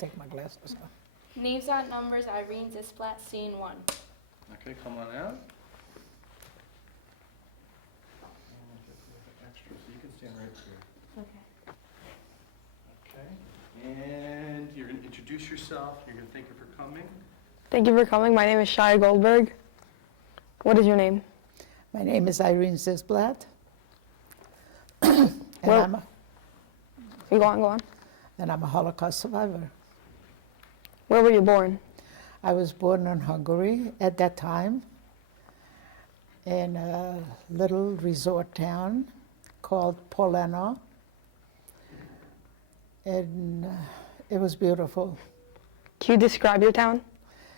take my glasses off. Names on numbers, Irene Zisplat, scene 1. Okay, come on out. Extra, so you can stand right here. Okay. Okay, and you're going to introduce yourself. You're going to thank you for coming. Thank you for coming. My name is Shia Goldberg. What is your name? My name is Irene Zisplat. and, Well- Go on. and I'm a Holocaust survivor. Where were you born? I was born in Hungary at that time in a little resort town called Poleno. And it was beautiful. Can you describe your town?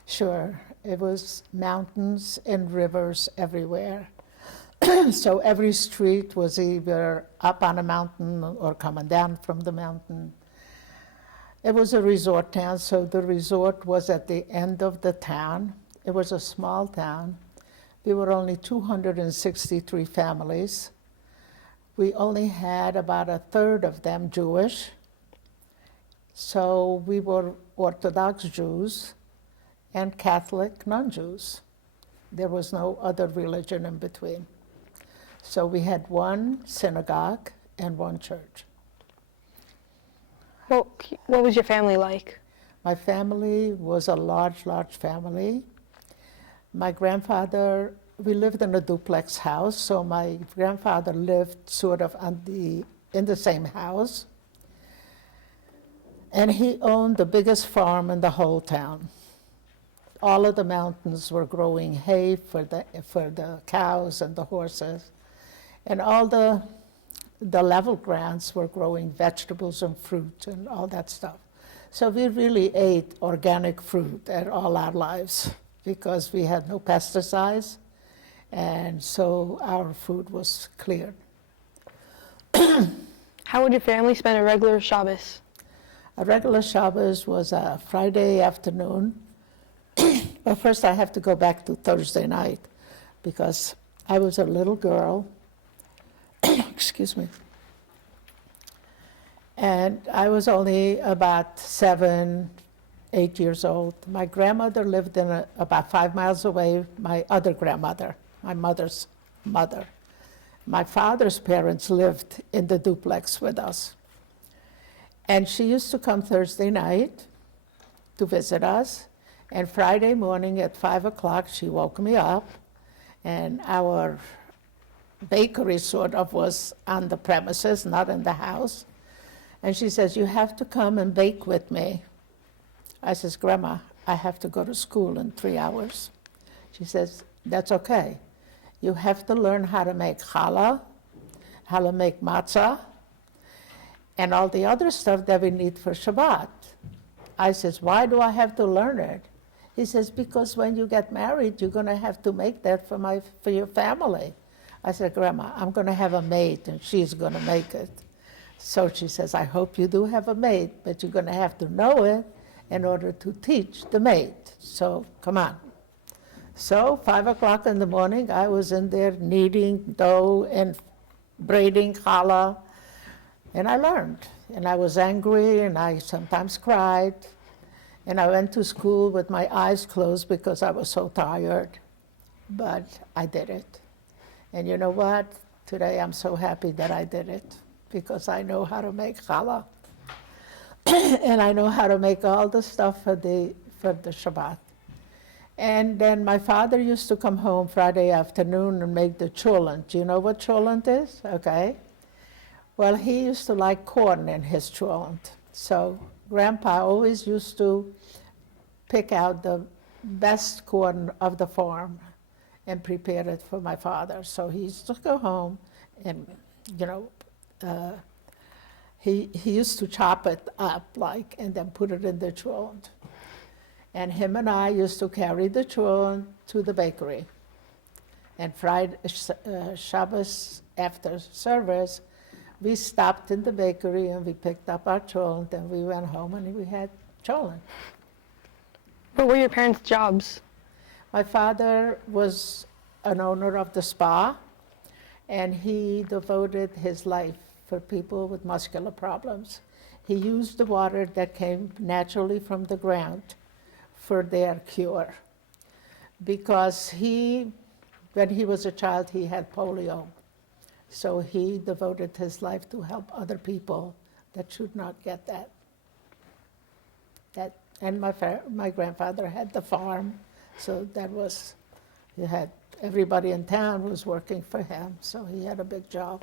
Sure, it was mountains and rivers everywhere. So every street was either up on a mountain or coming down from the mountain. It was a resort town, so the resort was at the end of the town. It was a small town. We were only 263 families. We only had about a third of them Jewish. So we were Orthodox Jews and Catholic non-Jews. There was no other religion in between. So we had one synagogue and one church. What was your family like? My family was a large family. My grandfather, we lived in a duplex house, so my grandfather lived sort of in the same house. And he owned the biggest farm in the whole town. All of the mountains were growing hay for the cows and the horses. And all the level grounds were growing vegetables and fruit and all that stuff. So we really ate organic fruit all our lives because we had no pesticides, and so our food was cleared. How would your family spend a regular Shabbos? A regular Shabbos was a Friday afternoon. But first I have to go back to Thursday night because I was a little girl. Excuse me. And I was only about 7, 8 years old. My grandmother lived about 5 miles away, my other grandmother, my mother's mother. My father's parents lived in the duplex with us. And she used to come Thursday night to visit us. And Friday morning at 5 o'clock, she woke me up. And our bakery sort of was on the premises, not in the house. And she says, "You have to come and bake with me." I says, "Grandma, I have to go to school in 3 hours." She says, "That's okay. You have to learn how to make challah, how to make matzah, and all the other stuff that we need for Shabbat." I says, "Why do I have to learn it?" He says, "Because when you get married, you're going to have to make that for your family." I said, "Grandma, I'm going to have a maid, and she's going to make it." So she says, "I hope you do have a maid, but you're going to have to know it in order to teach the maid. So come on." So 5 o'clock in the morning, I was in there kneading dough and braiding challah, and I learned. And I was angry, and I sometimes cried. And I went to school with my eyes closed because I was so tired. But I did it. And you know what? Today I'm so happy that I did it because I know how to make challah. And I know how to make all the stuff for the Shabbat. And then my father used to come home Friday afternoon and make the cholent. Do you know what cholent is? Okay. Well, he used to like corn in his cholent. So Grandpa always used to pick out the best corn of the farm and prepare it for my father. So he used to go home and, he used to chop it up and then put it in the cholent. And him and I used to carry the cholent to the bakery. And Friday, Shabbos after service, we stopped in the bakery and we picked up our cholent and we went home and we had cholent. What were your parents' jobs? My father was an owner of the spa, and he devoted his life for people with muscular problems. He used the water that came naturally from the ground for their cure. Because when he was a child, he had polio. So he devoted his life to help other people that should not get that. And my grandfather had the farm, so he had everybody in town was working for him, so he had a big job.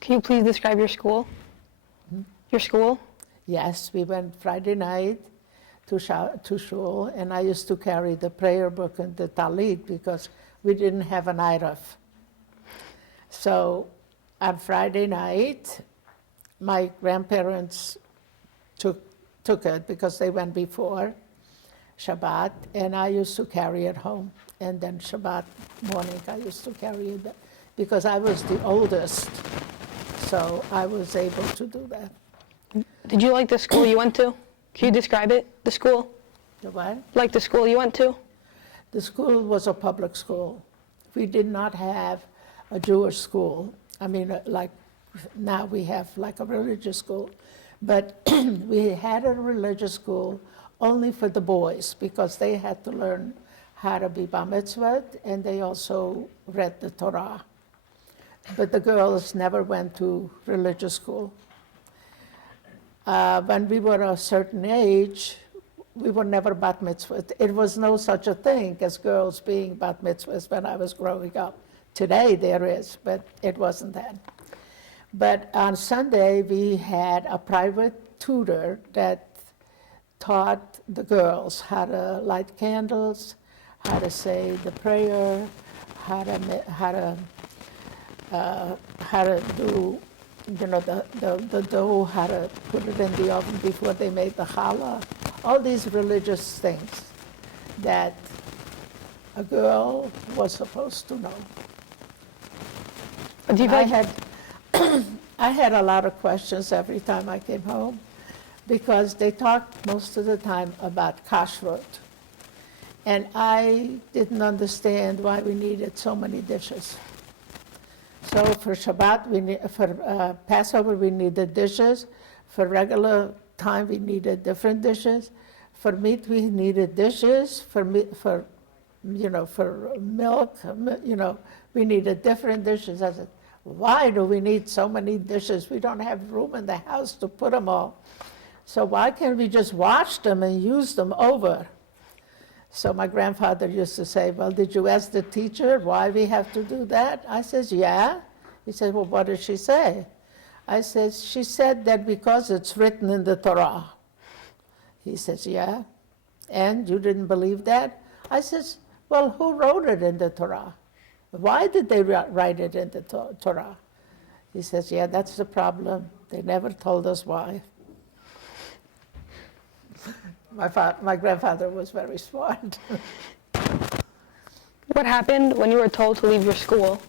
Can you please describe your school? Your school? Yes, we went Friday night to shul, and I used to carry the prayer book and the talit because we didn't have an Eruv. So on Friday night, my grandparents took it because they went before Shabbat, and I used to carry it home. And then Shabbat morning, I used to carry it because I was the oldest, so I was able to do that. Did you like the school you went to? Can you describe it, the school? The what? Like the school you went to? The school was a public school. We did not have a Jewish school. I mean, like now we have like a religious school. But we had a religious school only for the boys because they had to learn how to be bar mitzvah, and they also read the Torah. But the girls never went to religious school. When we were a certain age, we were never bat mitzvah. It was no such a thing as girls being bat mitzvahs when I was growing up. Today there is, but it wasn't then. But on Sunday, we had a private tutor that taught the girls how to light candles, how to say the prayer, how to do, the dough, how to put it in the oven before they made the challah. All these religious things that a girl was supposed to know. Do you feel like I had a lot of questions every time I came home because they talked most of the time about kashrut. And I didn't understand why we needed so many dishes. So for Shabbat, for Passover, we needed dishes. For regular time, we needed different dishes. For meat, we needed dishes. For milk, we needed different dishes. I said, why do we need so many dishes? We don't have room in the house to put them all. So why can't we just wash them and use them over? So my grandfather used to say, well, did you ask the teacher why we have to do that? I says, yeah. He said, well, what did she say? I says, she said that because it's written in the Torah. He says, yeah. And you didn't believe that? I says, well, who wrote it in the Torah? Why did they write it in the Torah? He says, yeah, that's the problem. They never told us why. My grandfather was very smart. what happened when you were told to leave your school?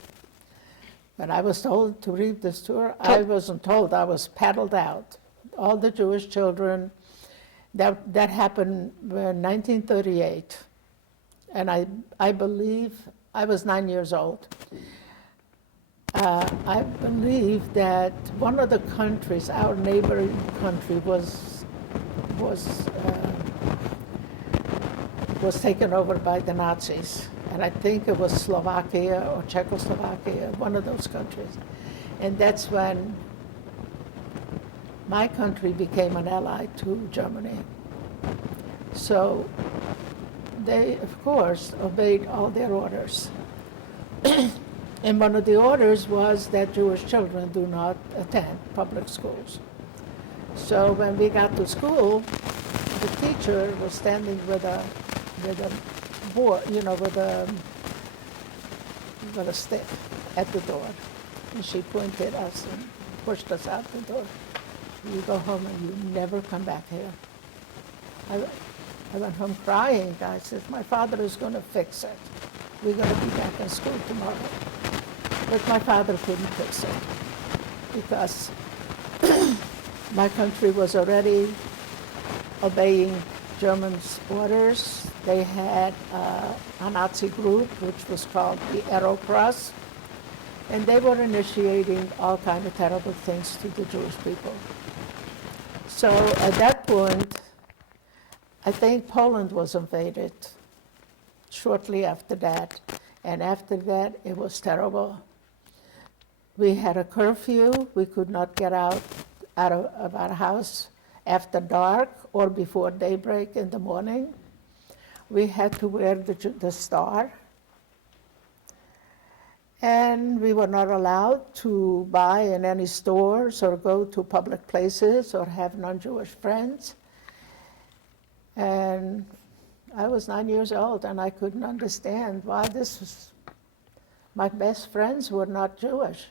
When I was told to leave this tour, I wasn't told, I was paddled out. All the Jewish children, that happened in 1938. And I believe, I was 9 years old. I believe that one of the countries, our neighboring country, was taken over by the Nazis. And I think it was Slovakia or Czechoslovakia, one of those countries. And that's when my country became an ally to Germany. So they, of course, obeyed all their orders. And one of the orders was that Jewish children do not attend public schools. So when we got to school, the teacher was standing with a board, with a stick at the door. And she pointed us and pushed us out the door. You go home and you never come back here. I went home crying. I said, my father is going to fix it. We're going to be back in school tomorrow. But my father couldn't fix it because my country was already obeying Germans' orders. They had a Nazi group, which was called the Arrow Cross, and they were initiating all kinds of terrible things to the Jewish people. So at that point, I think Poland was invaded shortly after that. And after that, it was terrible. We had a curfew. We could not get out of our house after dark or before daybreak in the morning. We had to wear the star. And we were not allowed to buy in any stores or go to public places or have non-Jewish friends. And I was 9 years old, and I couldn't understand why this was. My best friends were not Jewish.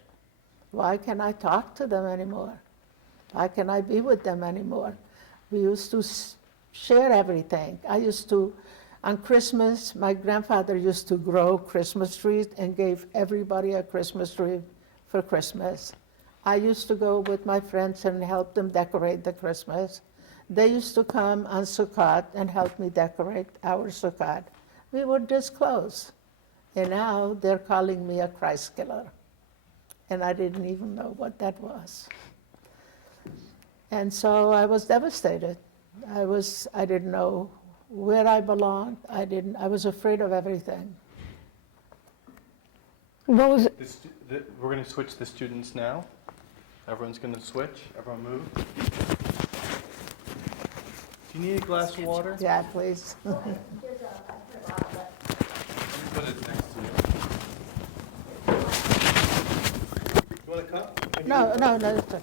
Why can't I talk to them anymore? Why can't I be with them anymore? We used to share everything. On Christmas, my grandfather used to grow Christmas trees and gave everybody a Christmas tree for Christmas. I used to go with my friends and help them decorate the Christmas. They used to come on Sukkot and help me decorate our Sukkot. We were this close. And now they're calling me a Christ killer. And I didn't even know what that was. And so I was devastated. I didn't know where I belonged. I was afraid of everything. What was We're going to switch the students now. Everyone's going to switch. Everyone move. Do you need a glass of water? Yeah, please. Put it next to you. You want a cup? No. It's okay.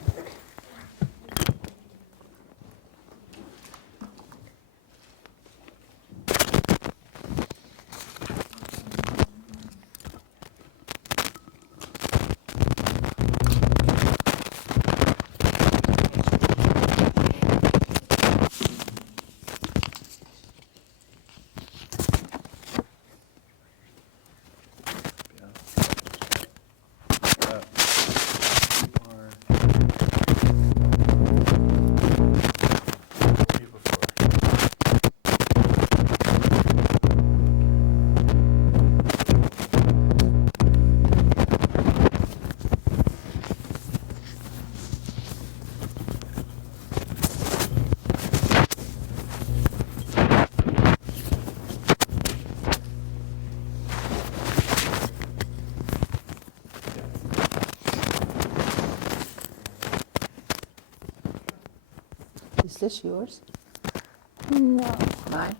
Is this yours? no? Mine?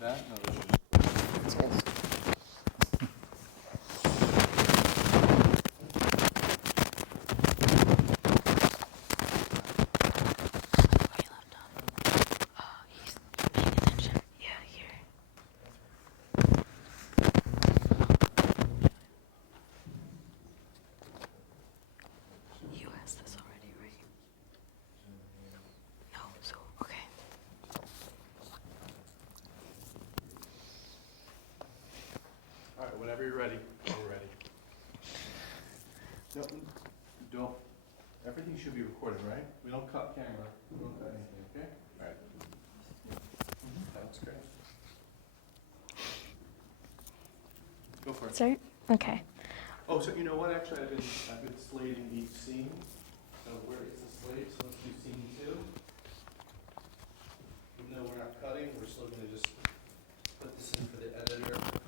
That? No, this is. It's his. You asked this already, right? No, so okay. All right, whenever you're ready, we're ready. No, don't. Everything should be recorded, right? We don't cut camera. We don't cut anything, okay? All right. That's great. Go for it. Sorry? Okay. Oh, so you know what? Actually, I've been slating each scene. So where is the slate? So let's do scene 2. Even though we're not cutting, we're still going to just put this in for the editor. Alright.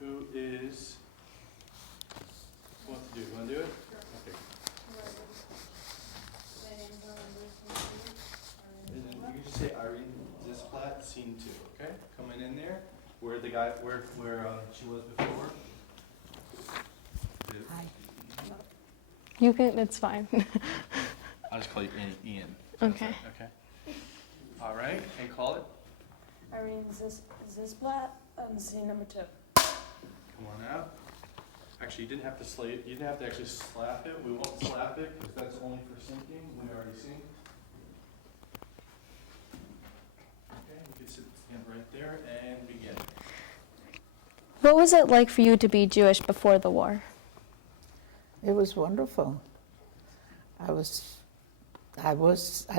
Who wants to do it? You want to do it? Okay. And then you can just say Irene Zisplat, scene 2, okay? Coming in there, where the guy, where she was before. Hi. You can, it's fine. I'll just call you Ian. Okay. Okay. All right, and call it. Irene Zisplat, scene number 2. Come on out. Actually, you didn't have to slate. You didn't have to actually slap it. We won't slap it because that's only for syncing. We already synced. Okay, you can stand right there and begin. What was it like for you to be Jewish before the war? It was wonderful. I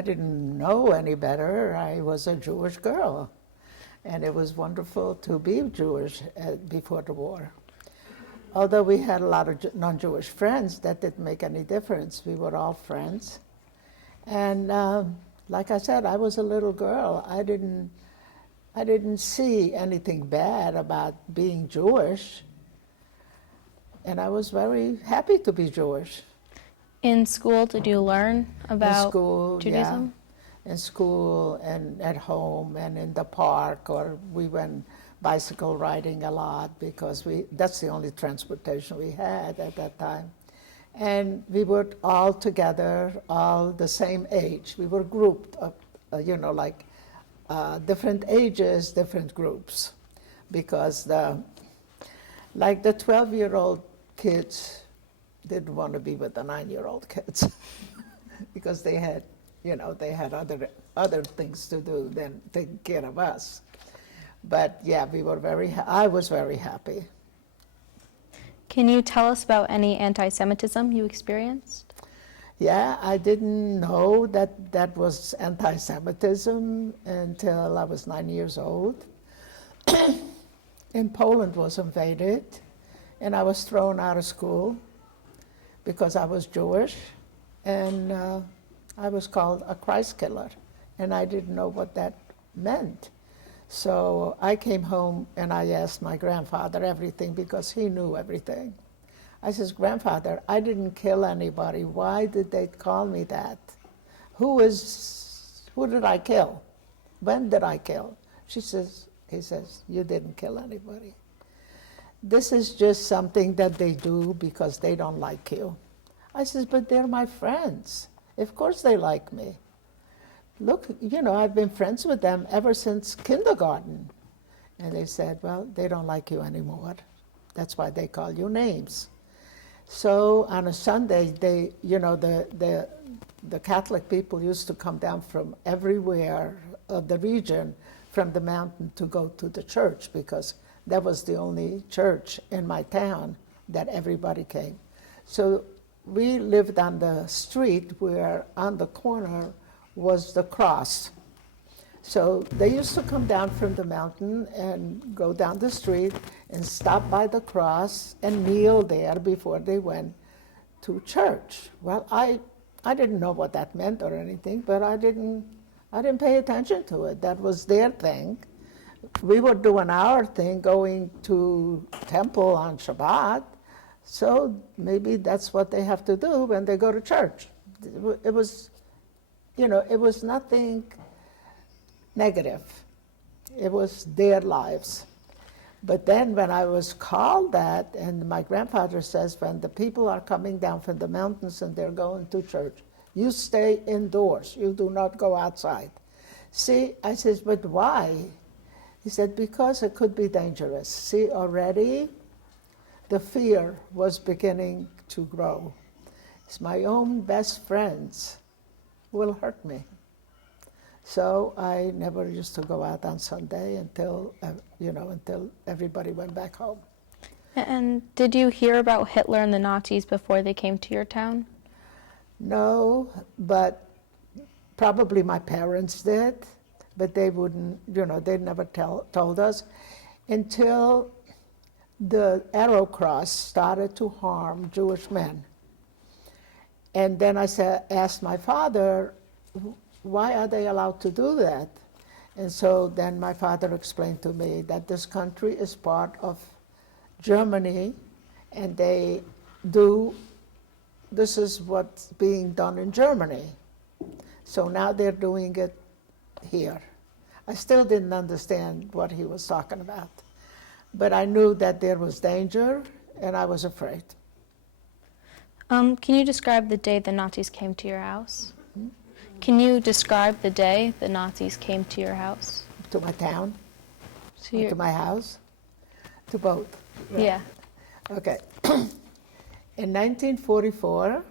didn't know any better. I was a Jewish girl. And it was wonderful to be Jewish before the war. Although we had a lot of non-Jewish friends, that didn't make any difference. We were all friends. And like I said, I was a little girl. I didn't see anything bad about being Jewish. And I was very happy to be Jewish. In school, did you learn about In school, Judaism? yeah. In school and at home and in the park, or we went bicycle riding a lot because that's the only transportation we had at that time. And we were all together, all the same age. We were grouped up, like different ages, different groups. Because the 12-year-old kids didn't want to be with the 9-year-old kids because they had other things to do than taking care of us. But yeah, I was very happy. Can you tell us about any anti-Semitism you experienced? Yeah, I didn't know that was anti-Semitism until I was 9 years old. And Poland was invaded, and I was thrown out of school because I was Jewish, and I was called a Christ killer, and I didn't know what that meant. So I came home and I asked my grandfather everything because he knew everything. I says, "Grandfather, I didn't kill anybody. Why did they call me that? Who did I kill? When did I kill?" He says, "You didn't kill anybody. This is just something that they do because they don't like you." I says, "But they're my friends. Of course they like me. Look, I've been friends with them ever since kindergarten." And they said, "Well, they don't like you anymore. That's why they call you names." So on a Sunday, the Catholic people used to come down from everywhere of the region, from the mountain, to go to the church because that was the only church in my town that everybody came. So we lived on the street where on the corner was the cross. So they used to come down from the mountain and go down the street and stop by the cross and kneel there before they went to church. Well, I didn't know what that meant or anything, but I didn't pay attention to it. That was their thing. We were doing our thing, going to temple on Shabbat, so maybe that's what they have to do when they go to church. It was nothing negative. It was their lives. But then when I was called that, and my grandfather says, when the people are coming down from the mountains and they're going to church, you stay indoors. You do not go outside. See, I says, "But why?" He said, "Because it could be dangerous." See, already the fear was beginning to grow. It's my own best friends will hurt me. So I never used to go out on Sunday until everybody went back home. And did you hear about Hitler and the Nazis before they came to your town? No, but probably my parents did, but they wouldn't, they never told us until the Arrow Cross started to harm Jewish men. And then I asked my father, why are they allowed to do that? And so then my father explained to me that this country is part of Germany, and this is what's being done in Germany. So now they're doing it here. I still didn't understand what he was talking about, but I knew that there was danger, and I was afraid. Can you describe the day the Nazis came to your house? Can you describe the day the Nazis came to your house? To my town? To To my house? To both? Yeah. Okay. In 1944,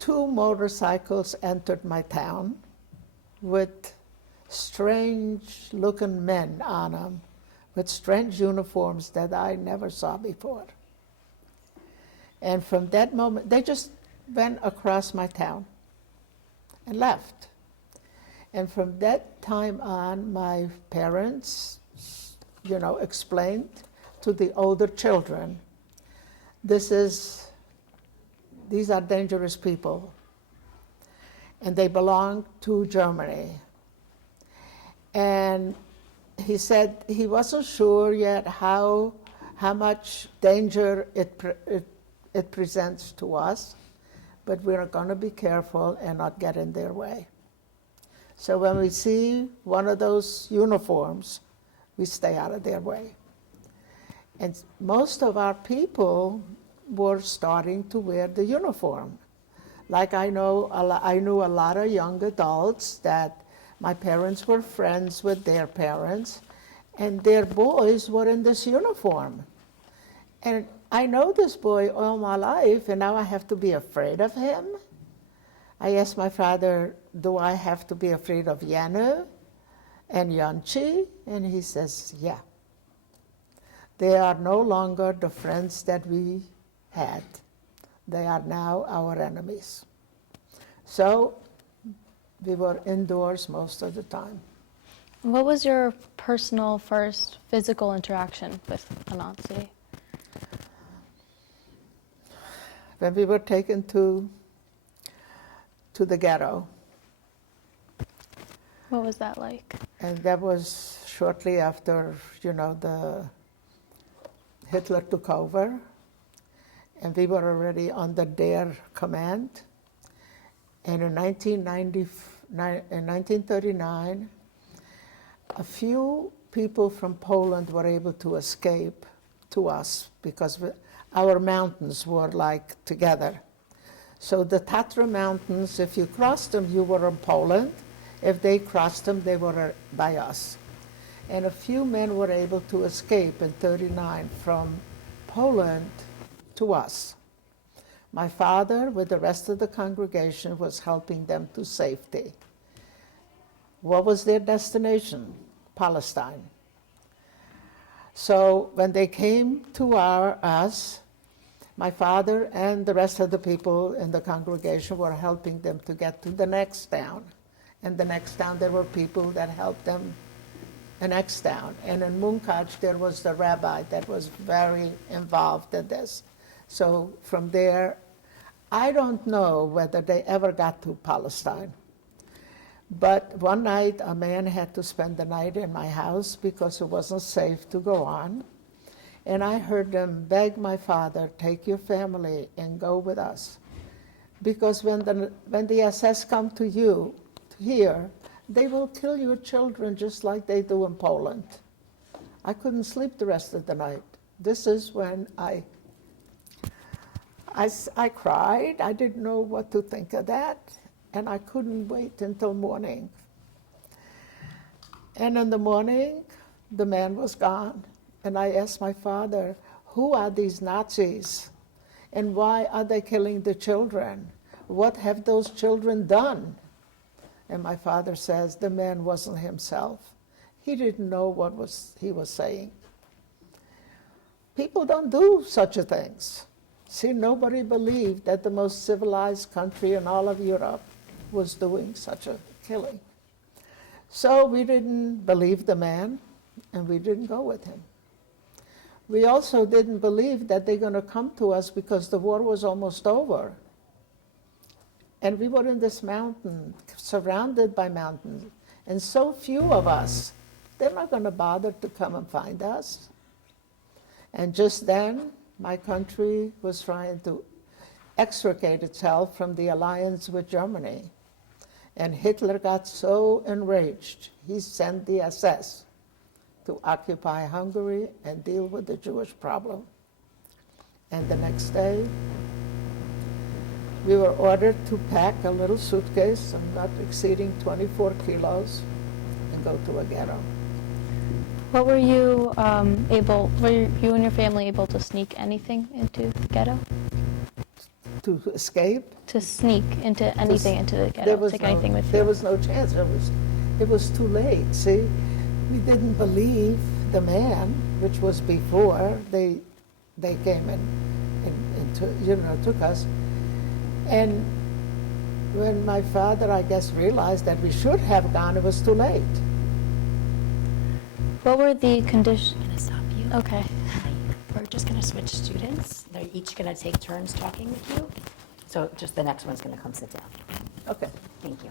2 motorcycles entered my town with strange-looking men on them, with strange uniforms that I never saw before. And from that moment, they just went across my town and left. And from that time on, my parents, explained to the older children, these are dangerous people, and they belong to Germany. And he said he wasn't sure yet how much danger it presents to us, but we're going to be careful and not get in their way. So when we see one of those uniforms, we stay out of their way. And most of our people were starting to wear the uniform. Like I knew a lot of young adults that my parents were friends with their parents, and their boys were in this uniform. And I know this boy all my life, and now I have to be afraid of him. I asked my father, do I have to be afraid of Yanu and Yanchi? And he says, yeah. They are no longer the friends that we had. They are now our enemies. So we were indoors most of the time. What was your personal first physical interaction with a Nazi? When we were taken to the ghetto, What was that like? and that was shortly after, the Hitler took over, and we were already under their command. And in 1939, a few people from Poland were able to escape to us because our mountains were like together. So the Tatra Mountains, if you crossed them, you were in Poland. If they crossed them, they were by us. And a few men were able to escape in 1939 from Poland to us. My father, with the rest of the congregation, was helping them to safety. What was their destination? Palestine. So when they came to us, my father and the rest of the people in the congregation were helping them to get to the next town. And the next town, there were people that helped them the next town. And in Munkac, there was the rabbi that was very involved in this. So from there, I don't know whether they ever got to Palestine. But one night, a man had to spend the night in my house because it wasn't safe to go on. And I heard them beg my father, take your family and go with us. Because when the SS come to you, here, they will kill your children just like they do in Poland. I couldn't sleep the rest of the night. This is when I cried. I didn't know what to think of that, and I couldn't wait until morning. And in the morning, the man was gone, and I asked my father, who are these Nazis, and why are they killing the children? What have those children done? And my father says, the man wasn't himself. He didn't know what he was saying. People don't do such a things. See, nobody believed that the most civilized country in all of Europe was doing such a killing. So we didn't believe the man, and we didn't go with him. We also didn't believe that they're going to come to us because the war was almost over. And we were in this mountain, surrounded by mountains, and so few of us, they're not going to bother to come and find us. And just then, my country was trying to extricate itself from the alliance with Germany. And Hitler got so enraged, he sent the SS to occupy Hungary and deal with the Jewish problem. And the next day, we were ordered to pack a little suitcase, not exceeding 24 kilos, and go to a ghetto. What were you were you and your family able to sneak anything into the ghetto? To escape? To sneak into anything into the ghetto, take anything with you? There was no chance. It was too late, see? We didn't believe the man, which was before they came and took us. And when my father, I guess, realized that we should have gone, it was too late. What were the conditions? I'm going to stop you. Okay. We're just going to switch students. They're each going to take turns talking with you. So just the next one's going to come sit down. Okay. Thank you.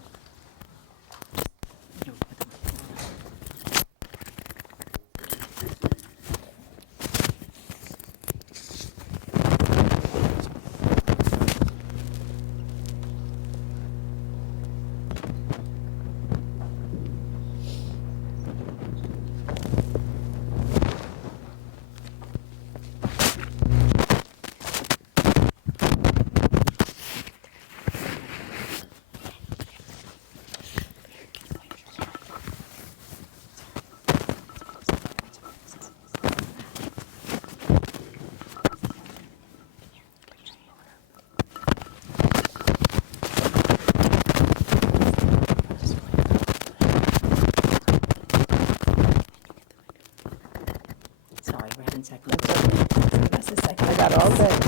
Sorry, we're having second. That's the second. I got all day.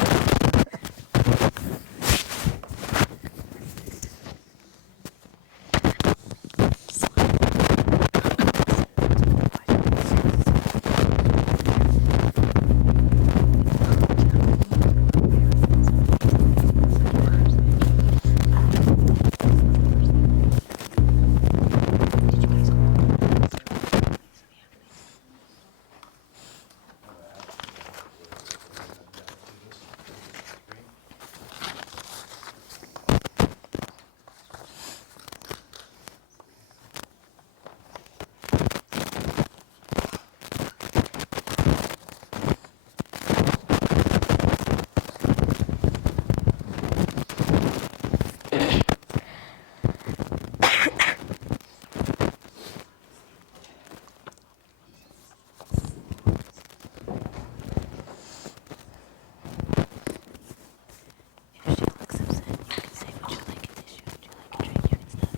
If she looks upset, you can say, would you like a tissue? Would you like a drink? You can stop.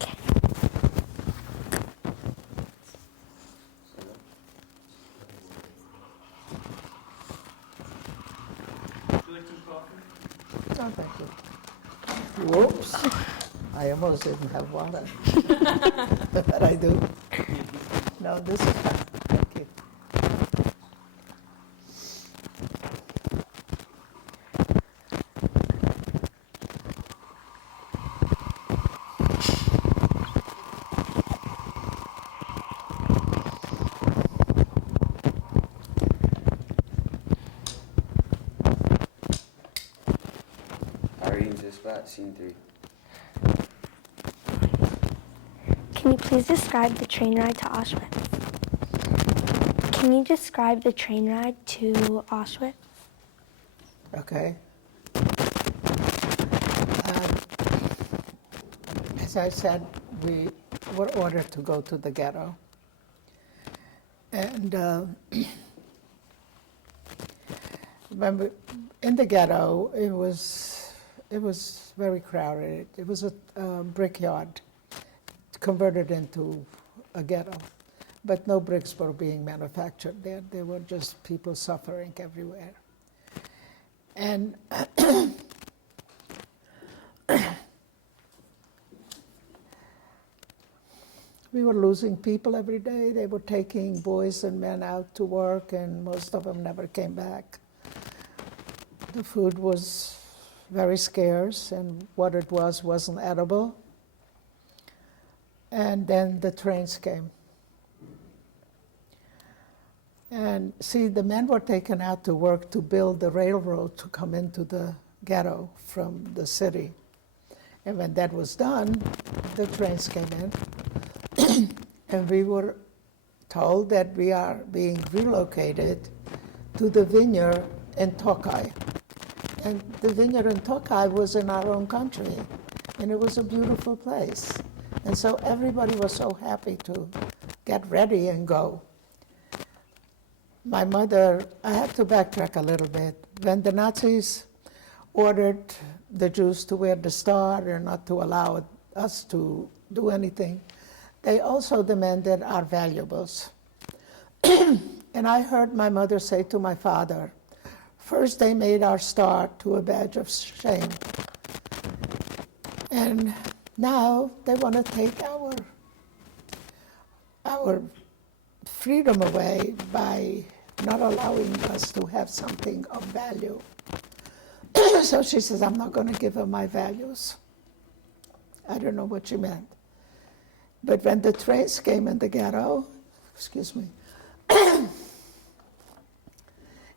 Okay. Would you like some coffee? Oh, thank you. Whoops. I almost didn't have water. But I do. No, this is fine. Thank you. Irene's this flat, scene 3. Can you please describe the train ride to Auschwitz? Can you describe the train ride to Auschwitz? Okay. Um, As I said, we were ordered to go to the ghetto. And when we, in the ghetto, it was very crowded. It was a brickyard converted into a ghetto. But no bricks were being manufactured there. There were just people suffering everywhere. And we were losing people every day. They were taking boys and men out to work, and most of them never came back. The food was very scarce, and what it wasn't edible. And then the trains came. And see, the men were taken out to work to build the railroad to come into the ghetto from the city. And when that was done, the trains came in. And we were told that we are being relocated to the vineyard in Tokai. And the vineyard in Tokai was in our own country, and it was a beautiful place. And so everybody was so happy to get ready and go. My mother, I have to backtrack a little bit. When the Nazis ordered the Jews to wear the star and not to allow us to do anything, they also demanded our valuables. And I heard my mother say to my father, first they made our star to a badge of shame. And now they want to take our freedom away by not allowing us to have something of value. So she says, I'm not going to give her my values. I don't know what she meant. But when the trains came in the ghetto, excuse me,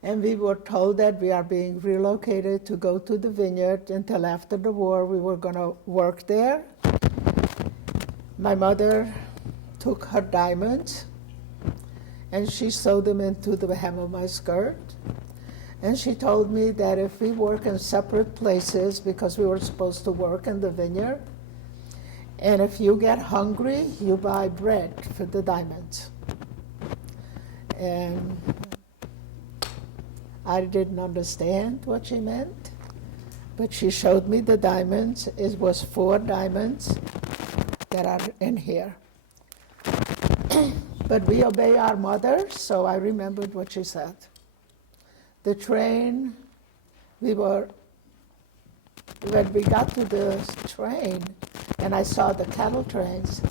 and we were told that we are being relocated to go to the vineyard until after the war we were going to work there. My mother took her diamonds and she sewed them into the hem of my skirt. And she told me that if we work in separate places, because we were supposed to work in the vineyard, and if you get hungry, you buy bread for the diamonds. And I didn't understand what she meant, but she showed me the diamonds. It was 4 diamonds that are in here. But we obey our mother, so I remembered what she said. The train, when we got to the train and I saw the cattle trains,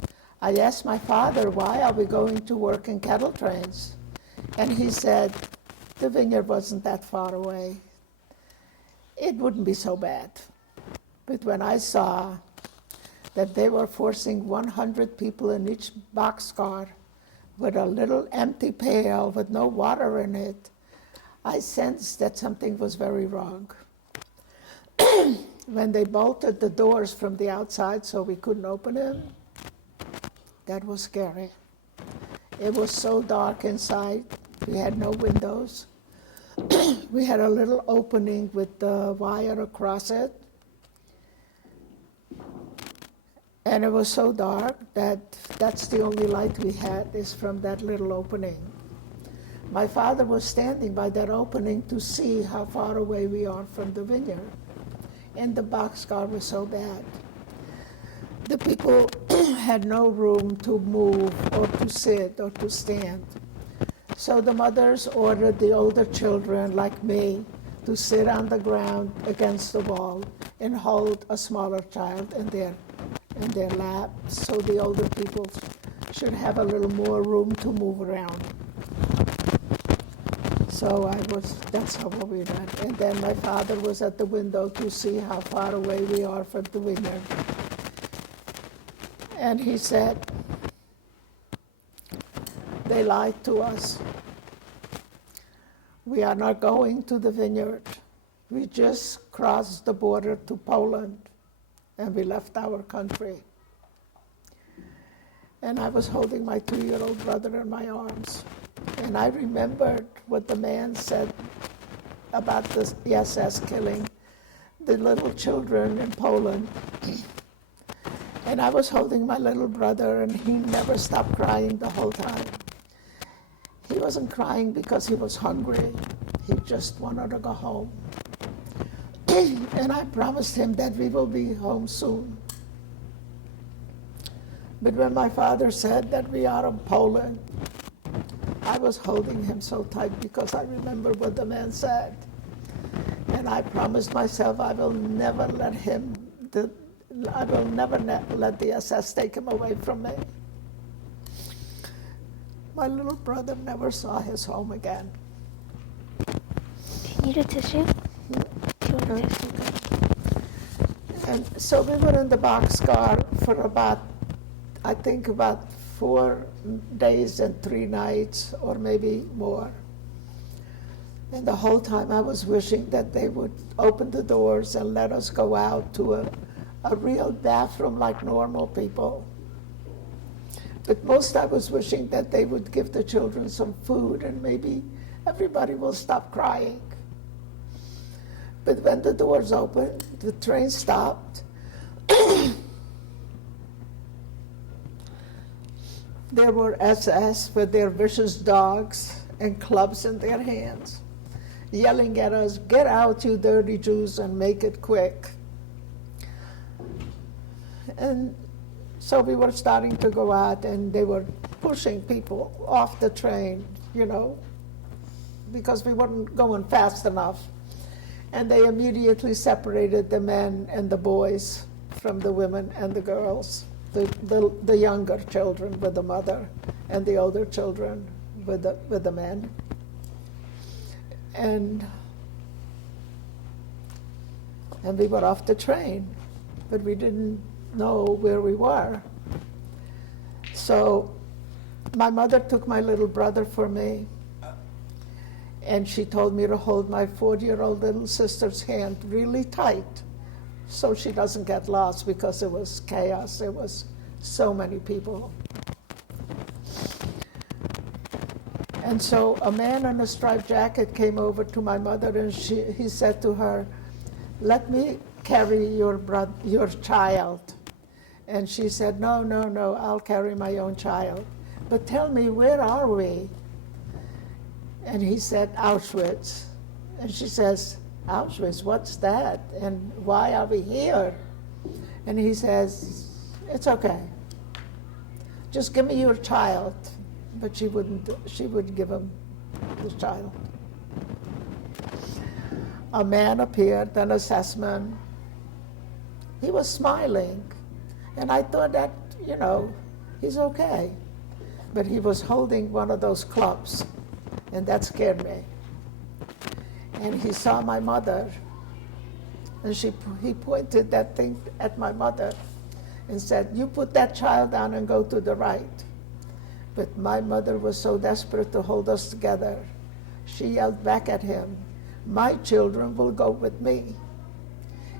I asked my father, why are we going to work in cattle trains? And he said, the vineyard wasn't that far away. It wouldn't be so bad. But when I saw that they were forcing 100 people in each boxcar with a little empty pail with no water in it, I sensed that something was very wrong. When they bolted the doors from the outside so we couldn't open them, that was scary. It was so dark inside. We had no windows. We had a little opening with the wire across it. And it was so dark that that's the only light we had is from that little opening. My father was standing by that opening to see how far away we are from the vineyard. And the boxcar was so bad. The people had no room to move or to sit or to stand. So the mothers ordered the older children, like me, to sit on the ground against the wall and hold a smaller child in their lap, so the older people should have a little more room to move around. So that's how we did. And then my father was at the window to see how far away we are from the vineyard. And he said, they lied to us. We are not going to the vineyard. We just crossed the border to Poland and we left our country. And I was holding my 2-year-old brother in my arms. And I remembered what the man said about the SS killing the little children in Poland. And I was holding my little brother, and he never stopped crying the whole time. He wasn't crying because he was hungry. He just wanted to go home. And I promised him that we will be home soon. But when my father said that we are in Poland, I was holding him so tight because I remember what the man said. And I promised myself I will never let the SS take him away from me. My little brother never saw his home again. Do you need a tissue? Do you want a tissue? And so we were in the boxcar for about 4 days and 3 nights, or maybe more. And the whole time I was wishing that they would open the doors and let us go out to a real bathroom like normal people. But most I was wishing that they would give the children some food and maybe everybody will stop crying. But when the doors opened, the train stopped. There were SS with their vicious dogs and clubs in their hands, yelling at us, "Get out, you dirty Jews, and make it quick." And so we were starting to go out, and they were pushing people off the train, because we weren't going fast enough. And they immediately separated the men and the boys. from the women and the girls, the younger children with the mother, and the older children with the men. And we were off the train, but we didn't know where we were. So my mother took my little brother for me, and she told me to hold my 4-year-old little sister's hand really tight so she doesn't get lost, because it was chaos. There was so many people. And so a man in a striped jacket came over to my mother, and he said to her, "Let me carry your child." And she said, "No, no, no, I'll carry my own child. But tell me, where are we?" And he said, "Auschwitz." And she says, "Auschwitz, what's that? And why are we here?" And he says, "It's okay. Just give me your child." But she wouldn't give him his child. A man appeared, an assessment. He was smiling. And I thought that, he's okay. But he was holding one of those clubs, and that scared me. And he saw my mother, and he pointed that thing at my mother and said, "You put that child down and go to the right." But my mother was so desperate to hold us together, she yelled back at him, "My children will go with me."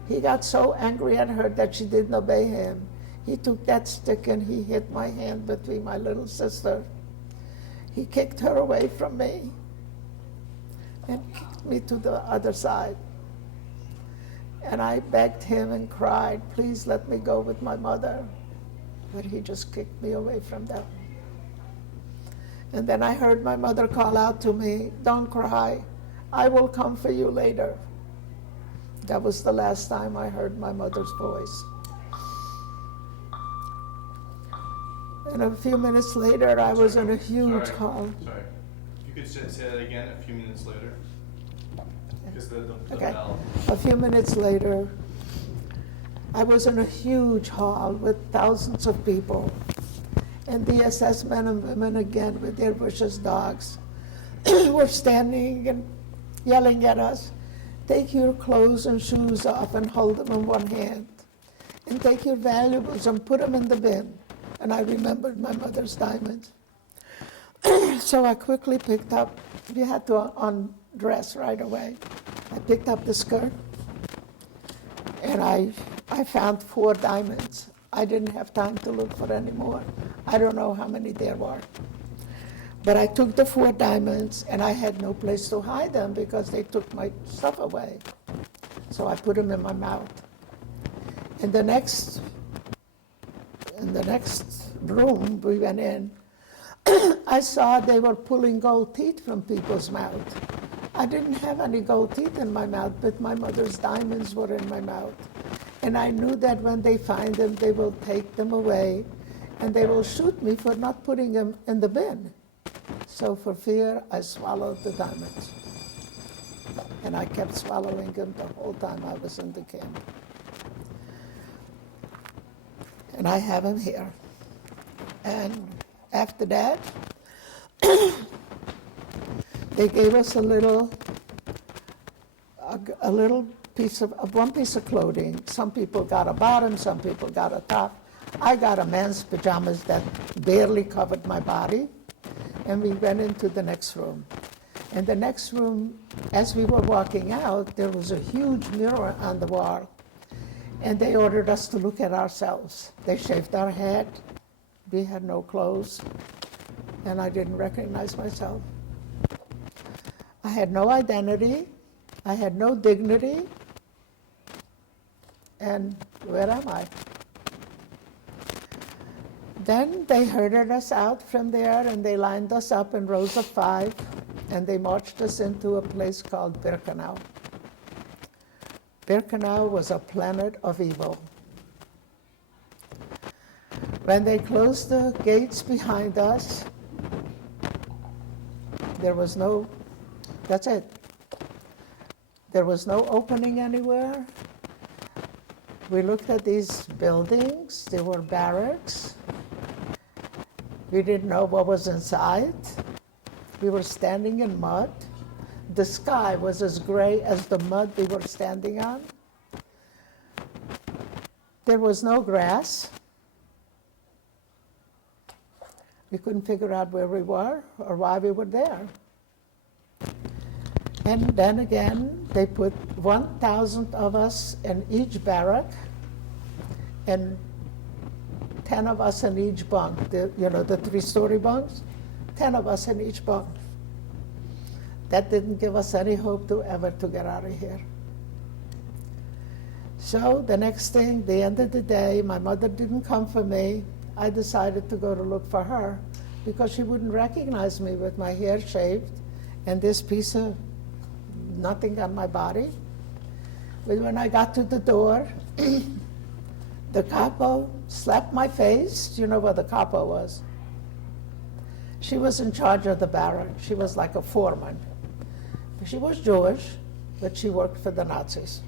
He got so angry at her that she didn't obey him. He took that stick and he hit my hand between my little sister. He kicked her away from me and kicked me to the other side. And I begged him and cried, "Please let me go with my mother." But he just kicked me away from them. And then I heard my mother call out to me, "Don't cry. I will come for you later." That was the last time I heard my mother's voice. And a few minutes later, I was in a huge hall. Sorry. If you could say that again a few minutes later. Because the Okay. bell. A few minutes later, I was in a huge hall with thousands of people. And the SS men and women, again, with their vicious dogs, were standing and yelling at us, "Take your clothes and shoes off and hold them in one hand. And take your valuables and put them in the bin." And I remembered my mother's diamonds. So I quickly picked up, we had to undress right away. I picked up the skirt, and I found 4 diamonds. I didn't have time to look for any more. I don't know how many there were. But I took the 4 diamonds, and I had no place to hide them because they took my stuff away. So I put them in my mouth. In the next room we went in, I saw they were pulling gold teeth from people's mouth. I didn't have any gold teeth in my mouth, but my mother's diamonds were in my mouth. And I knew that when they find them, they will take them away, and they will shoot me for not putting them in the bin. So for fear, I swallowed the diamonds. And I kept swallowing them the whole time I was in the camp. And I have them here. And after that, they gave us a little piece of one piece of clothing. Some people got a bottom, some people got a top. I got a man's pajamas that barely covered my body. And we went into the next room. In the next room, as we were walking out, there was a huge mirror on the wall. And they ordered us to look at ourselves. They shaved our head. We had no clothes. And I didn't recognize myself. I had no identity. I had no dignity. And where am I? Then they herded us out from there, and they lined us up in rows of 5, and they marched us into a place called Birkenau. Birkenau was a planet of evil. When they closed the gates behind us, that's it. There was no opening anywhere. we looked at these buildings. They were barracks. We didn't know what was inside. We were standing in mud. The sky was as gray as the mud we were standing on. There was no grass. We couldn't figure out where we were or why we were there. And then again, they put 1,000 of us in each barrack and 10 of us in each bunk. The 3-story bunks, 10 of us in each bunk. That didn't give us any hope to get out of here. So the next thing, the end of the day, my mother didn't come for me. I decided to go to look for her because she wouldn't recognize me with my hair shaved and this piece of nothing on my body. But when I got to the door, the capo slapped my face. Do you know what the capo was? She was in charge of the barrack. She was like a foreman. She was Jewish, but she worked for the Nazis.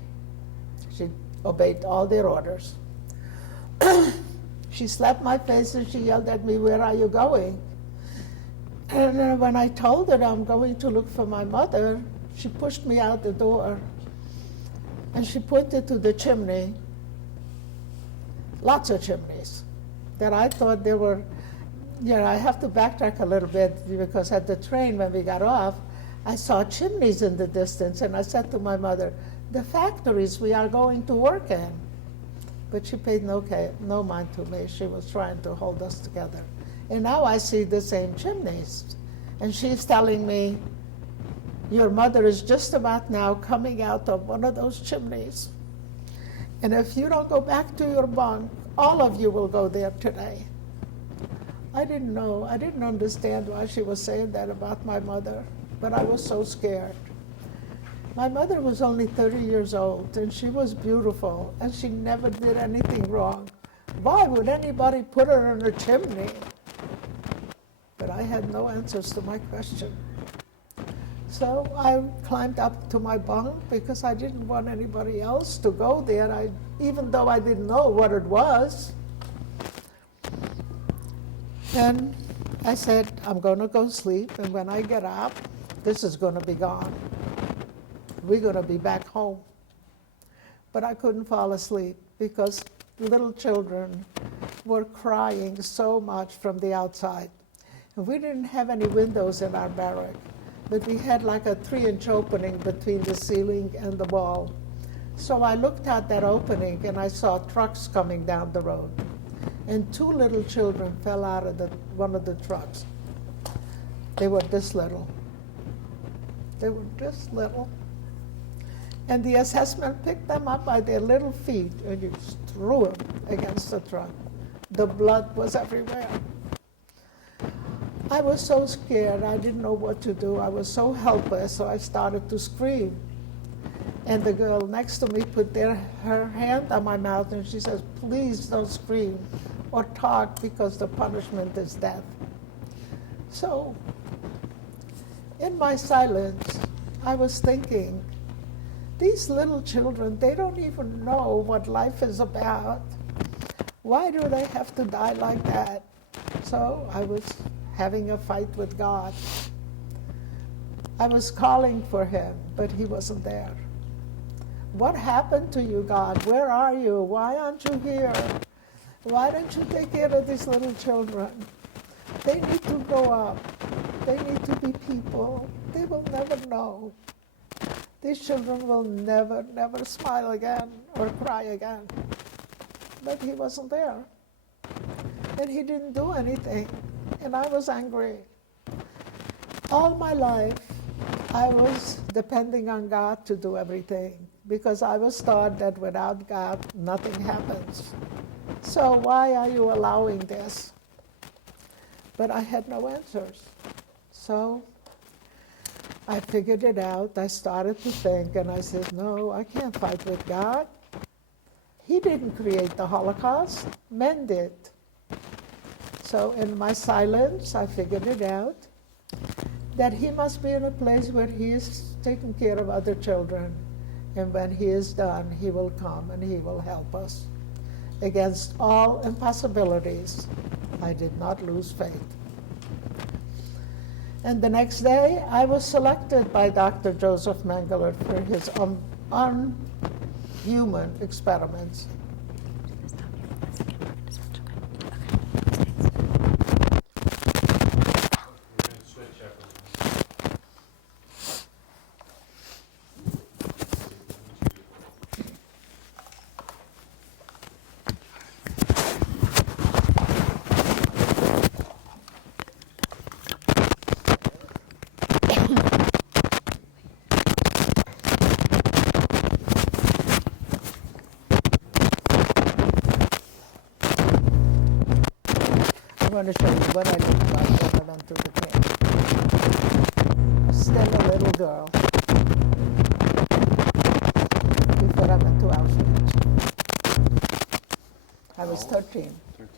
She obeyed all their orders. She slapped my face and she yelled at me, "Where are you going?" And when I told her I'm going to look for my mother, she pushed me out the door and she pointed to the chimney, lots of chimneys, that I thought they were, I have to backtrack a little bit because at the train when we got off, I saw chimneys in the distance and I said to my mother, "The factories we are going to work in." But she paid no mind to me. She was trying to hold us together. And now I see the same chimneys. And she's telling me, "Your mother is just about now coming out of one of those chimneys. And if you don't go back to your bunk, all of you will go there today." I didn't know. I didn't understand why she was saying that about my mother, but I was so scared. My mother was only 30 years old, and she was beautiful, and she never did anything wrong. Why would anybody put her in a chimney? But I had no answers to my question. So I climbed up to my bunk because I didn't want anybody else to go there, even though I didn't know what it was. Then I said, "I'm going to go sleep, and when I get up, this is going to be gone. We're going to be back home." But I couldn't fall asleep because little children were crying so much from the outside. And we didn't have any windows in our barrack, but we had like a 3-inch opening between the ceiling and the wall. So I looked out that opening and I saw trucks coming down the road. And 2 little children fell out of one of the trucks. They were this little. They were this little. And the assessment picked them up by their little feet and just threw them against the truck. The blood was everywhere. I was so scared. I didn't know what to do. I was so helpless, so I started to scream. And the girl next to me put her hand on my mouth and she says, "Please don't scream or talk because the punishment is death." So in my silence, I was thinking, these little children, they don't even know what life is about. Why do they have to die like that? So I was having a fight with God. I was calling for him, but he wasn't there. What happened to you, God? Where are you? Why aren't you here? Why don't you take care of these little children? They need to grow up. They need to be people. They will never know. These children will never, never smile again or cry again. But he wasn't there. And he didn't do anything. And I was angry. All my life, I was depending on God to do everything because I was taught that without God, nothing happens. So why are you allowing this? But I had no answers. So I figured it out. I started to think, and I said, no, I can't fight with God. He didn't create the Holocaust. Men did. So in my silence, I figured it out, that he must be in a place where he is taking care of other children. And when he is done, he will come and he will help us. Against all impossibilities, I did not lose faith. And the next day, I was selected by Dr. Joseph Mengele for his unhuman experiments. We're gonna switch everyone. I want to show you what I looked like when I went to the camp. Still a little girl before I went to Auschwitz. I was 13. 13.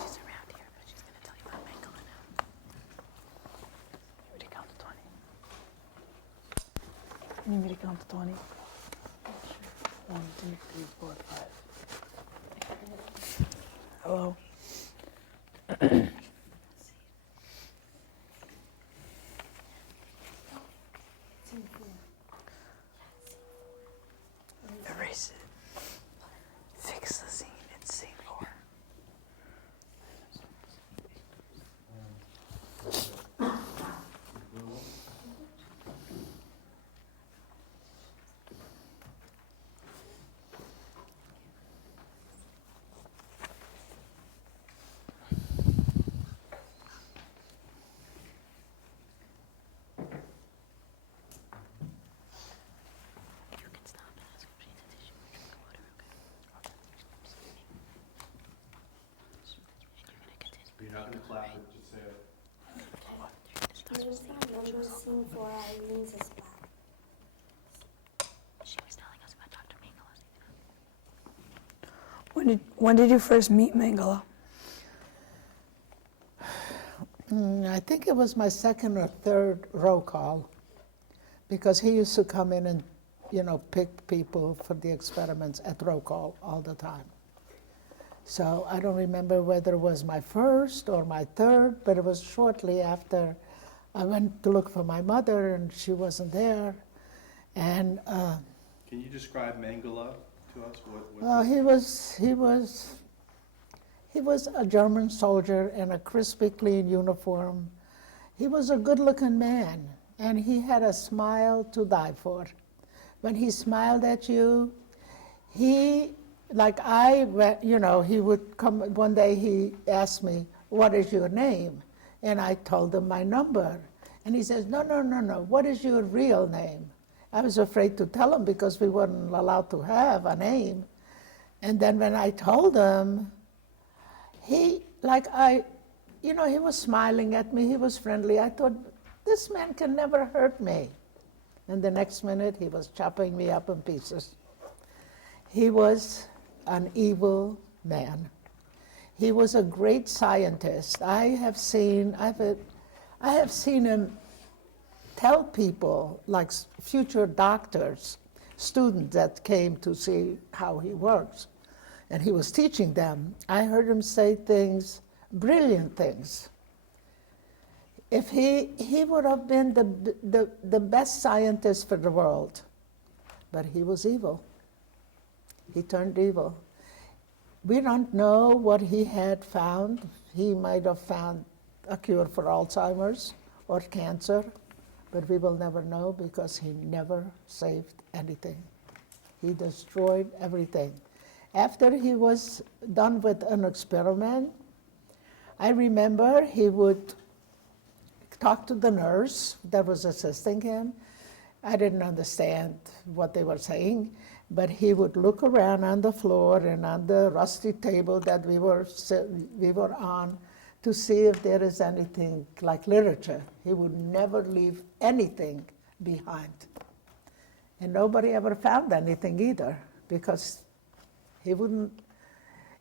She's around here, but she's going to tell you about Mengele now. You need me to count to 20? You need me to count to 20? 1, 2, 3, 4, 5. Hello? Erase it. Fix the scene. It's scene 4. You can stop and ask if she needs a tissue or drink water, okay? And you're going to continue. You're not gonna clap it, just say it. Can you start numbers scene 4, Irene's is black? She was telling us about Dr. Mengele. When did you first meet Mengele? I think it was my second or third roll call, because he used to come in and, pick people for the experiments at roll call all the time. So I don't remember whether it was my first or my third, but it was shortly after I went to look for my mother and she wasn't there. And Can you describe Mengele to us? well, he was a German soldier in a crispy clean uniform. He was a good-looking man, and he had a smile to die for. When he smiled at you, he would come, one day he asked me, "What is your name?" And I told him my number. And he says, no, what is your real name? I was afraid to tell him because we weren't allowed to have a name. And then when I told him, he was smiling at me, he was friendly. I thought, this man can never hurt me. And the next minute, he was chopping me up in pieces. He was an evil man. He was a great scientist. I have seen him tell people, like future doctors, students that came to see how he works, and he was teaching them. I heard him say things, brilliant things. If he would have been the best scientist for the world, but he was evil. He turned evil. We don't know what he had found. He might have found a cure for Alzheimer's or cancer, but we will never know because he never saved anything. He destroyed everything. After he was done with an experiment, I remember he would talk to the nurse that was assisting him. I didn't understand what they were saying, but he would look around on the floor and on the rusty table that we were on to see if there is anything like literature. He would never leave anything behind. And nobody ever found anything either, because he wouldn't.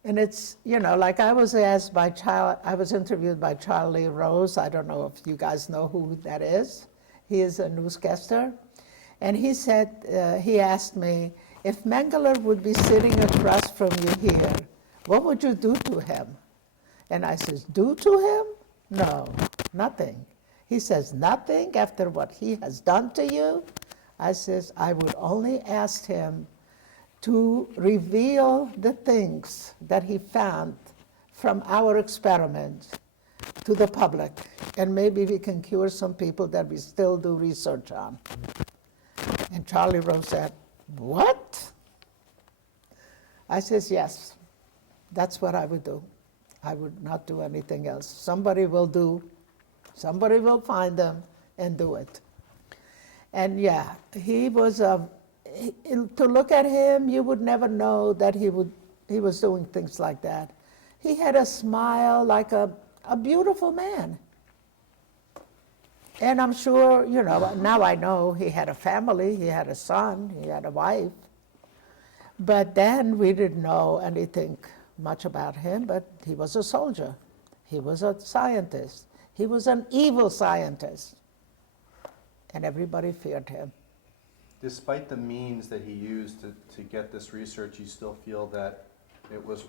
And it's, like I was interviewed by Charlie Rose. I don't know if you guys know who that is. He is a newscaster. And he said, he asked me, if Mengele would be sitting across from you here, what would you do to him? And I says, do to him? No, nothing. He says, nothing after what he has done to you? I says, I would only ask him to reveal the things that he found from our experiments to the public, and maybe we can cure some people that we still do research on. And Charlie Rose said, what? I says, yes, that's what I would do. I would not do anything else. Somebody will find them and do it. And yeah, he was, to look at him, you would never know that he was doing things like that. He had a smile like a beautiful man. And I'm sure, now I know he had a family, he had a son, he had a wife. But then we didn't know anything much about him, but he was a soldier. He was a scientist. He was an evil scientist. And everybody feared him. Despite the means that he used to get this research, you still feel that it was...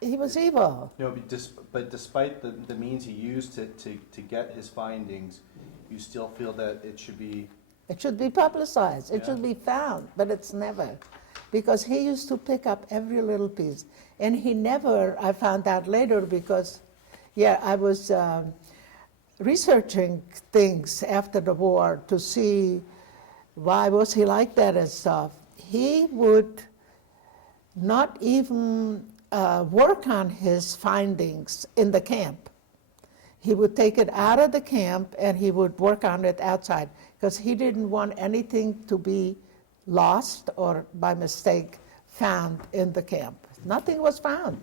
He was evil. No, but despite the means he used to get his findings, you still feel that it should be... It should be publicized. It Yeah. should be found, but it's never. Because he used to pick up every little piece. And he never, I found out later because, I was researching things after the war to see why was he like that and stuff. He would not even work on his findings in the camp. He would take it out of the camp and he would work on it outside because he didn't want anything to be lost or by mistake found in the camp. Nothing was found.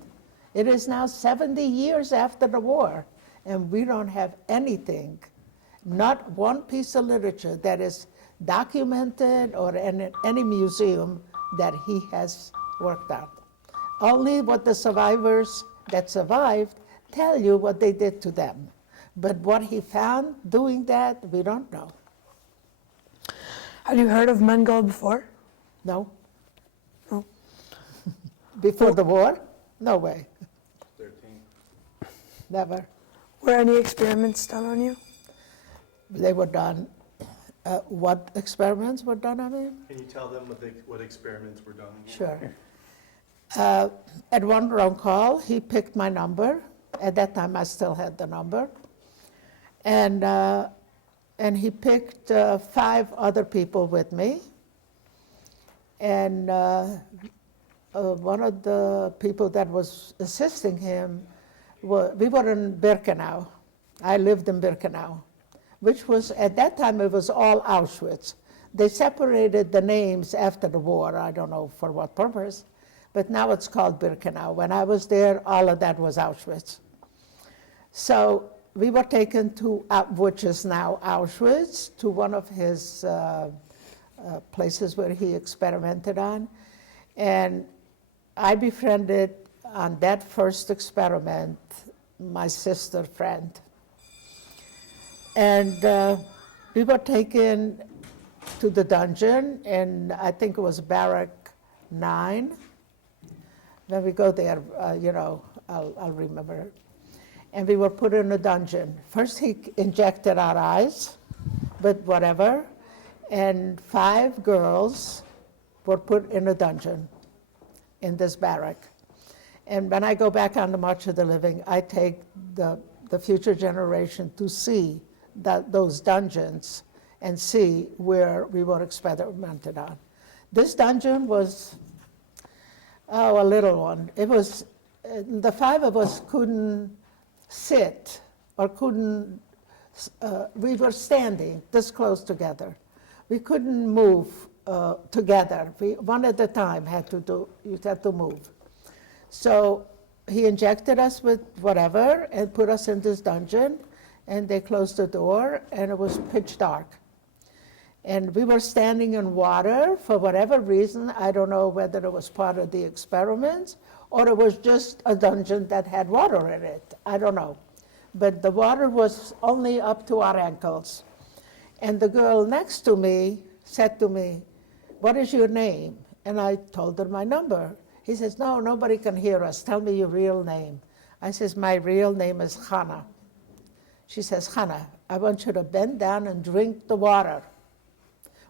It is now 70 years after the war, and we don't have anything, not one piece of literature that is documented or in any museum that he has worked on. Only what the survivors that survived tell you what they did to them. But what he found doing that, we don't know. Had you heard of Mengele before? No. No. Before the war? No way. 13. Never. Were any experiments done on you? They were done. What experiments were done on me? Can you tell them what experiments were done? Sure. At one phone call, he picked my number. At that time, I still had the number. And he picked 5 other people with me. And one of the people that was assisting him, we were in Birkenau. I lived in Birkenau, which was, at that time, it was all Auschwitz. They separated the names after the war. I don't know for what purpose, but now it's called Birkenau. When I was there, all of that was Auschwitz. So we were taken to, which is now Auschwitz, to one of his places where he experimented on. And I befriended, on that first experiment, my sister friend. And we were taken to the dungeon, and I think it was Barrack 9. When we go there, I'll remember it. And we were put in a dungeon. First he injected our eyes, but whatever. And 5 girls were put in a dungeon in this barrack. And when I go back on the March of the Living, I take the future generation to see those dungeons and see where we were experimented on. This dungeon was, a little one. It was, the 5 of us couldn't sit or couldn't, we were standing this close together. We couldn't move together. One at a time you had to move. So he injected us with whatever and put us in this dungeon, and they closed the door, and it was pitch dark. And we were standing in water for whatever reason. I don't know whether it was part of the experiments or it was just a dungeon that had water in it. I don't know. But the water was only up to our ankles. And the girl next to me said to me, "What is your name?" And I told her my number. He says, "No, nobody can hear us. Tell me your real name." I says, "My real name is Hannah." She says, "Hannah, I want you to bend down and drink the water."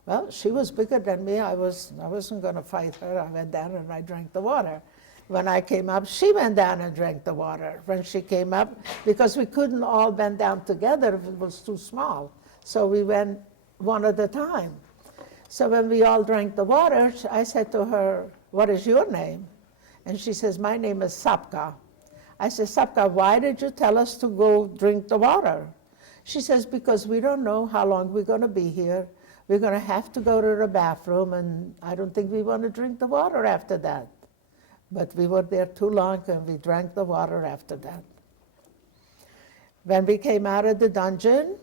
Well, she was bigger than me. I wasn't going to fight her. I went down and I drank the water. When I came up, she went down and drank the water. When she came up, because we couldn't all bend down together if it was too small, so we went one at a time. So when we all drank the water, I said to her, "What is your name?" And she says, "My name is Sapka." I said, "Sapka, why did you tell us to go drink the water?" She says, "Because we don't know how long we're going to be here. We're going to have to go to the bathroom, and I don't think we want to drink the water after that." But we were there too long, and we drank the water after that. When we came out of the dungeon,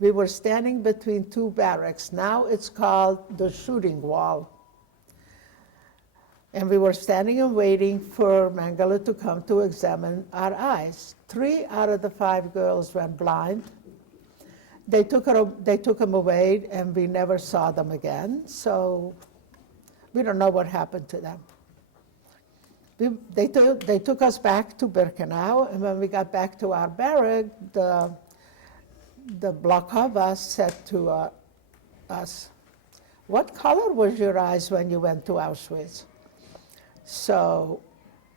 we were standing between two barracks. Now it's called the shooting wall. And we were standing and waiting for Mangala to come to examine our eyes. 3 out of the 5 girls went blind. They took them away, and we never saw them again. So we don't know what happened to them. They took us back to Birkenau, and when we got back to our barrack, the Blokova said to us, "What color was your eyes when you went to Auschwitz?" So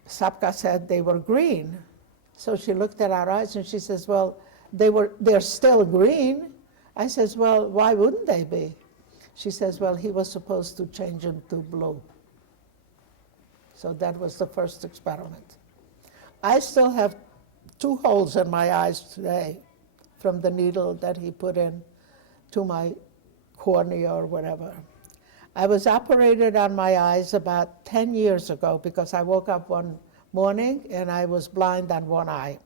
Sapka said they were green. So she looked at our eyes and she says, "Well, they're still green." I says, "Well, why wouldn't they be?" She says, "Well, he was supposed to change them to blue." So that was the first experiment. I still have 2 holes in my eyes today from the needle that he put in to my cornea or whatever. I was operated on my eyes about 10 years ago because I woke up one morning and I was blind on one eye.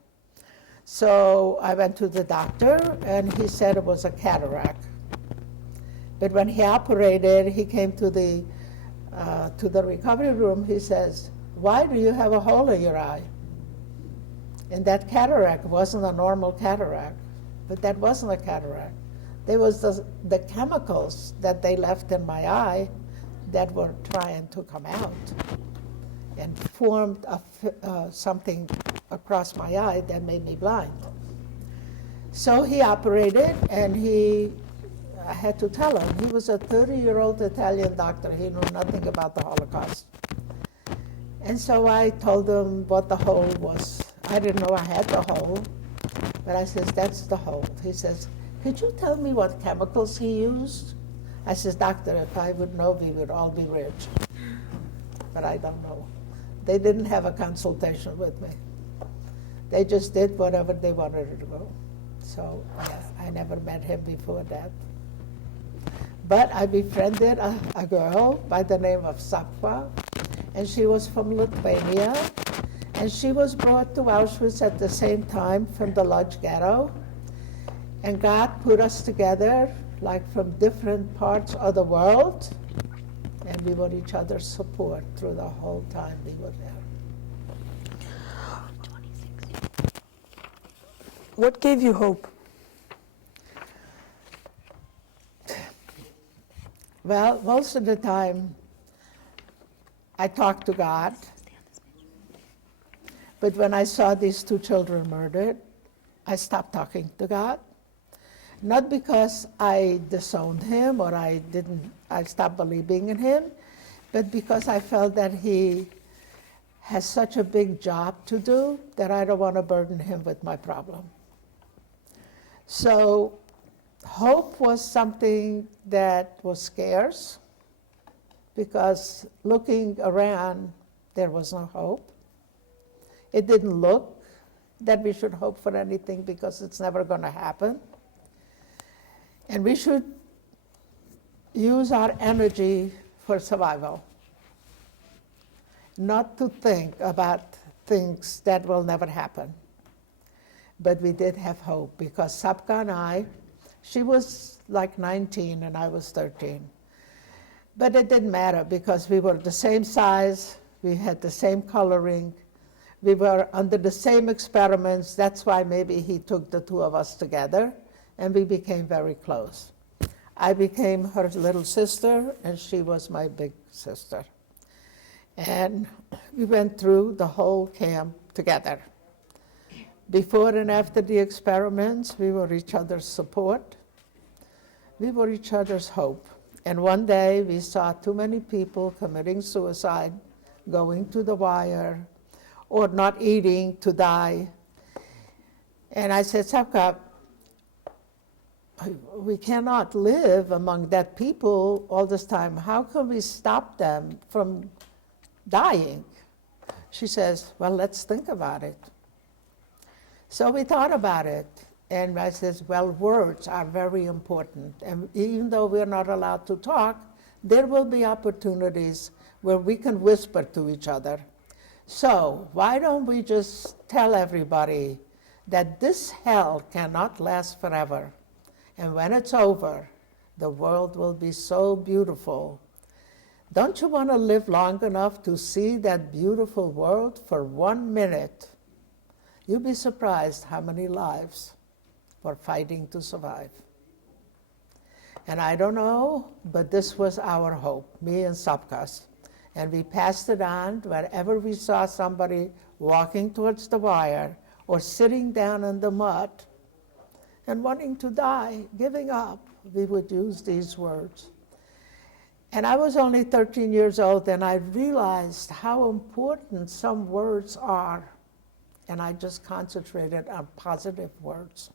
So I went to the doctor and he said it was a cataract. But when he operated, he came to the recovery room. He says, "Why do you have a hole in your eye?" And that cataract wasn't a normal cataract, but that wasn't a cataract. There was the chemicals that they left in my eye that were trying to come out and formed something across my eye that made me blind. So he operated, and I had to tell him. He was a 30-year-old Italian doctor. He knew nothing about the Holocaust. And so I told him what the hole was. I didn't know I had the hole, but I says, "That's the hole." He says, "Could you tell me what chemicals he used?" I says, "Doctor, if I would know, we would all be rich." But I don't know. They didn't have a consultation with me. They just did whatever they wanted to do. So I never met him before that. But I befriended a girl by the name of Sapka, and she was from Lithuania, and she was brought to Auschwitz at the same time from the Lodz ghetto. And God put us together, like from different parts of the world, and we were each other's support through the whole time we were there. What gave you hope? Well, most of the time, I talked to God. But when I saw these 2 children murdered, I stopped talking to God. Not because I disowned him or I stopped believing in him, but because I felt that he has such a big job to do that I don't want to burden him with my problem. So hope was something that was scarce because looking around, there was no hope. It didn't look that we should hope for anything because it's never going to happen. And we should use our energy for survival, not to think about things that will never happen. But we did have hope because Sapka and I, she was like 19 and I was 13. But it didn't matter because we were the same size, we had the same coloring, we were under the same experiments. That's why maybe he took the 2 of us together. and we became very close. I became her little sister, and she was my big sister. And we went through the whole camp together. Before and after the experiments, we were each other's support. We were each other's hope. And one day we saw too many people committing suicide, going to the wire, or not eating to die. And I said, Sapka, we cannot live among that people all this time. How can we stop them from dying? She says, well, let's think about it. So we thought about it. And I says, well, words are very important. And even though we're not allowed to talk, there will be opportunities where we can whisper to each other. So why don't we just tell everybody that this hell cannot last forever. And when it's over, the world will be so beautiful. Don't you want to live long enough to see that beautiful world for 1 minute? You'll be surprised how many lives were fighting to survive. And I don't know, but this was our hope, me and Sapkas. And we passed it on wherever we saw somebody walking towards the wire or sitting down in the mud and wanting to die, giving up, we would use these words. And I was only 13 years old, and I realized how important some words are. And I just concentrated on positive words.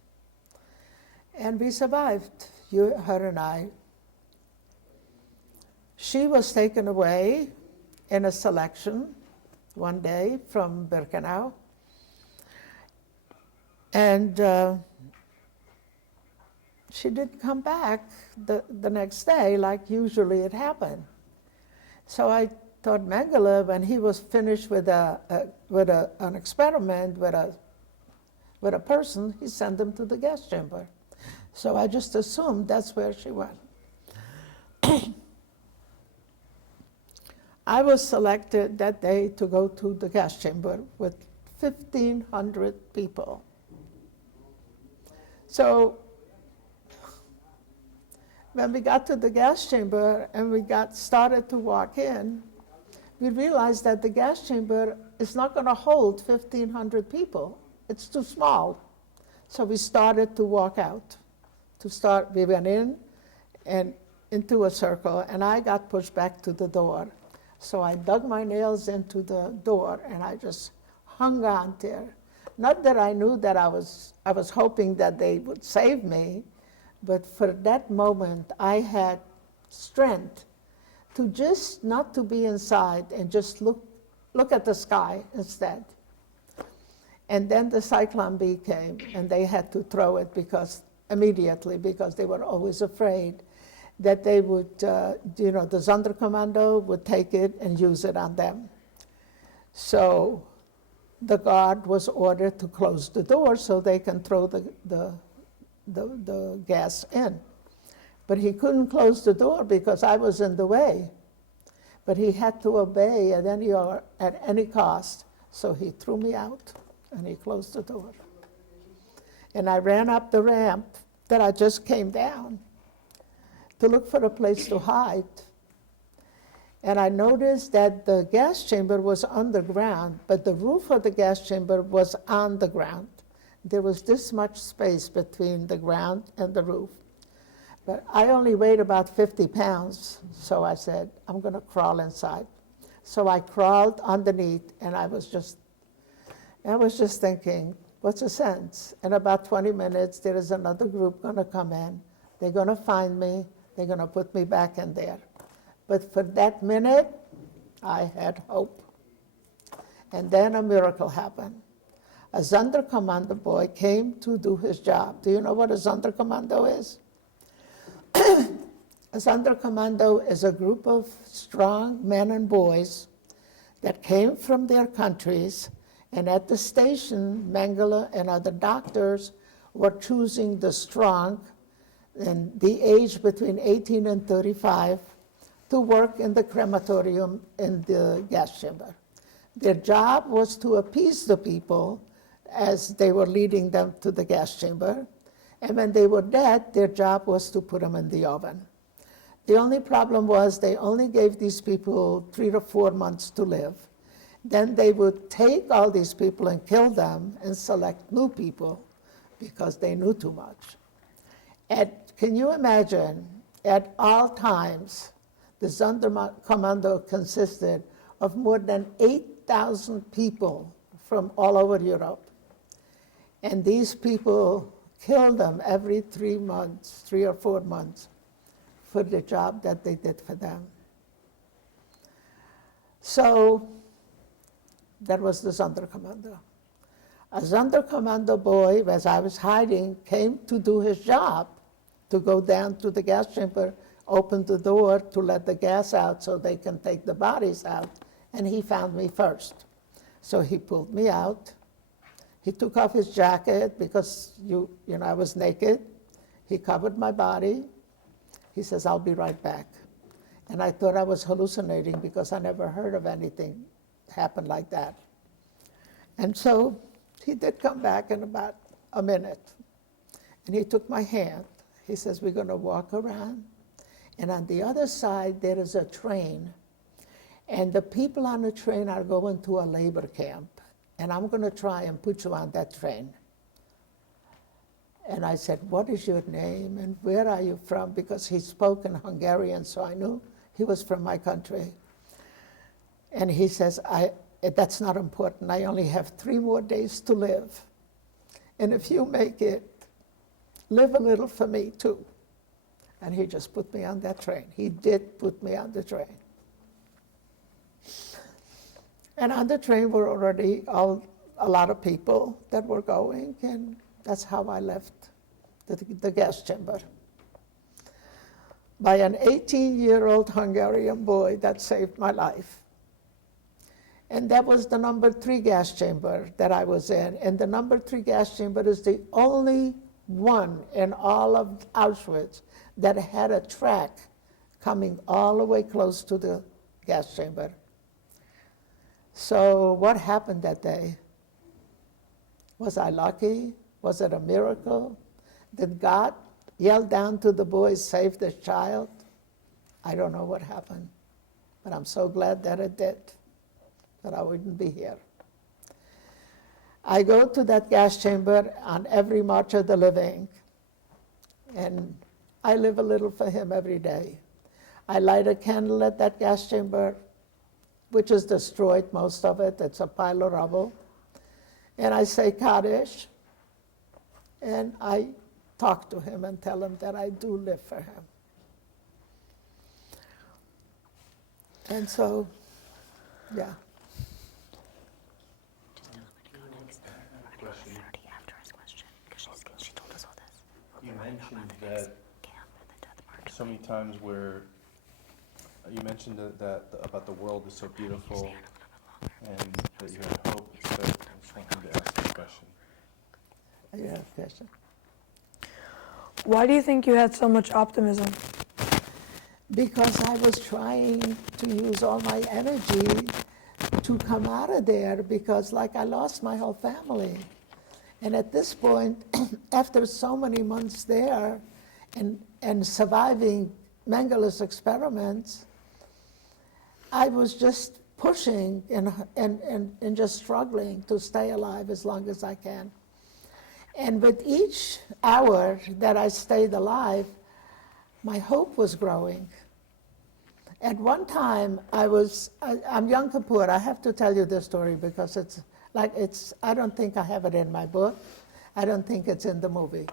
And we survived, her and I. She was taken away in a selection one day from Birkenau. And she didn't come back the next day like usually it happened. So I thought Mengele, when he was finished with an experiment with a person, he sent them to the gas chamber. So I just assumed that's where she went. I was selected that day to go to the gas chamber with 1,500 people. So when we got to the gas chamber and we started to walk in, we realized that the gas chamber is not going to hold 1,500 people. It's too small. So we started to walk out. We went in and into a circle, and I got pushed back to the door. So I dug my nails into the door, and I just hung on there. Not that I knew that I was hoping that they would save me, but for that moment, I had strength to just not to be inside and just look at the sky instead. And then the Cyclone B came, and they had to throw it immediately because they were always afraid that they would, the Sonderkommando would take it and use it on them. So the guard was ordered to close the door so they can throw the gas in. But he couldn't close the door because I was in the way. But he had to obey at any cost. So he threw me out and he closed the door. And I ran up the ramp that I just came down to look for a place to hide. And I noticed that the gas chamber was underground, but the roof of the gas chamber was on the ground. There was this much space between the ground and the roof. But I only weighed about 50 pounds, so I said, I'm going to crawl inside. So I crawled underneath, and I was just thinking, what's the sense? In about 20 minutes, there is another group going to come in. They're going to find me. They're going to put me back in there. But for that minute, I had hope. And then a miracle happened. A Sonderkommando boy came to do his job. Do you know what a Sonderkommando is? A Sonderkommando is a group of strong men and boys that came from their countries, and at the station, Mengele and other doctors were choosing the strong and the age between 18 and 35 to work in the crematorium in the gas chamber. Their job was to appease the people as they were leading them to the gas chamber And when they were dead, their job was to put them in the oven. The only problem was they only gave these people 3 to 4 months to live. Then they would take all these people and kill them and select new people because they knew too much. Can you imagine, at all times, the Sonderkommando consisted of more than 8,000 people from all over Europe. And these people killed them every 3 months, 3 or 4 months, for the job that they did for them. So that was the Sonderkommando. A Sonderkommando boy, as I was hiding, came to do his job, to go down to the gas chamber, open the door to let the gas out so they can take the bodies out, and he found me first. So he pulled me out. He took off his jacket because I was naked. He covered my body. He says, "I'll be right back." And I thought I was hallucinating because I never heard of anything happen like that. And so he did come back in about a minute. And he took my hand. He says, "We're going to walk around. And on the other side, there is a train. And the people on the train are going to a labor camp. And I'm going to try and put you on that train." And I said, "What is your name and where are you from?" Because he spoke in Hungarian, so I knew he was from my country. And he says, "That's not important. I only have 3 more days to live. And if you make it, live a little for me too." And he just put me on that train. He did put me on the train. And on the train were already a lot of people that were going, and that's how I left the gas chamber. By an 18-year-old Hungarian boy that saved my life. And that was the number 3 gas chamber that I was in. And the number 3 gas chamber is the only one in all of Auschwitz that had a track coming all the way close to the gas chamber. So what happened that day? Was I lucky? Was it a miracle? Did God yell down to the boys, "Save this child"? I don't know what happened, but I'm so glad that it did, that I wouldn't be here. I go to that gas chamber on every March of the Living, and I live a little for him every day. I light a candle at that gas chamber, which is destroyed, most of it. It's a pile of rubble. And I say Kaddish, and I talk to him and tell him that I do live for him. And so, yeah. Question. After his question, because she told us all this. You mentioned that Camp and the death march. so many times where you mentioned that about the world is so beautiful and that you have hope. So I just wanted to ask you a question. You have a question? Why do you think you had so much optimism? Because I was trying to use all my energy to come out of there, because I lost my whole family. And at this point, after so many months there and surviving Mengeles experiments, I was just pushing and just struggling to stay alive as long as I can. And with each hour that I stayed alive, my hope was growing. At one time, I'm Yom Kippur. I have to tell you this story because I don't think I have it in my book. I don't think it's in the movie.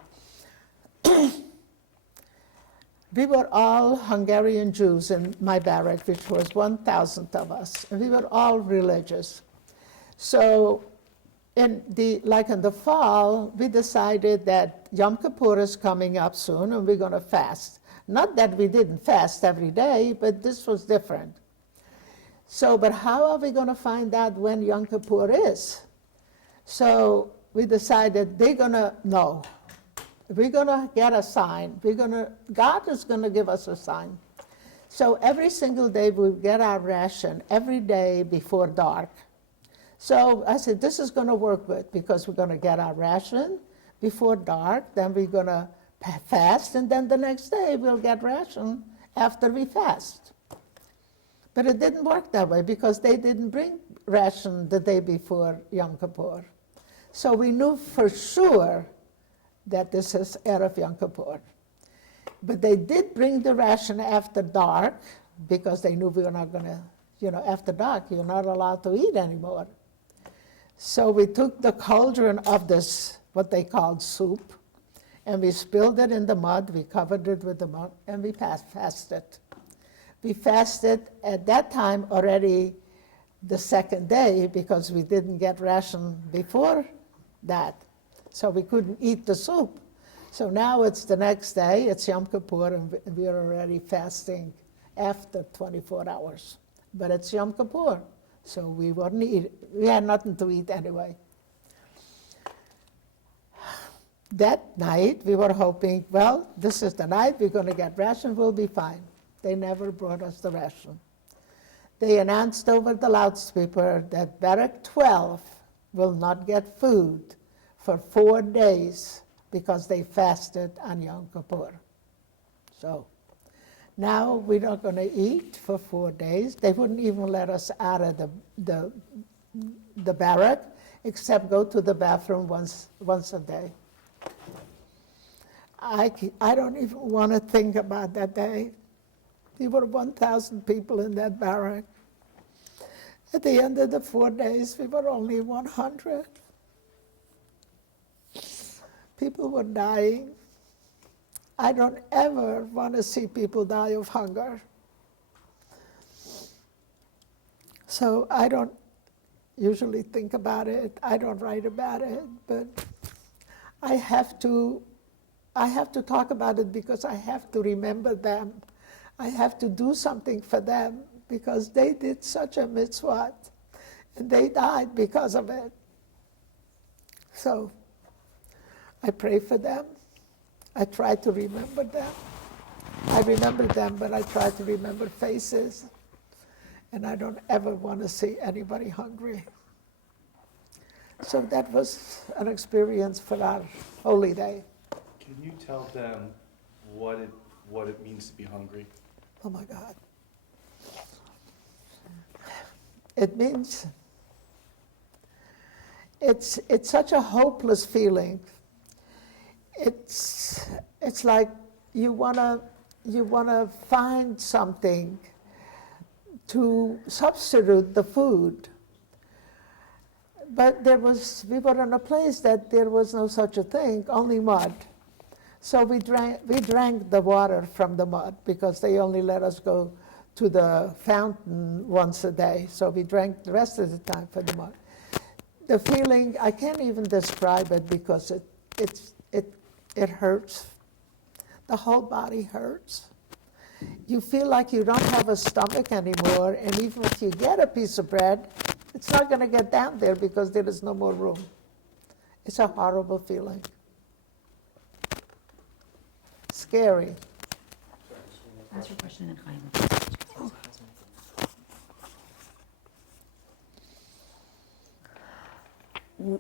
We were all Hungarian Jews in my barrack, which was 1,000 of us, and we were all religious. So in the fall, we decided that Yom Kippur is coming up soon, and we're going to fast. Not that we didn't fast every day, but this was different. So, but how are we going to find out when Yom Kippur is? So we decided they're going to know. We're going to get a sign. God is going to give us a sign. So every single day we get our ration every day before dark. So I said, this is going to work good because we're going to get our ration. before dark, then we're going to fast, and then the next day we'll get ration after we fast. But it didn't work that way because they didn't bring ration the day before Yom Kippur. So we knew for sure that this is Erev Yom Kippur. But they did bring the ration after dark because they knew we were not going to, after dark, you're not allowed to eat anymore. So we took the cauldron of this, what they called soup, and we spilled it in the mud, we covered it with the mud, and we fasted. We fasted at that time already the second day because we didn't get ration before that. So we couldn't eat the soup. So now it's the next day, it's Yom Kippur, and we're already fasting after 24 hours. But it's Yom Kippur, so we wouldn't eat. We had nothing to eat anyway. That night, we were hoping, well, this is the night, we're going to get ration, we'll be fine. They never brought us the ration. They announced over the loudspeaker that Barrack 12 will not get food for 4 days because they fasted on Yom Kippur. So now we're not going to eat for 4 days. They wouldn't even let us out of the barrack except go to the bathroom once a day. I don't even want to think about that day. There were 1,000 people in that barrack. At the end of the 4 days, we were only 100. People were dying. I don't ever want to see people die of hunger. So I don't usually think about it. I don't write about it, but I have to talk about it because I have to remember them. I have to do something for them because they did such a mitzvah and they died because of it. So I pray for them. I try to remember them. I remember them, but I try to remember faces. And I don't ever want to see anybody hungry. So that was an experience for our holy day. Can you tell them what it means to be hungry? Oh my God. It means it's such a hopeless feeling. It's like you wanna find something to substitute the food. But we were in a place that there was no such a thing, only mud. So we drank the water from the mud because they only let us go to the fountain once a day. So we drank the rest of the time from the mud. The feeling, I can't even describe it because it hurts. The whole body hurts. You feel like you don't have a stomach anymore, and even if you get a piece of bread, it's not going to get down there because there is no more room. It's a horrible feeling. Scary. Ask your question in Chaim.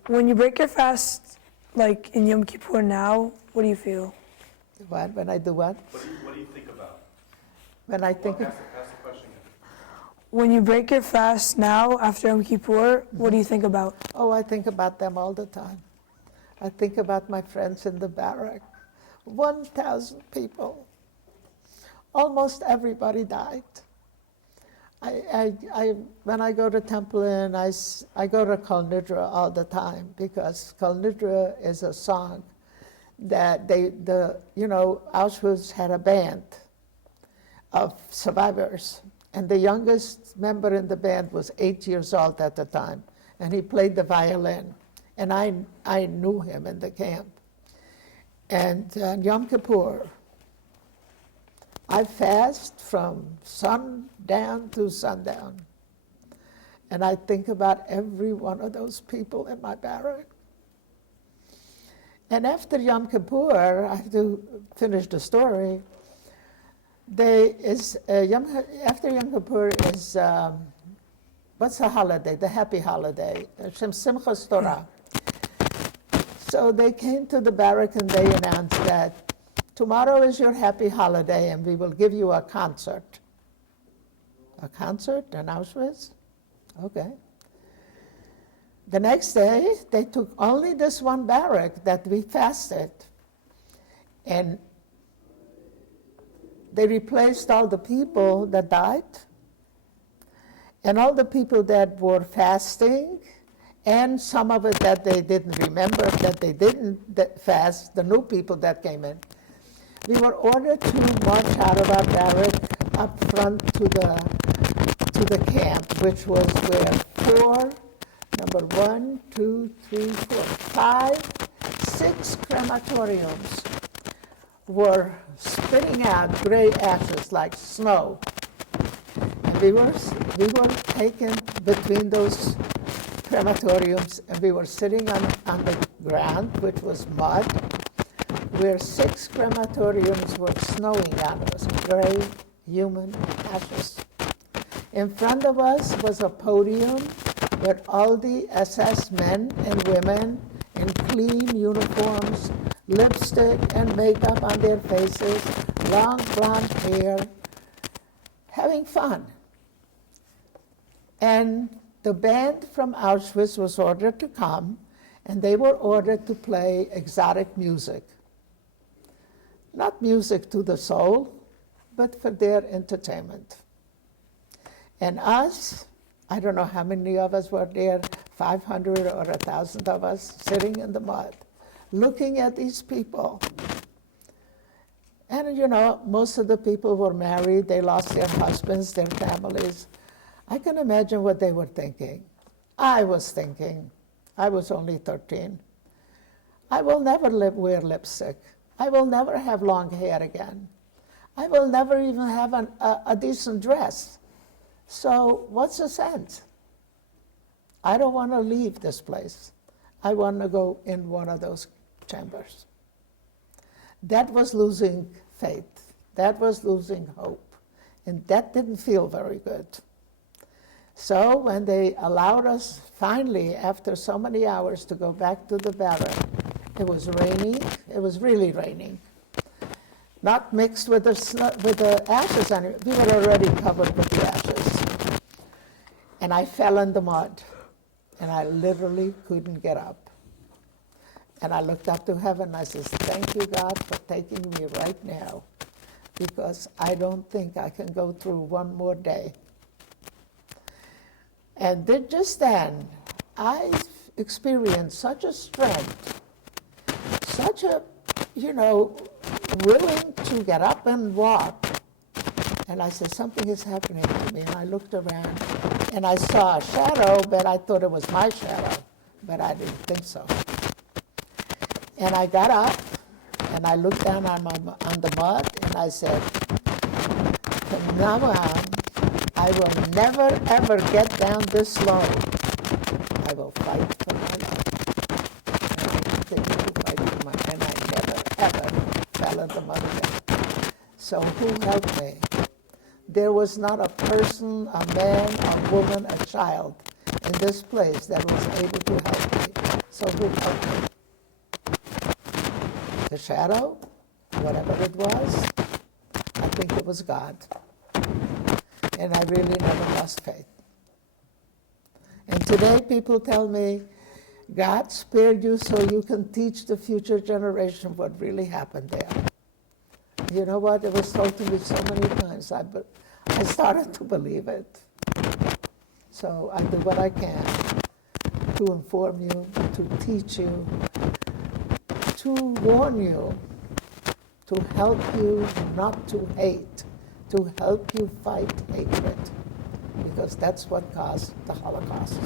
When you break your fast, like in Yom Kippur now, what do you feel? What? When I do what? What do you think about? When I think of, Ask the question again. When you break your fast now, after Yom Kippur, what do you think about? oh, I think about them all the time. I think about my friends in the barrack. 1,000 people. Almost everybody died. When I go to Temple Inn, I go to Kol Nidra all the time because Kol Nidra is a song that Auschwitz had a band of survivors, and the youngest member in the band was 8 years old at the time, and he played the violin, and I knew him in the camp. And Yom Kippur, I fast from sundown to sundown. And I think about every one of those people in my barrack. And after Yom Kippur, I have to finish the story. After Yom Kippur is, what's the holiday, the happy holiday? Simchas Torah. So they came to the barrack and they announced that tomorrow is your happy holiday and we will give you a concert. A concert in Auschwitz? Okay. The next day, they took only this one barrack that we fasted, and they replaced all the people that died, and all the people that were fasting, and some of it that they didn't remember, that they didn't fast, the new people that came in. We were ordered to march out of our barrack up front to the camp, which was where one, two, three, four, five, 6 crematoriums were spitting out gray ashes like snow. And we were taken between those crematoriums, and we were sitting on the ground, which was mud, where 6 crematoriums were snowing on us, gray human ashes. In front of us was a podium where all the SS men and women in clean uniforms, lipstick and makeup on their faces, long blonde hair, having fun. And the band from Auschwitz was ordered to come, and they were ordered to play exotic music. Not music to the soul, but for their entertainment. And us, I don't know how many of us were there, 500 or 1,000 of us sitting in the mud, looking at these people. And most of the people were married, they lost their husbands, their families. I can imagine what they were thinking. I was thinking, I was only 13. I will never wear lipstick. I will never have long hair again. I will never even have a decent dress. So what's the sense? I don't want to leave this place. I want to go in one of those chambers. That was losing faith. That was losing hope. And that didn't feel very good. So when they allowed us finally, after so many hours, to go back to the barrack, it was raining. It was really raining. Not mixed with the ashes. We were already covered with the ashes. And I fell in the mud, and I literally couldn't get up. And I looked up to heaven, and I said, thank you, God, for taking me right now, because I don't think I can go through one more day. And then just then, I experienced such a strength, such a, willing to get up and walk. And I said, something is happening to me. And I looked around, and I saw a shadow, but I thought it was my shadow, but I didn't think so. And I got up, and I looked down on the mud, and I said, from now on, I will never, ever get down this low. I will fight for my life. And I continued to fight for my life, and I never, ever fell in the mud again. So who helped me? There was not a person, a man, a woman, a child in this place that was able to help me. So who helped me? The shadow, whatever it was, I think it was God. And I really never lost faith. And today people tell me, God spared you so you can teach the future generation what really happened there. You know what? It was told to me so many times. I started to believe it. So I do what I can to inform you, to teach you, to warn you, to help you not to hate, to help you fight hatred, because that's what caused the Holocaust.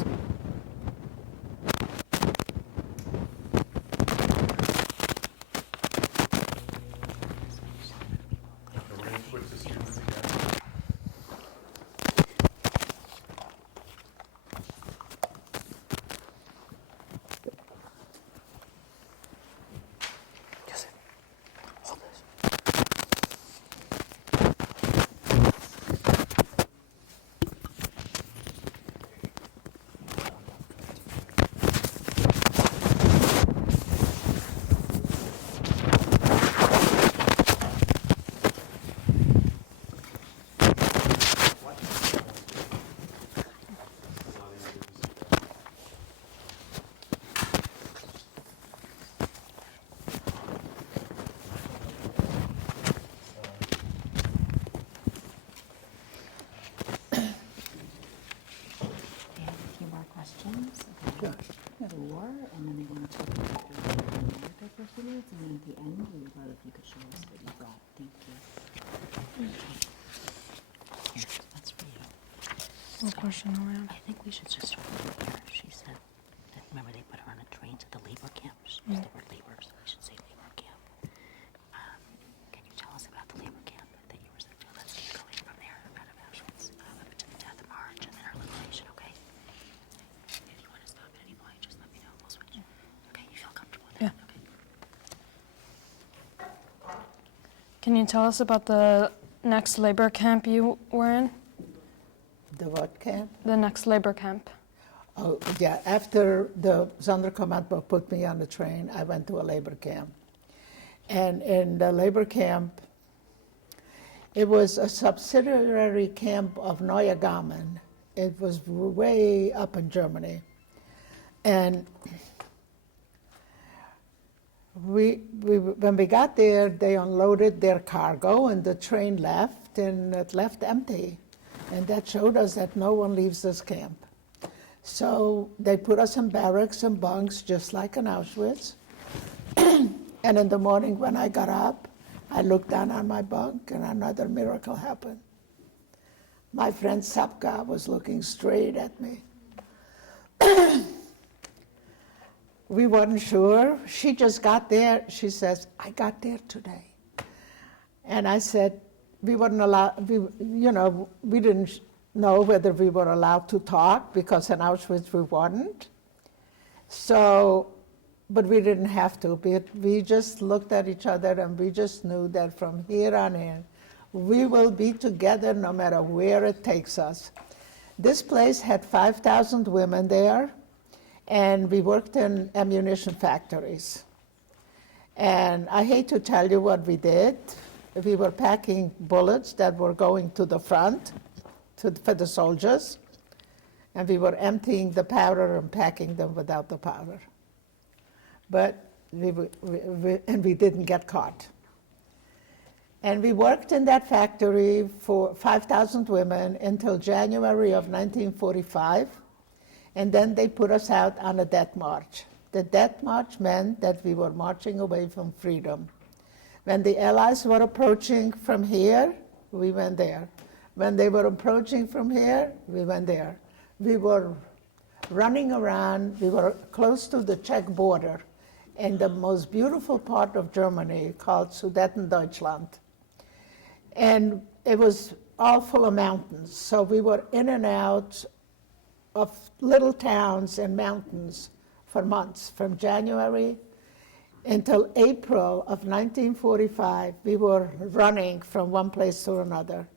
afterwards, and then at the end, we would love if you could show us what you brought. Thank you. Here, that's for you. What question are we on? I think we should just start with here. She said that, remember they put her on a train to the labor camp? She used the word labor, so we should say labor camp. Can you tell us about the labor camp that you were sent to? Let's keep going from there, out of Auschwitz, up to the death march, and then our liberation, okay? If you want to stop at any point, just let me know. We'll switch. Okay, you feel comfortable with that? Okay. Can you tell us about the next labor camp you were in? The what camp? The next labor camp. Oh, yeah, after the Sonderkommando put me on the train, I went to a labor camp. And in the labor camp, it was a subsidiary camp of Neuengamme. It was way up in Germany. And when we got there, they unloaded their cargo and the train left, and it left empty. And that showed us that no one leaves this camp. So they put us in barracks and bunks, just like in Auschwitz. And in the morning when I got up, I looked down on my bunk and another miracle happened. My friend Sapka was looking straight at me. We weren't sure. She just got there. She says, I got there today. And I said, we weren't allowed, we didn't know whether we were allowed to talk because in Auschwitz we weren't. So, but we didn't have to. We just looked at each other and we just knew that from here on in, we will be together no matter where it takes us. This place had 5,000 women there, and we worked in ammunition factories. And I hate to tell you what we did. We were packing bullets that were going to the front for the soldiers, and we were emptying the powder and packing them without the powder. But we didn't get caught. And we worked in that factory for 5,000 women until January of 1945, and then they put us out on a death march. The death march meant that we were marching away from freedom. When the Allies were approaching from here, we went there. When they were approaching from here, we went there. We were running around. We were close to the Czech border in the most beautiful part of Germany called Sudetendeutschland. And it was all full of mountains. So we were in and out of little towns and mountains for months, from January until April of 1945, we were running from one place to another.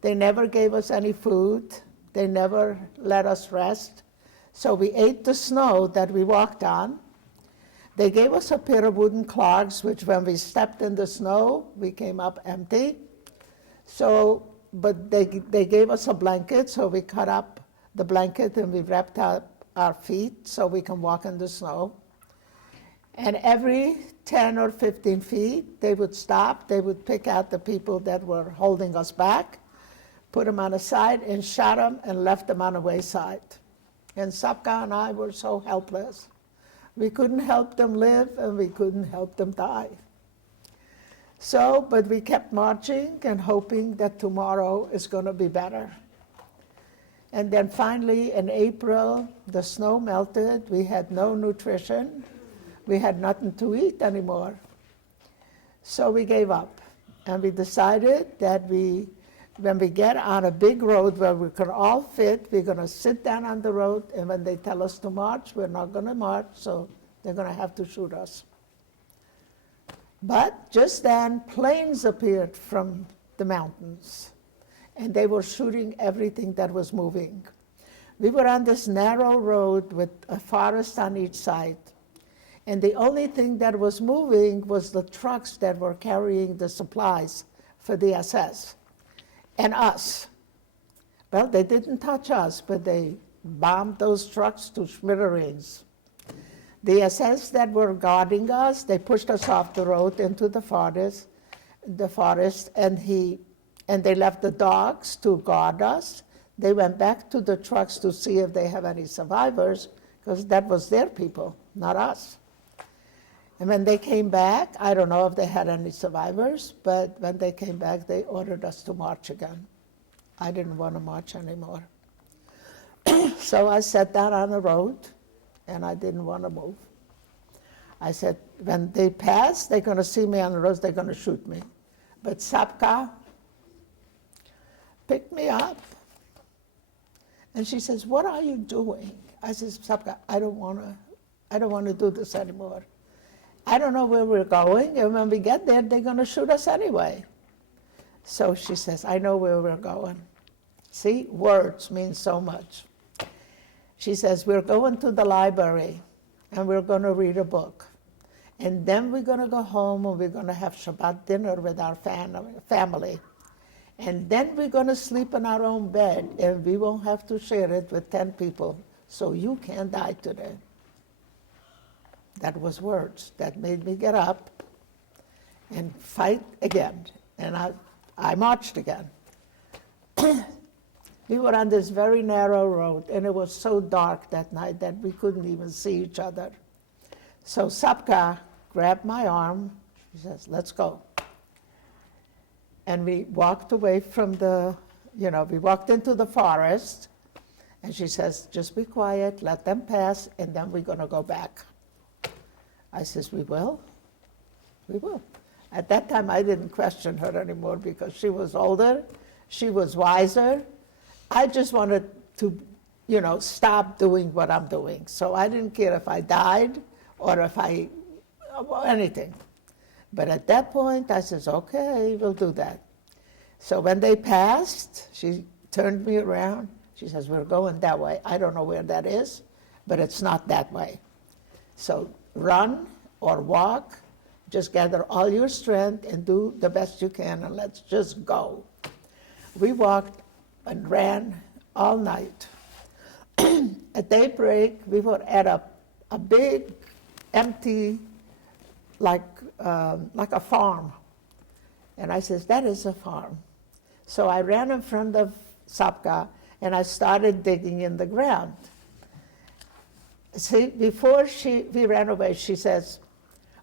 They never gave us any food. They never let us rest. So we ate the snow that we walked on. They gave us a pair of wooden clogs, which when we stepped in the snow, we came up empty. So, but they gave us a blanket, so we cut up the blanket and we wrapped up our feet so we can walk in the snow. And every 10 or 15 feet, they would stop. They would pick out the people that were holding us back, put them on a side, and shot them and left them on the wayside. And Sapka and I were so helpless. We couldn't help them live, and we couldn't help them die. So, but we kept marching and hoping that tomorrow is going to be better. And then finally, in April, the snow melted. We had no nutrition. We had nothing to eat anymore. So we gave up. And we decided that when we get on a big road where we can all fit, we're going to sit down on the road, and when they tell us to march, we're not going to march, so they're going to have to shoot us. But just then, planes appeared from the mountains, and they were shooting everything that was moving. We were on this narrow road with a forest on each side, and the only thing that was moving was the trucks that were carrying the supplies for the SS. And us. Well, they didn't touch us, but they bombed those trucks to smithereens. The SS that were guarding us, they pushed us off the road into the forest, and they left the dogs to guard us. They went back to the trucks to see if they have any survivors, because that was their people, not us. And when they came back, I don't know if they had any survivors, but when they came back, they ordered us to march again. I didn't want to march anymore. So I sat down on the road, and I didn't want to move. I said, when they pass, they're going to see me on the road, they're going to shoot me. But Sapka picked me up, and she says, what are you doing? I says, Sapka, I don't want to do this anymore. I don't know where we're going, and when we get there, they're going to shoot us anyway. So she says, I know where we're going. See, words mean so much. She says, we're going to the library, and we're going to read a book. And then we're going to go home, and we're going to have Shabbat dinner with our family. And then we're going to sleep in our own bed, and we won't have to share it with 10 people. So you can't die today. That was words that made me get up and fight again. And I marched again. We were on this very narrow road, and it was so dark that night that we couldn't even see each other. So Sapka grabbed my arm. She says, let's go. And we walked away from we walked into the forest, and she says, just be quiet, let them pass, and then we're going to go back. I says, we will? We will. At that time, I didn't question her anymore because she was older, she was wiser. I just wanted to, stop doing what I'm doing. So I didn't care if I died or if anything. But at that point, I says, okay, we'll do that. So when they passed, she turned me around. She says, we're going that way. I don't know where that is, but it's not that way. So run or walk, just gather all your strength and do the best you can, and let's just go. We walked and ran all night. At daybreak, we were at a big, empty, like a farm. And I says, that is a farm. So I ran in front of Sapka, and I started digging in the ground. See, before we ran away, she says,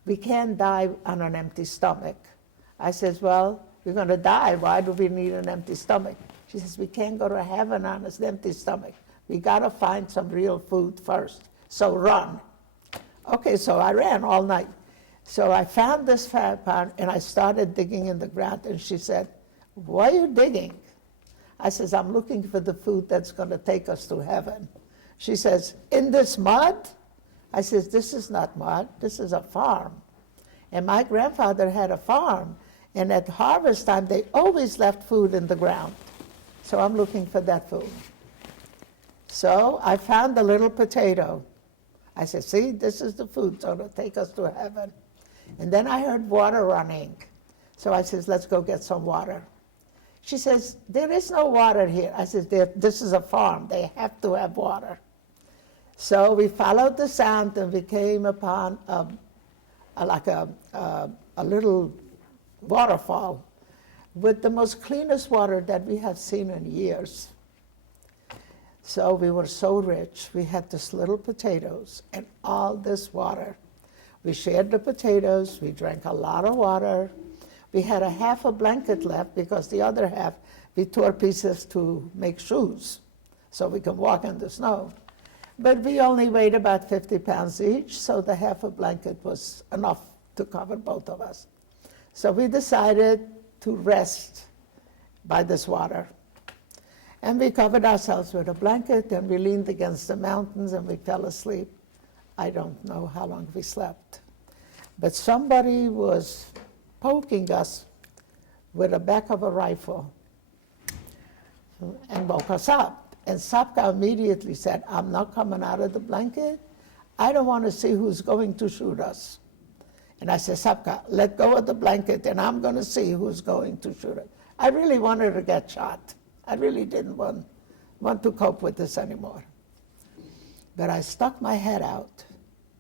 we can't die on an empty stomach. I says, well, we're going to die. Why do we need an empty stomach? She says, we can't go to heaven on an empty stomach. We got to find some real food first. So run. Okay, so I ran all night. So I found this fat pond, and I started digging in the ground, and she said, why are you digging? I says, I'm looking for the food that's going to take us to heaven. She says, in this mud? I says, this is not mud, this is a farm. And my grandfather had a farm, and at harvest time, they always left food in the ground. So I'm looking for that food. So I found a little potato. I said, see, this is the food, so it'll take us to heaven. And then I heard water running. So I says, let's go get some water. She says, there is no water here. I says, this is a farm. They have to have water. So we followed the sound, and we came upon a little waterfall with the most cleanest water that we have seen in years. So we were so rich. We had this little potatoes and all this water. We shared the potatoes. We drank a lot of water. We had a half a blanket left because the other half we tore pieces to make shoes so we can walk in the snow. But we only weighed about 50 pounds each, so the half a blanket was enough to cover both of us. So we decided to rest by this water. And we covered ourselves with a blanket, and we leaned against the mountains, and we fell asleep. I don't know how long we slept. But somebody was poking us with the back of a rifle and woke us up. And Sapka immediately said, I'm not coming out of the blanket. I don't want to see who's going to shoot us. And I said, Sapka, let go of the blanket, and I'm going to see who's going to shoot us. I really wanted to get shot. I really didn't want to cope with this anymore. But I stuck my head out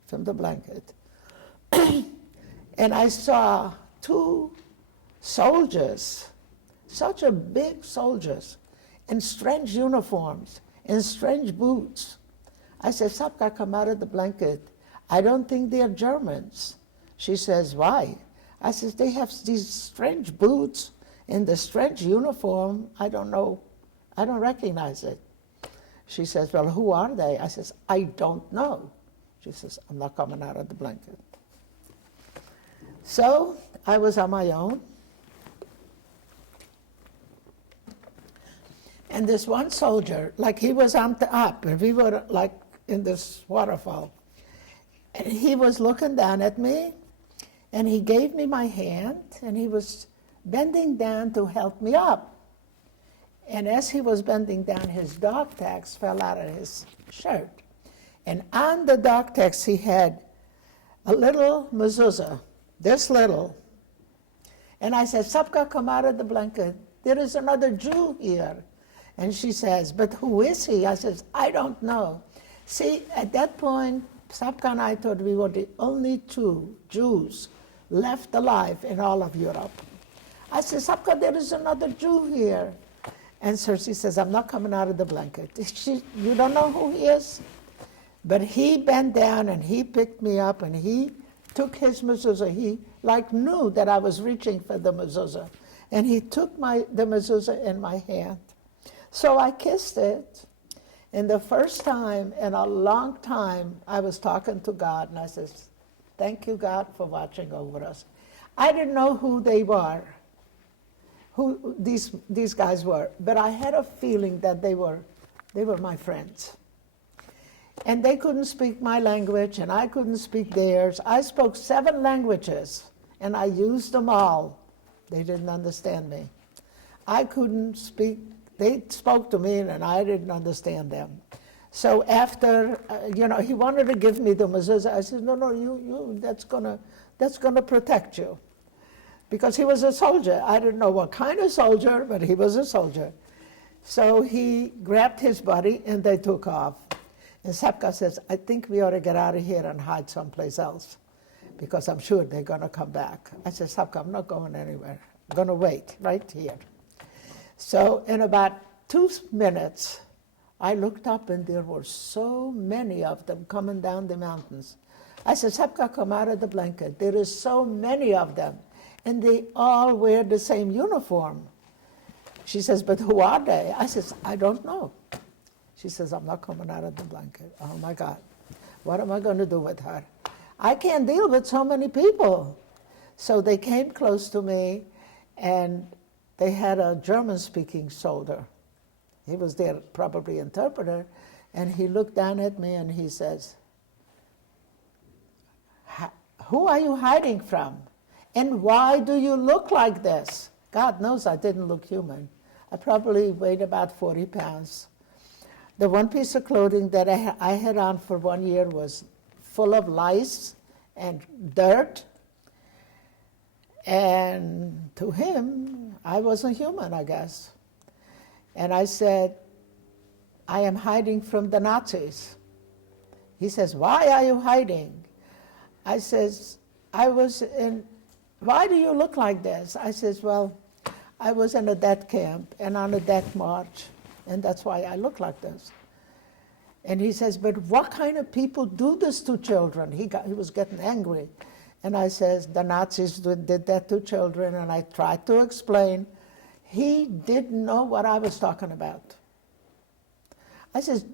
from the blanket, and I saw two soldiers, such a big soldiers, in strange uniforms, in strange boots. I said, Sapka, come out of the blanket. I don't think they're Germans. She says, why? I says, they have these strange boots in the strange uniform. I don't know. I don't recognize it. She says, well, who are they? I says, I don't know. She says, I'm not coming out of the blanket. So I was on my own. And this one soldier, like he was on the up, and we were like in this waterfall. And he was looking down at me, and he gave me my hand, and he was bending down to help me up. And as he was bending down, his dog tags fell out of his shirt. And on the dog tags, he had a little mezuzah, this little. And I said, Sapka, come out of the blanket. There is another Jew here. And she says, but who is he? I says, I don't know. See, at that point, Sapka and I thought we were the only two Jews left alive in all of Europe. I said, Sapka, there is another Jew here. And so she says, I'm not coming out of the blanket. You don't know who he is? But he bent down and he picked me up and he took his mezuzah. He like knew that I was reaching for the mezuzah. And he took the mezuzah in my hand. So I kissed it. And the first time in a long time, I was talking to God and I said, thank you, God, for watching over us. I didn't know who they were, who these guys were, but I had a feeling that they were my friends. And they couldn't speak my language and I couldn't speak theirs. I spoke 7 languages and I used them all. They didn't understand me. I couldn't speak. They spoke to me and I didn't understand them. So after, he wanted to give me the mezuzah. I said, no, you, that's gonna protect you. Because he was a soldier. I didn't know what kind of soldier, but he was a soldier. So he grabbed his buddy and they took off. And Sapka says, I think we ought to get out of here and hide someplace else because I'm sure they're gonna come back. I said, Sapka, I'm not going anywhere. I'm gonna wait right here. So in about 2 minutes, I looked up and there were so many of them coming down the mountains. I said, Sapka, come out of the blanket. There is so many of them. And they all wear the same uniform. She says, but who are they? I says, I don't know. She says, I'm not coming out of the blanket. Oh my God, what am I going to do with her? I can't deal with so many people. So they came close to me and they had a German-speaking soldier. He was their probably interpreter, and he looked down at me and he says, who are you hiding from? And why do you look like this? God knows I didn't look human. I probably weighed about 40 pounds. The one piece of clothing that I had on for 1 year was full of lice and dirt. And to him, I wasn't human, I guess. And I said, I am hiding from the Nazis. He says, why are you hiding? I says, why do you look like this? I says, well, I was in a death camp and on a death march, and that's why I look like this. And he says, but what kind of people do this to children? He was getting angry. And I says, the Nazis did that to children, and I tried to explain. He didn't know what I was talking about. I says,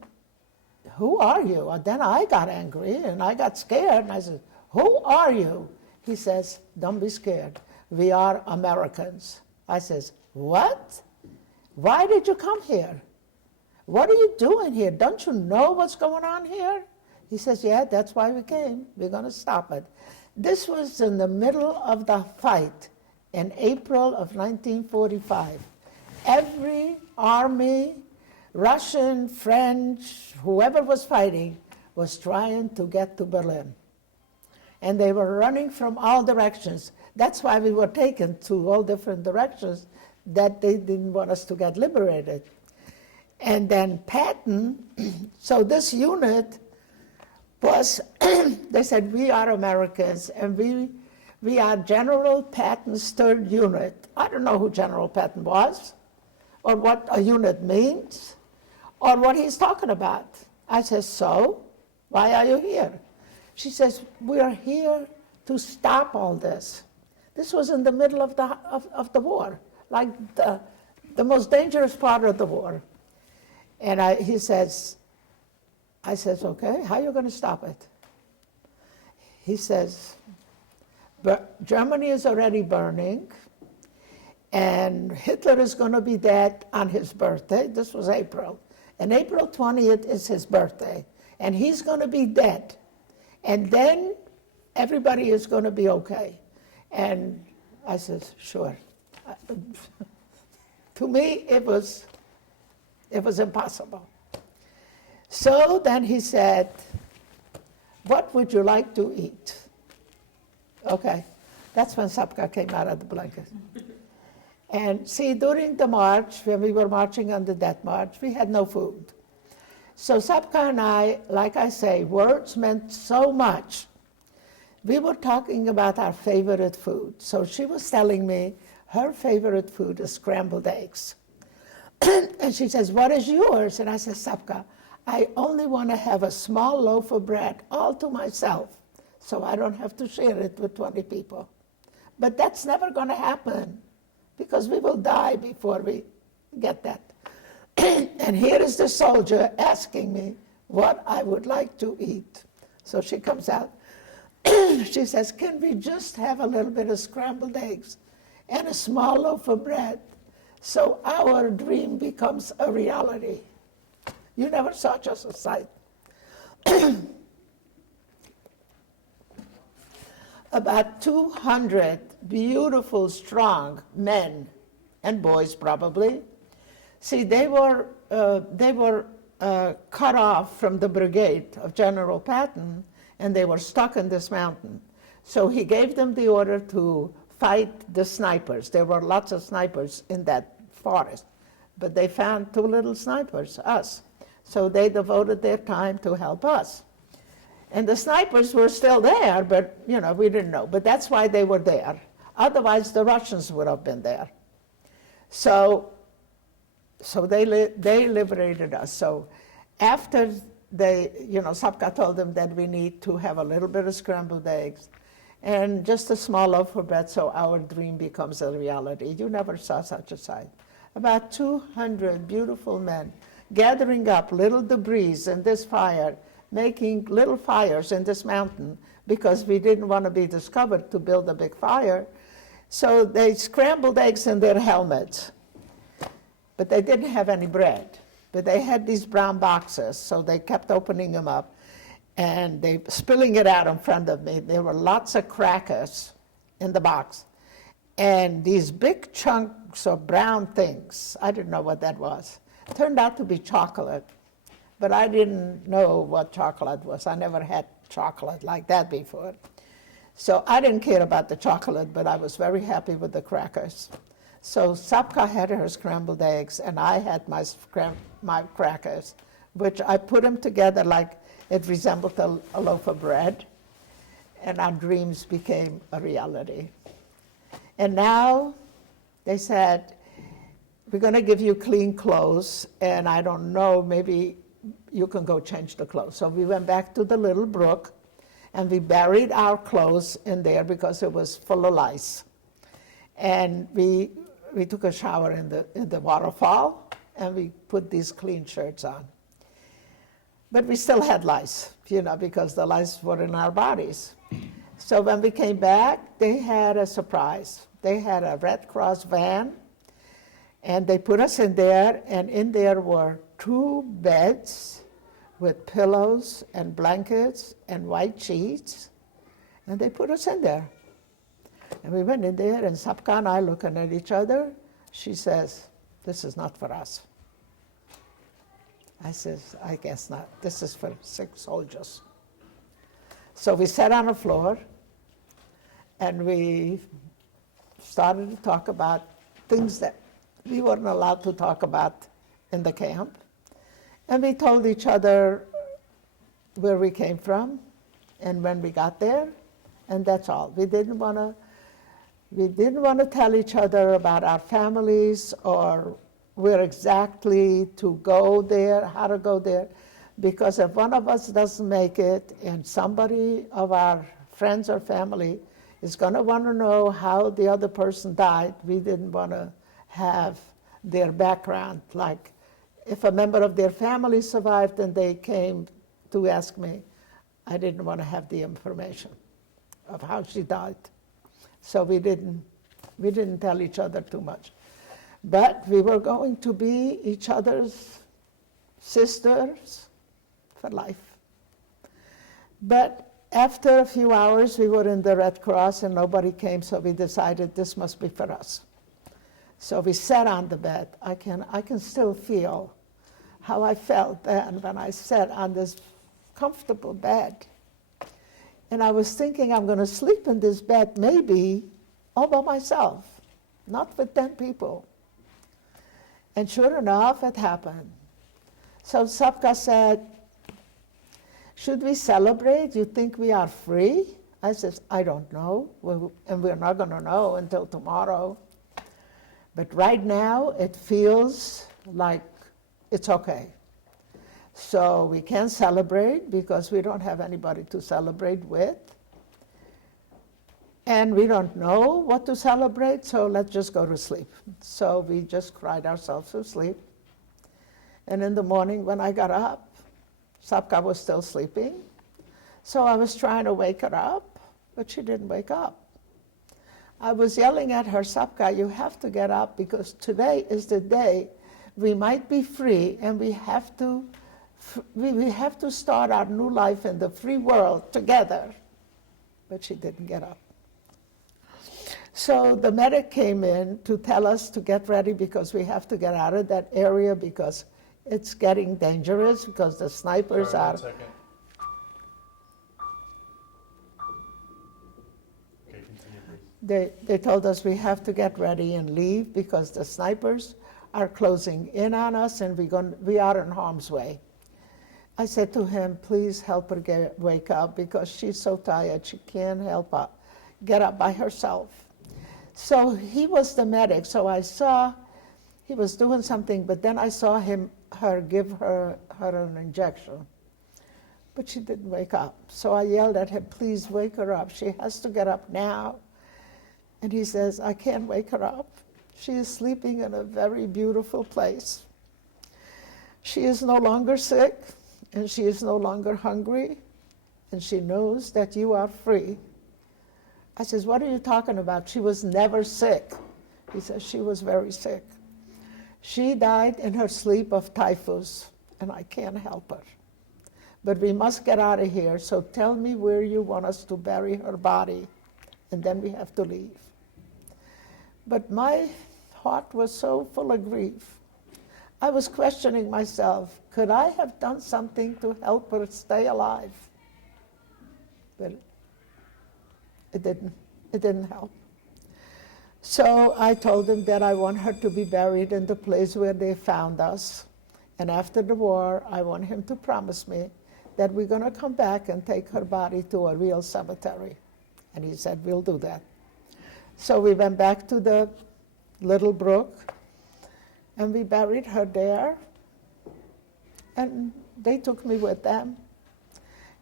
who are you? And then I got angry, and I got scared, and I said, who are you? He says, don't be scared. We are Americans. I says, what? Why did you come here? What are you doing here? Don't you know what's going on here? He says, yeah, that's why we came. We're going to stop it. This was in the middle of the fight in April of 1945. Every army, Russian, French, whoever was fighting, was trying to get to Berlin. And they were running from all directions. That's why we were taken to all different directions, that they didn't want us to get liberated. And then Patton, so this unit was, they said, we are Americans, and we are General Patton's 3rd unit. I don't know who General Patton was, or what a unit means, or what he's talking about. I said, so, why are you here? She says, we are here to stop all this. This was in the middle of the war, like the most dangerous part of the war. And I says, okay, how are you going to stop it? He says, Germany is already burning, and Hitler is going to be dead on his birthday. This was April. And April 20th is his birthday. And he's going to be dead. And then everybody is going to be okay. And I said, sure. To me, it was impossible. So then he said, what would you like to eat? Okay, that's when Sapka came out of the blanket. And see, during the march, when we were marching on the death march, we had no food. So Sapka and I, like I say, words meant so much. We were talking about our favorite food. So she was telling me her favorite food is scrambled eggs. And she says, what is yours? And I said, Sapka, I only want to have a small loaf of bread all to myself, so I don't have to share it with 20 people. But that's never going to happen, because we will die before we get that. And here is the soldier asking me what I would like to eat. So she comes out. She says, can we just have a little bit of scrambled eggs and a small loaf of bread so our dream becomes a reality? You never saw such a sight. About 200 beautiful, strong men and boys, probably. See, they were cut off from the brigade of General Patton, and they were stuck in this mountain. So he gave them the order to fight the snipers. There were lots of snipers in that forest, but they found 2 little snipers, us. So they devoted their time to help us. And the snipers were still there, but we didn't know. But that's why they were there. Otherwise, the Russians would have been there. So they liberated us. So after Sapka told them that we need to have a little bit of scrambled eggs and just a small loaf of bread so our dream becomes a reality. You never saw such a sight. About 200 beautiful men gathering up little debris in this fire, making little fires in this mountain because we didn't want to be discovered to build a big fire. So they scrambled eggs in their helmets, but they didn't have any bread. But they had these brown boxes, so they kept opening them up and they spilling it out in front of me. There were lots of crackers in the box and these big chunks of brown things. I didn't know what that was. It turned out to be chocolate, but I didn't know what chocolate was. I never had chocolate like that before. So I didn't care about the chocolate, but I was very happy with the crackers. So Sapka had her scrambled eggs, and I had my crackers, which I put them together like it resembled a loaf of bread, and our dreams became a reality. And now they said, we're going to give you clean clothes, and I don't know, maybe you can go change the clothes. So we went back to the little brook, and we buried our clothes in there because it was full of lice. And we took a shower in the waterfall, and we put these clean shirts on. But we still had lice, because the lice were in our bodies. So when we came back, they had a surprise. They had a Red Cross van, and they put us in there, and in there were 2 beds with pillows and blankets and white sheets, and they put us in there. And we went in there, and Sapka and I looking at each other. She says, this is not for us. I says, I guess not. This is for sick soldiers. So we sat on the floor, and we started to talk about things that we weren't allowed to talk about in the camp. And we told each other where we came from and when we got there, and that's all. We didn't want to tell each other about our families or where exactly to go there, how to go there, because if one of us doesn't make it and somebody of our friends or family is going to want to know how the other person died. We didn't want to have their background. Like if a member of their family survived and they came to ask me, I didn't want to have the information of how she died. So we didn't tell each other too much. But we were going to be each other's sisters for life. But after a few hours, we were in the Red Cross and nobody came, so we decided this must be for us. So we sat on the bed. I can still feel how I felt then when I sat on this comfortable bed. And I was thinking I'm going to sleep in this bed maybe all by myself, not with 10 people. And sure enough, it happened. So Sapka said, should we celebrate? You think we are free? I said, I don't know, and we're not going to know until tomorrow. But right now, it feels like it's okay. So we can't celebrate because we don't have anybody to celebrate with. And we don't know what to celebrate, so let's just go to sleep. So we just cried ourselves to sleep. And in the morning when I got up, Sapka was still sleeping. So I was trying to wake her up, but she didn't wake up. I was yelling at her, Sapka, you have to get up because today is the day we might be free and we have to start our new life in the free world together. But she didn't get up. So the medic came in to tell us to get ready because we have to get out of that area because it's getting dangerous because the snipers Sorry, are. 1 second. Okay, continue, please. They told us we have to get ready and leave because the snipers are closing in on us and we are in harm's way. I said to him, please help her wake up because she's so tired she can't get up by herself. So he was the medic, so I saw he was doing something, but then I saw her give her an injection. But she didn't wake up. So I yelled at him, please wake her up. She has to get up now. And he says, I can't wake her up. She is sleeping in a very beautiful place. She is no longer sick, and she is no longer hungry, and she knows that you are free. I says, what are you talking about? She was never sick. He says, she was very sick. She died in her sleep of typhus, and I can't help her. But we must get out of here, so tell me where you want us to bury her body, and then we have to leave. But my heart was so full of grief. I was questioning myself, could I have done something to help her stay alive? But it didn't help. So I told him that I want her to be buried in the place where they found us. And after the war, I want him to promise me that we're going to come back and take her body to a real cemetery. And he said, we'll do that. So we went back to the little brook, and we buried her there. And they took me with them.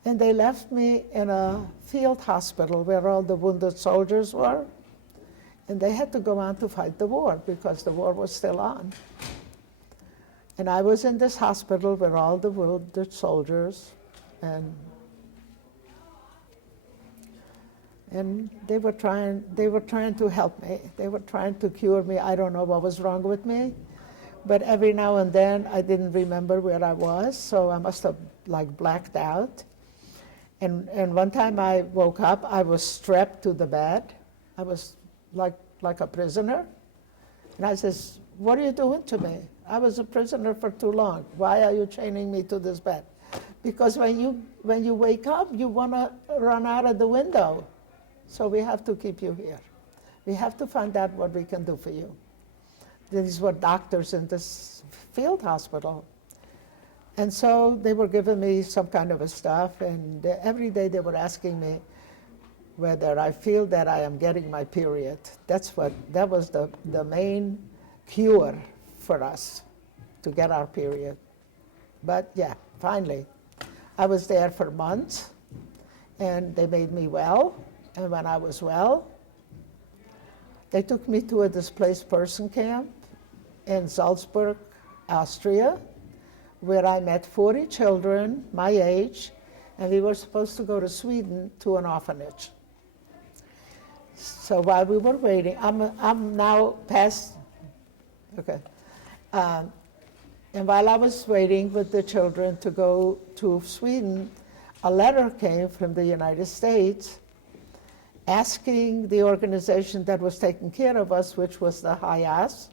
And they left me in a field hospital where all the wounded soldiers were. And they had to go on to fight the war because the war was still on. And I was in this hospital with all the wounded soldiers, and they were trying to help me. They were trying to cure me. I don't know what was wrong with me, but every now and then I didn't remember where I was, so I must have blacked out. And one time I woke up, I was strapped to the bed. I was like a prisoner. And I says, what are you doing to me? I was a prisoner for too long. Why are you chaining me to this bed? Because when you wake up, you want to run out of the window. So we have to keep you here. We have to find out what we can do for you. These were doctors in this field hospital. And so they were giving me some kind of a stuff, and every day they were asking me whether I feel that I am getting my period. That was the main cure for us, to get our period. But yeah, finally, I was there for months, and they made me well. And when I was well, they took me to a displaced person camp in Salzburg, Austria, where I met 40 children my age, and we were supposed to go to Sweden to an orphanage. So while we were waiting, I'm now past, okay. And while I was waiting with the children to go to Sweden, a letter came from the United States asking the organization that was taking care of us, which was the HIAS,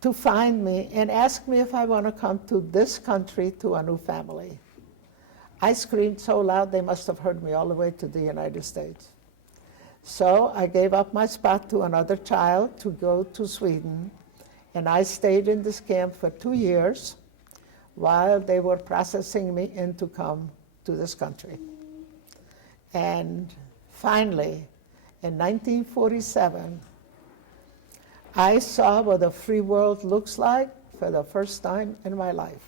to find me and ask me if I want to come to this country to a new family. I screamed so loud they must have heard me all the way to the United States. So I gave up my spot to another child to go to Sweden, and I stayed in this camp for 2 years while they were processing me in to come to this country. And finally, in 1947, I saw what a free world looks like for the first time in my life.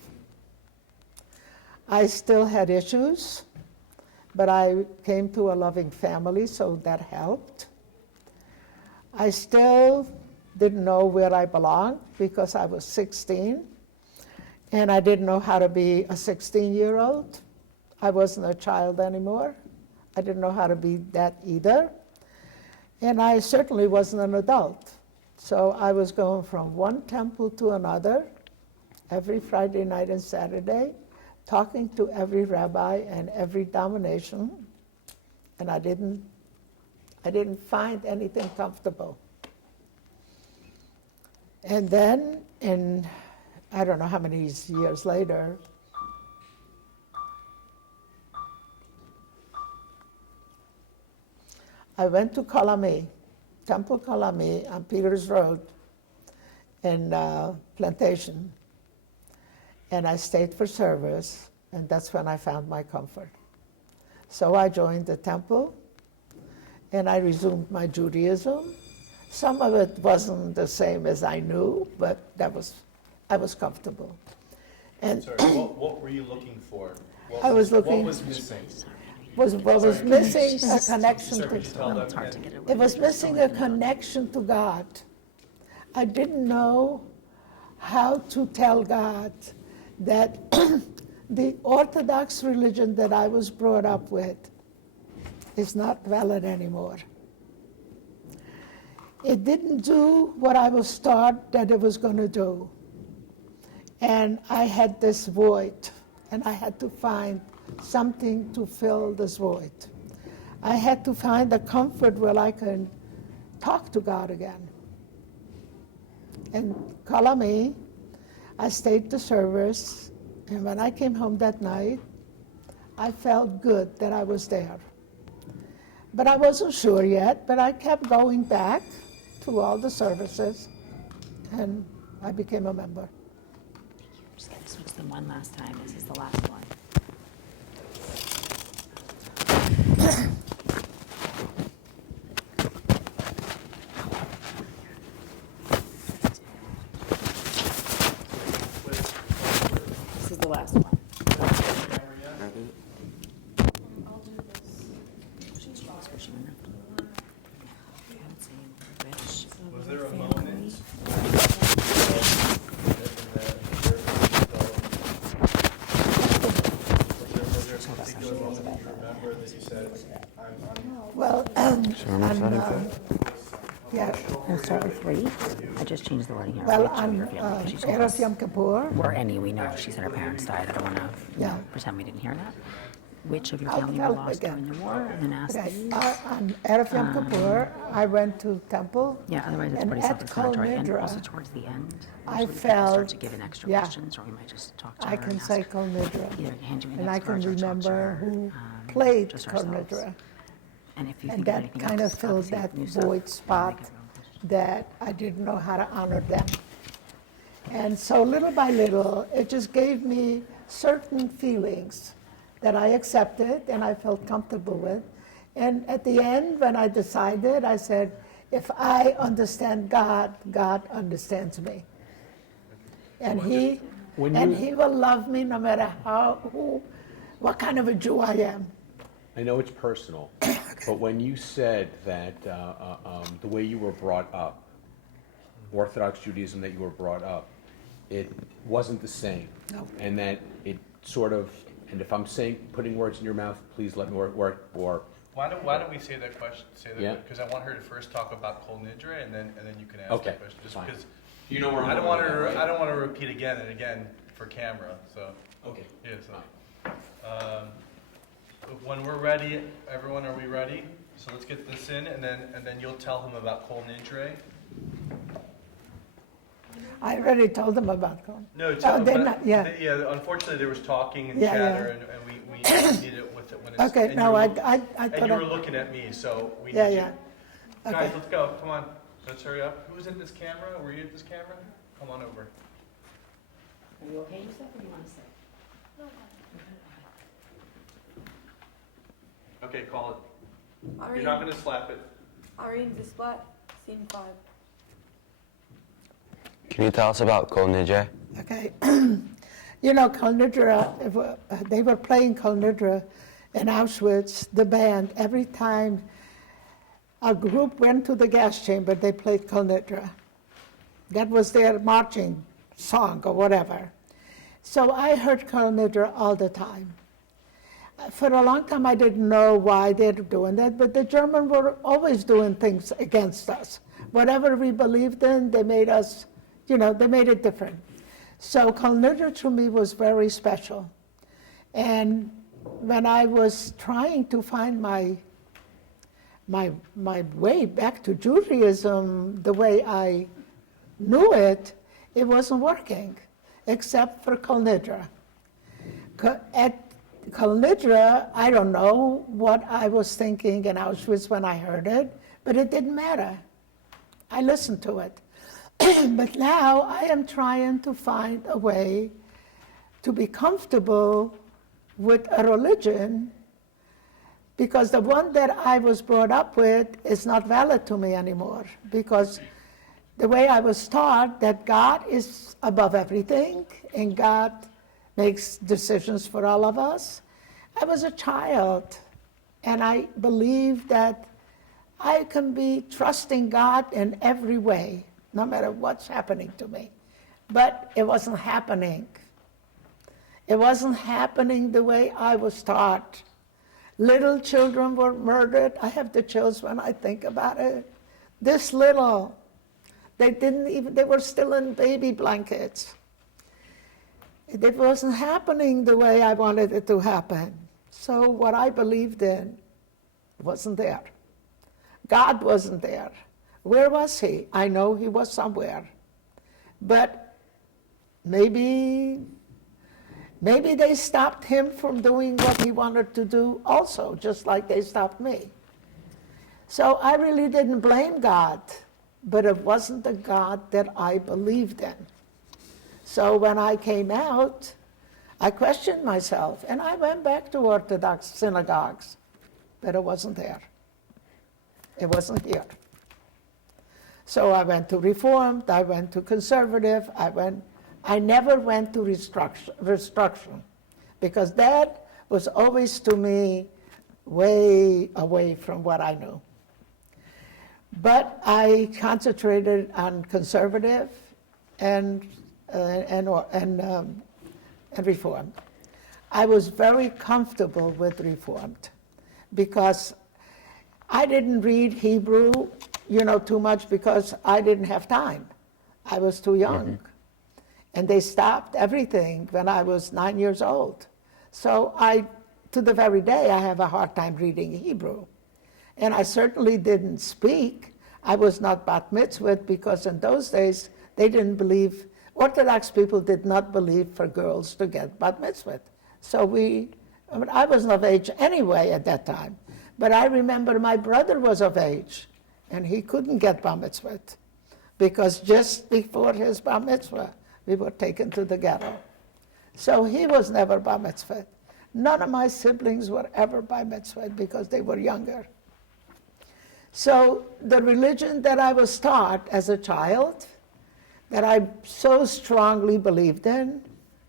I still had issues, but I came to a loving family, so that helped. I still didn't know where I belonged because I was 16, and I didn't know how to be a 16-year-old. I wasn't a child anymore. I didn't know how to be that either. And I certainly wasn't an adult. So I was going from one temple to another every Friday night and Saturday, talking to every rabbi and every domination, and I didn't find anything comfortable. And then, I don't know how many years later, I went to Colamy, Temple Colamy on Peters Road in Plantation, and I stayed for service, and that's when I found my comfort. So I joined the temple, and I resumed my Judaism. Some of it wasn't the same as I knew, but I was comfortable. And Sorry, what were you looking for? I was looking. What was missing? What was missing a connection Sir, could you to tell them It's hard to again? get it. it was missing a connection to God. I didn't know how to tell God that the Orthodox religion that I was brought up with is not valid anymore. It didn't do what I was taught that it was going to do. And I had this void, and I had to find something to fill this void. I had to find a comfort where I can talk to God again. And Colamy, I stayed the service, and when I came home that night, I felt good that I was there. But I wasn't sure yet, but I kept going back to all the services, and I became a member. Just gotta switch them one last time. This is the last one. This is the last one. Was there a moment was there a particular moment that you remember that you said, I'm Well, yeah, And start with 3. I just changed the wording here. well, Which of on your family? She told Erev us. Yom Kippur, Or any, we know. She said her parents died. I don't want to Yeah. pretend we didn't hear that. Which of your I'll family tell were it lost again. during the war? And then ask okay, these. on Erev Yom Kippur, I went to temple, Yeah, otherwise it's and pretty at self-explanatory. And Kol also Nidra, towards the end, I usually people start felt- to give in extra yeah. questions, or we might just talk to I her can and ask say her. Kol Nidra. Either hand you And index I can cards or talk to remember her, who played just Kol ourselves. Nidra. And if you And think of that anything kind of else, filled obviously, that new stuff, void you can spot make it your own question. that I didn't know how to honor them. And so little by little, it just gave me certain feelings that I accepted and I felt comfortable with. And at the end, when I decided, I said, if I understand God, God understands me. And He will love me no matter what kind of a Jew I am. I know it's personal, but when you said that the way you were brought up, Orthodox Judaism that you were brought up, it wasn't the same. No. And that it sort of, and if I'm putting words in your mouth, please let me or Why don't we say that question? Yeah. Because I want her to first talk about Kol Nidre, and then you can ask Okay, that question. Just fine. because you know where I'm I don't going want with her. that, right? I don't want to repeat again and again for camera. So Okay. yeah. So when we're ready, everyone, are we ready? So let's get this in, and then you'll tell him about Kol Nidre. I already told them about Kol. No, they're not, yeah. Yeah. Unfortunately, there was talking and Yeah, chatter, yeah. and we need it with it when it's. Okay, and no, you I and thought you were I, looking at me, so we yeah, need yeah. you. Guys, Okay. let's go. Come on. Let's hurry up. Who's in this camera? Were you at this camera? Come on over. Are you okay, yourself, or do you want to sit? Okay, call it. Irene, You're not going to slap it. Irene Displat, scene 5. Can you tell us about Kol Nidre? Okay. You know, Kol Nidre, they were playing Kol Nidre in Auschwitz, the band. Every time a group went to the gas chamber, they played Kol Nidre. That was their marching song or whatever. So I heard Kol Nidre all the time. For a long time, I didn't know why they were doing that, but the Germans were always doing things against us. Whatever we believed in, they made us, they made it different. So Kol Nidre to me was very special. And when I was trying to find my way back to Judaism, the way I knew it, it wasn't working, except for Kol Nidre. At Kol Nidre, I don't know what I was thinking in Auschwitz when I heard it, but it didn't matter. I listened to it. But now I am trying to find a way to be comfortable with a religion, because the one that I was brought up with is not valid to me anymore, because the way I was taught that God is above everything and God makes decisions for all of us. I was a child, and I believed that I can be trusting God in every way, no matter what's happening to me. But it wasn't happening. It wasn't happening the way I was taught. Little children were murdered. I have the chills when I think about it. This little, they were still in baby blankets. It wasn't happening the way I wanted it to happen. So what I believed in wasn't there. God wasn't there. Where was he? I know he was somewhere. But maybe they stopped him from doing what he wanted to do also, just like they stopped me. So I really didn't blame God, but it wasn't the God that I believed in. So when I came out, I questioned myself, and I went back to Orthodox synagogues, but it wasn't there. It wasn't here. So I went to Reformed, I went to Conservative, I never went to Restruction, because that was always to me way away from what I knew. But I concentrated on Conservative and Reformed. I was very comfortable with Reformed because I didn't read Hebrew, too much, because I didn't have time. I was too young. Mm-hmm. And they stopped everything when I was 9 years old. So to the very day, I have a hard time reading Hebrew. And I certainly didn't speak. I was not bat mitzvah, because in those days, they didn't believe, Orthodox people did not believe for girls to get bat mitzvah. So I wasn't of age anyway at that time. But I remember my brother was of age, and he couldn't get bar mitzvah, because just before his bar mitzvah, we were taken to the ghetto. So he was never bar mitzvah. None of my siblings were ever bar mitzvah because they were younger. So the religion that I was taught as a child, that I so strongly believed in,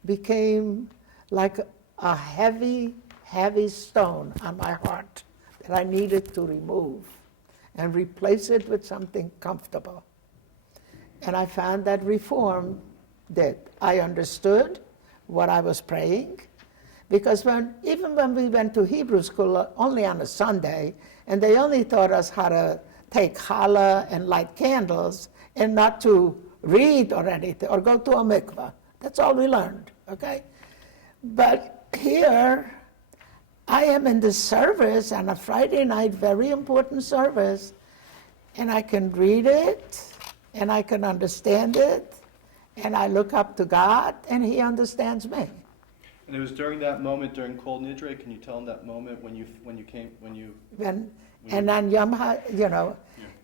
became like a heavy, heavy stone on my heart that I needed to remove and replace it with something comfortable. And I found that reform did. I understood what I was praying, because even when we went to Hebrew school only on a Sunday, and they only taught us how to take challah and light candles and not to read or anything, or go to a mikveh. That's all we learned, okay? But here, I am in this service on a Friday night, very important service, and I can read it, and I can understand it, and I look up to God, and He understands me. And it was during that moment, during Kol Nidre, can you tell him that moment when you And on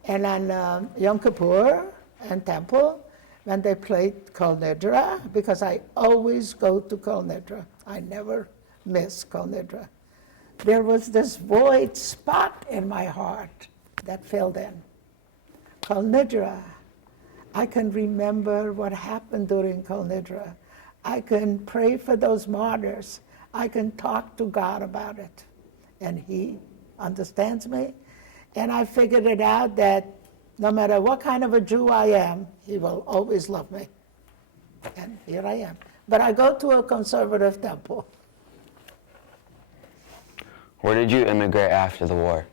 and on Yom Kippur and Temple, when they played Kol Nidra, because I always go to Kol Nidra. I never miss Kol Nidra. There was this void spot in my heart that filled in. Kol Nidra. I can remember what happened during Kol Nidra. I can pray for those martyrs. I can talk to God about it. And He understands me. And I figured it out that no matter what kind of a Jew I am, He will always love me. And here I am. But I go to a conservative temple. Where did you immigrate after the war?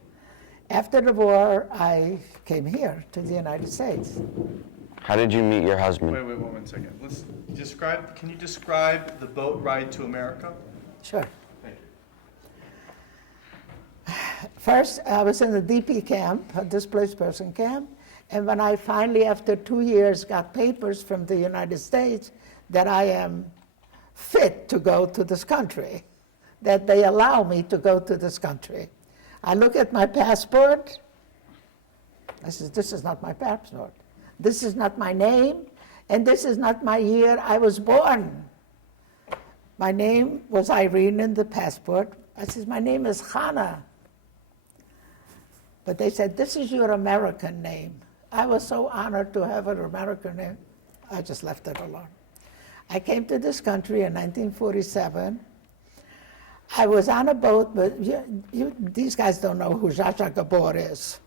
After the war, I came here to the United States. How did you meet your husband? Wait, 1 second. Can you describe the boat ride to America? Sure. Thank you. First, I was in the DP camp, a displaced person camp, and when I finally, after 2 years, got papers from the United States that I am fit to go to this country, that they allow me to go to this country. I look at my passport. I said, this is not my passport. This is not my name, and this is not my year I was born. My name was Irene in the passport. I said, my name is Hannah. But they said, this is your American name. I was so honored to have an American name, I just left it alone. I came to this country in 1947. I was on a boat, but these guys don't know who Zsa Zsa Gabor is.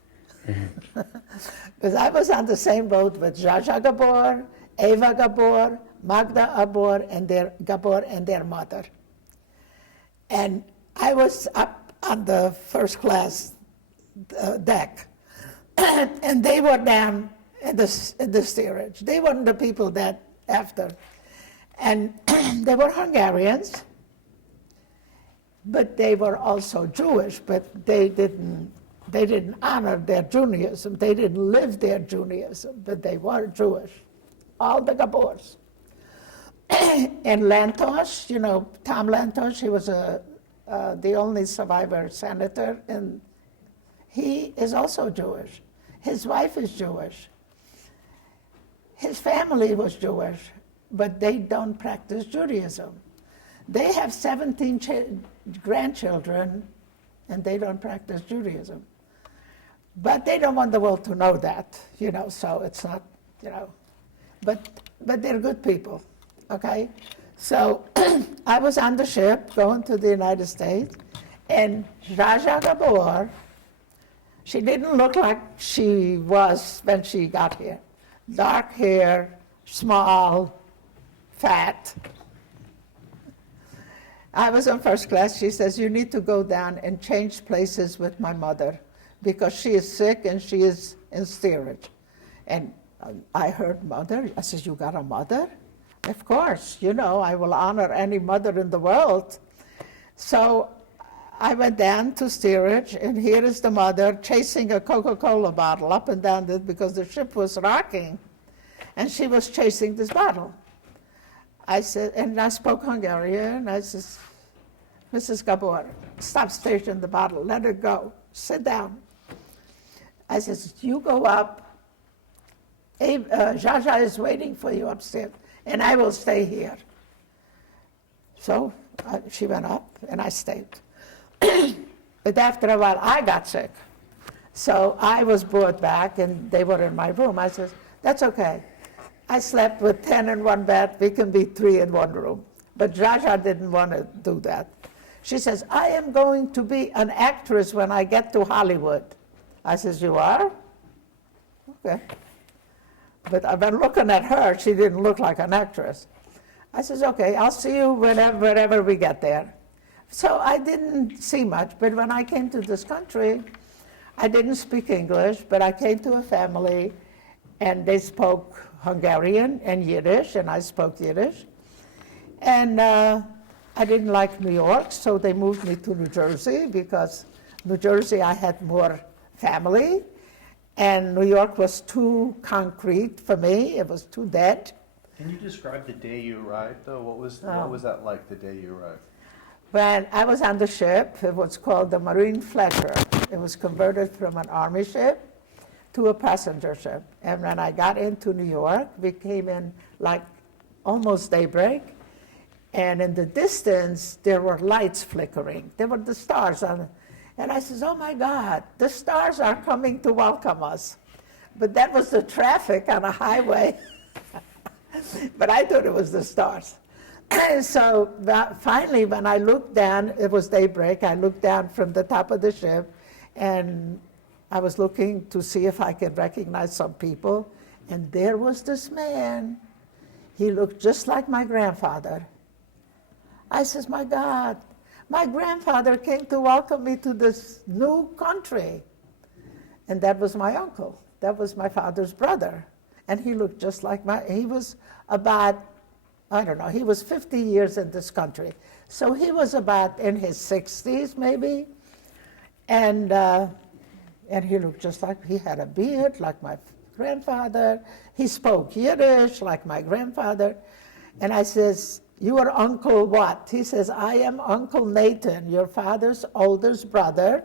Because I was on the same boat with Zsa Zsa Gabor, Eva Gabor, Magda Gabor, and their mother. And I was up on the first class deck, and they were down in the steerage. They weren't the people that after. And they were Hungarians, but they were also Jewish, but they didn't honor their Judaism. They didn't live their Judaism, but they were Jewish, all the Gabors. And Lantos, Tom Lantos, he was the only survivor senator, and he is also Jewish. His wife is Jewish. His family was Jewish, but they don't practice Judaism. They have 17 grandchildren, and they don't practice Judaism. But they don't want the world to know that, so it's not, but they're good people, okay? So I was on the ship going to the United States, and Zsa Zsa Gabor, she didn't look like she was when she got here. Dark hair, small, fat. I was in first class. She says, you need to go down and change places with my mother because she is sick and she is in steerage. And I heard mother. I said, you got a mother? Of course, I will honor any mother in the world. So I went down to steerage, and here is the mother chasing a Coca-Cola bottle up and down because the ship was rocking, and she was chasing this bottle. I said, and I spoke Hungarian. I said, Mrs. Gabor, stop stationing the bottle. Let it go. Sit down. I said, you go up. Zsa Zsa is waiting for you upstairs, and I will stay here. So she went up, and I stayed. But after a while, I got sick. So I was brought back, and they were in my room. I said, that's okay. I slept with 10 in one bed. We can be 3 in one room. But Jaja didn't want to do that. She says, I am going to be an actress when I get to Hollywood. I says, you are? Okay. But I've been looking at her, she didn't look like an actress. I says, okay, I'll see you whenever we get there. So I didn't see much, but when I came to this country, I didn't speak English, but I came to a family, and they spoke Hungarian and Yiddish, and I spoke Yiddish. And I didn't like New York, so they moved me to New Jersey, because New Jersey I had more family, and New York was too concrete for me. It was too dead. Can you describe the day you arrived, though? What was that like, the day you arrived? When I was on the ship, it was called the Marine Fletcher. It was converted from an army ship to a passenger ship. And when I got into New York, we came in like almost daybreak. And in the distance, there were lights flickering. There were the stars on it. And I says, oh my God, the stars are coming to welcome us. But that was the traffic on a highway. But I thought it was the stars. And so finally, when I looked down, it was daybreak, I looked down from the top of the ship, and I was looking to see if I could recognize some people. And there was this man. He looked just like my grandfather. I says, my God, my grandfather came to welcome me to this new country. And that was my uncle. That was my father's brother. And he looked just like he was about, I don't know, he was 50 years in this country. So he was about in his 60s maybe. And he looked just like, he had a beard like my grandfather. He spoke Yiddish like my grandfather. And I says, you are Uncle what? He says, I am Uncle Nathan, your father's oldest brother,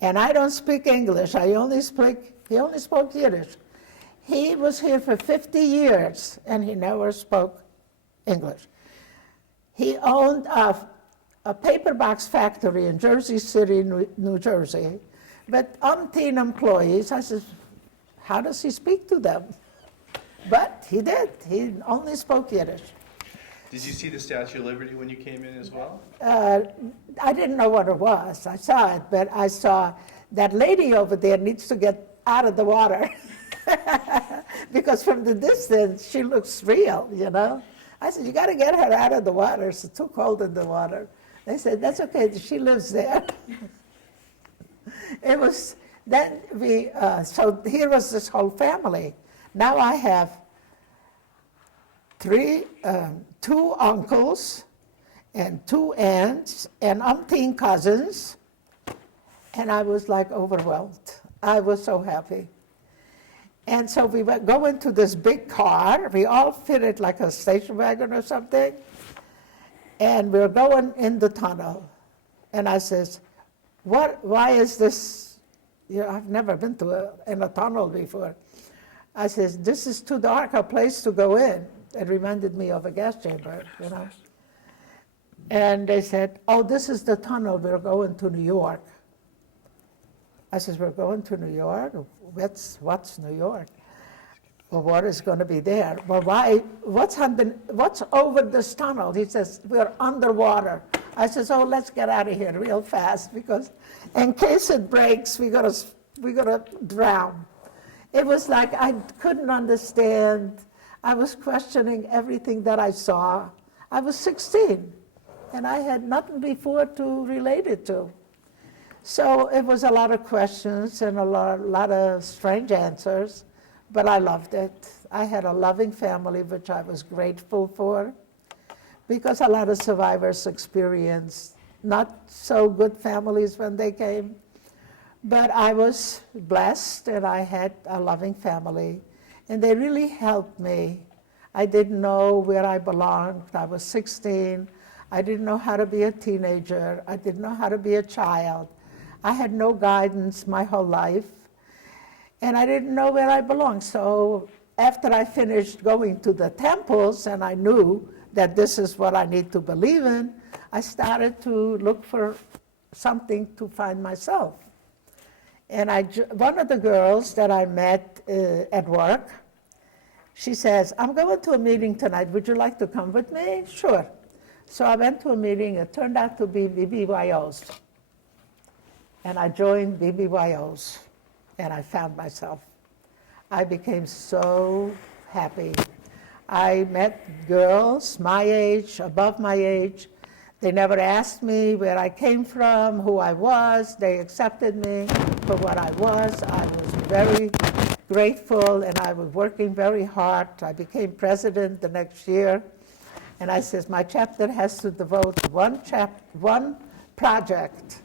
and I don't speak English. He only spoke Yiddish. He was here for 50 years, and he never spoke English. He owned a paper box factory in Jersey City, New Jersey, but umpteen employees. I said, how does he speak to them? But he did. He only spoke Yiddish. Did you see the Statue of Liberty when you came in as well? I didn't know what it was. I saw it, but I saw that lady over there needs to get out of the water. Because from the distance, she looks real, you know. I said, you got to get her out of the water. It's too cold in the water. They said, that's okay, she lives there. It was, then so here was this whole family. Now I have two uncles and 2 aunts and umpteen cousins, and I was like overwhelmed. I was so happy. And so we go into this big car. We all fitted like a station wagon or something, and we're going in the tunnel. And I says, why is this, I've never been in a tunnel before. I says, this is too dark a place to go in. It reminded me of a gas chamber, you know. And they said, oh, this is the tunnel, we're going to New York. I says, we're going to New York? What's New York? Well, what is going to be there? Well, what's over this tunnel? He says, we're underwater. I says, oh, let's get out of here real fast, because in case it breaks, we're gonna drown. It was like I couldn't understand. I was questioning everything that I saw. I was 16, and I had nothing before to relate it to. So it was a lot of questions and a lot of strange answers, but I loved it. I had a loving family, which I was grateful for, because a lot of survivors experienced not so good families when they came. But I was blessed, and I had a loving family, and they really helped me. I didn't know where I belonged. I was 16. I didn't know how to be a teenager. I didn't know how to be a child. I had no guidance my whole life, and I didn't know where I belonged. So after I finished going to the temples, and I knew that this is what I need to believe in, I started to look for something to find myself. And one of the girls that I met at work, she says, I'm going to a meeting tonight. Would you like to come with me? Sure. So I went to a meeting. It turned out to be BBYOs. And I joined BBYOs, and I found myself. I became so happy. I met girls my age, above my age. They never asked me where I came from, who I was. They accepted me for what I was. I was very grateful, and I was working very hard. I became president the next year. And I says, my chapter has to devote one project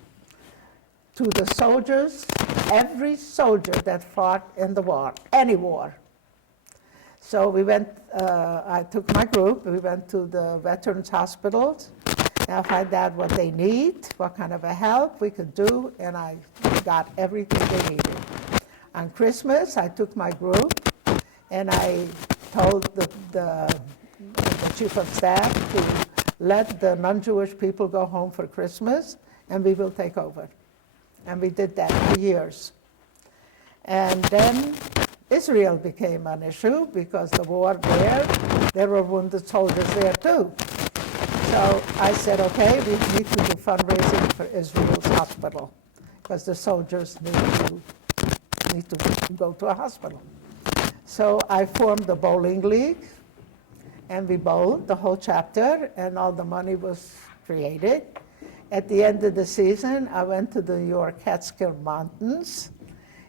to the soldiers, every soldier that fought in the war, any war. So we went, I took my group, we went to the veterans hospitals, and I found out what they need, what kind of a help we could do, and I got everything they needed. On Christmas, I took my group, and I told the chief of staff to let the non-Jewish people go home for Christmas, and we will take over. And we did that for years. And then Israel became an issue because the war there were wounded soldiers there too. So I said, okay, we need to do fundraising for Israel's hospital because the soldiers need to go to a hospital. So I formed the bowling league, and we bowled the whole chapter, and all the money was created. At the end of the season, I went to the New York Catskill Mountains,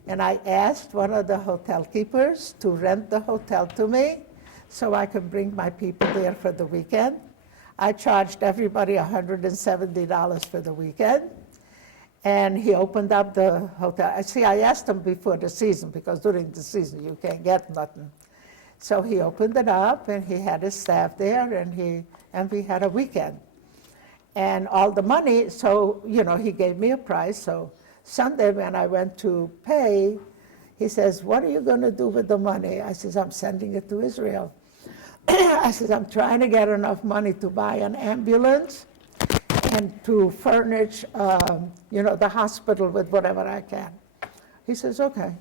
and I asked one of the hotel keepers to rent the hotel to me so I could bring my people there for the weekend. I charged everybody $170 for the weekend, and he opened up the hotel. See, I asked him before the season, because during the season you can't get nothing. So he opened it up, and he had his staff there, and we had a weekend. And all the money, so, he gave me a price. So Sunday when I went to pay, he says, what are you going to do with the money? I says, I'm sending it to Israel. I says, I'm trying to get enough money to buy an ambulance and to furnish, the hospital with whatever I can. He says, okay.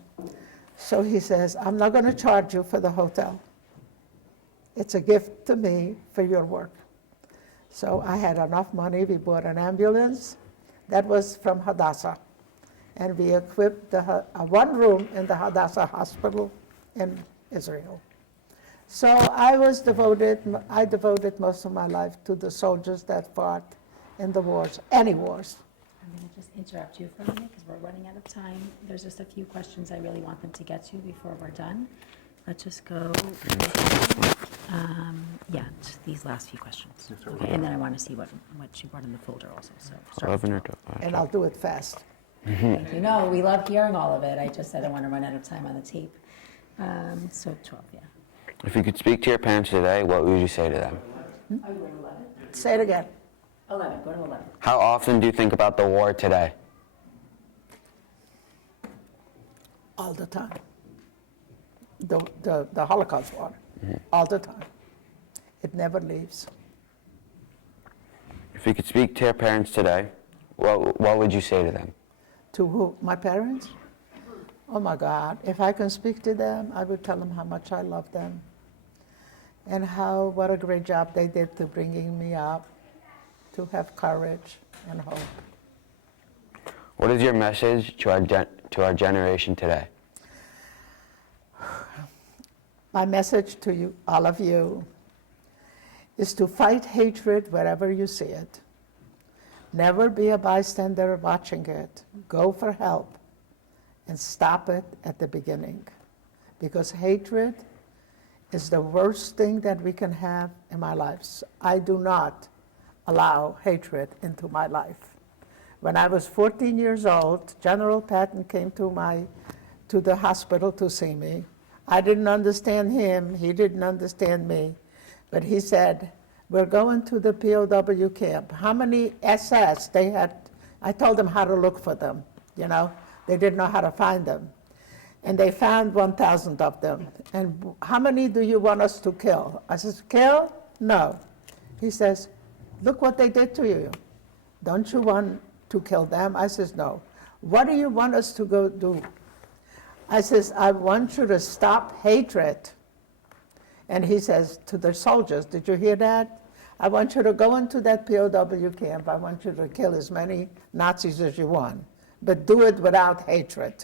So he says, I'm not going to charge you for the hotel. It's a gift to me for your work. So I had enough money. We bought an ambulance. That was from Hadassah. And we equipped one room in the Hadassah hospital in Israel. So I devoted most of my life to the soldiers that fought in the wars, any wars. I'm going to just interrupt you for a minute because we're running out of time. There's just a few questions I really want them to get to before we're done. Let's just go, just these last few questions. Okay, and then I want to see what you brought in the folder also. So start with 12. And I'll do it fast. Thank you. No, we love hearing all of it. I just said I want to run out of time on the tape. So 12, yeah. If you could speak to your parents today, what would you say to them? Are you in 11? Say it again. 11, go to 11. How often do you think about the war today? All the time. The Holocaust war, all the time. It never leaves. If you could speak to your parents today, what would you say to them? To who? My parents? Oh my God, if I can speak to them, I would tell them how much I love them and what a great job they did to bringing me up, to have courage and hope. What is your message to our generation today? My message to you, all of you, is to fight hatred wherever you see it. Never be a bystander watching it. Go for help and stop it at the beginning. Because hatred is the worst thing that we can have in our lives. I do not allow hatred into my life. When I was 14 years old, General Patton came to the hospital to see me. I didn't understand him, he didn't understand me, but he said, we're going to the POW camp. How many SS they had? I told them how to look for them, They didn't know how to find them. And they found 1,000 of them. And how many do you want us to kill? I said, kill? No. He says, look what they did to you. Don't you want to kill them? I says, no. What do you want us to go do? I says, I want you to stop hatred. And he says to the soldiers, did you hear that? I want you to go into that POW camp. I want you to kill as many Nazis as you want, but do it without hatred.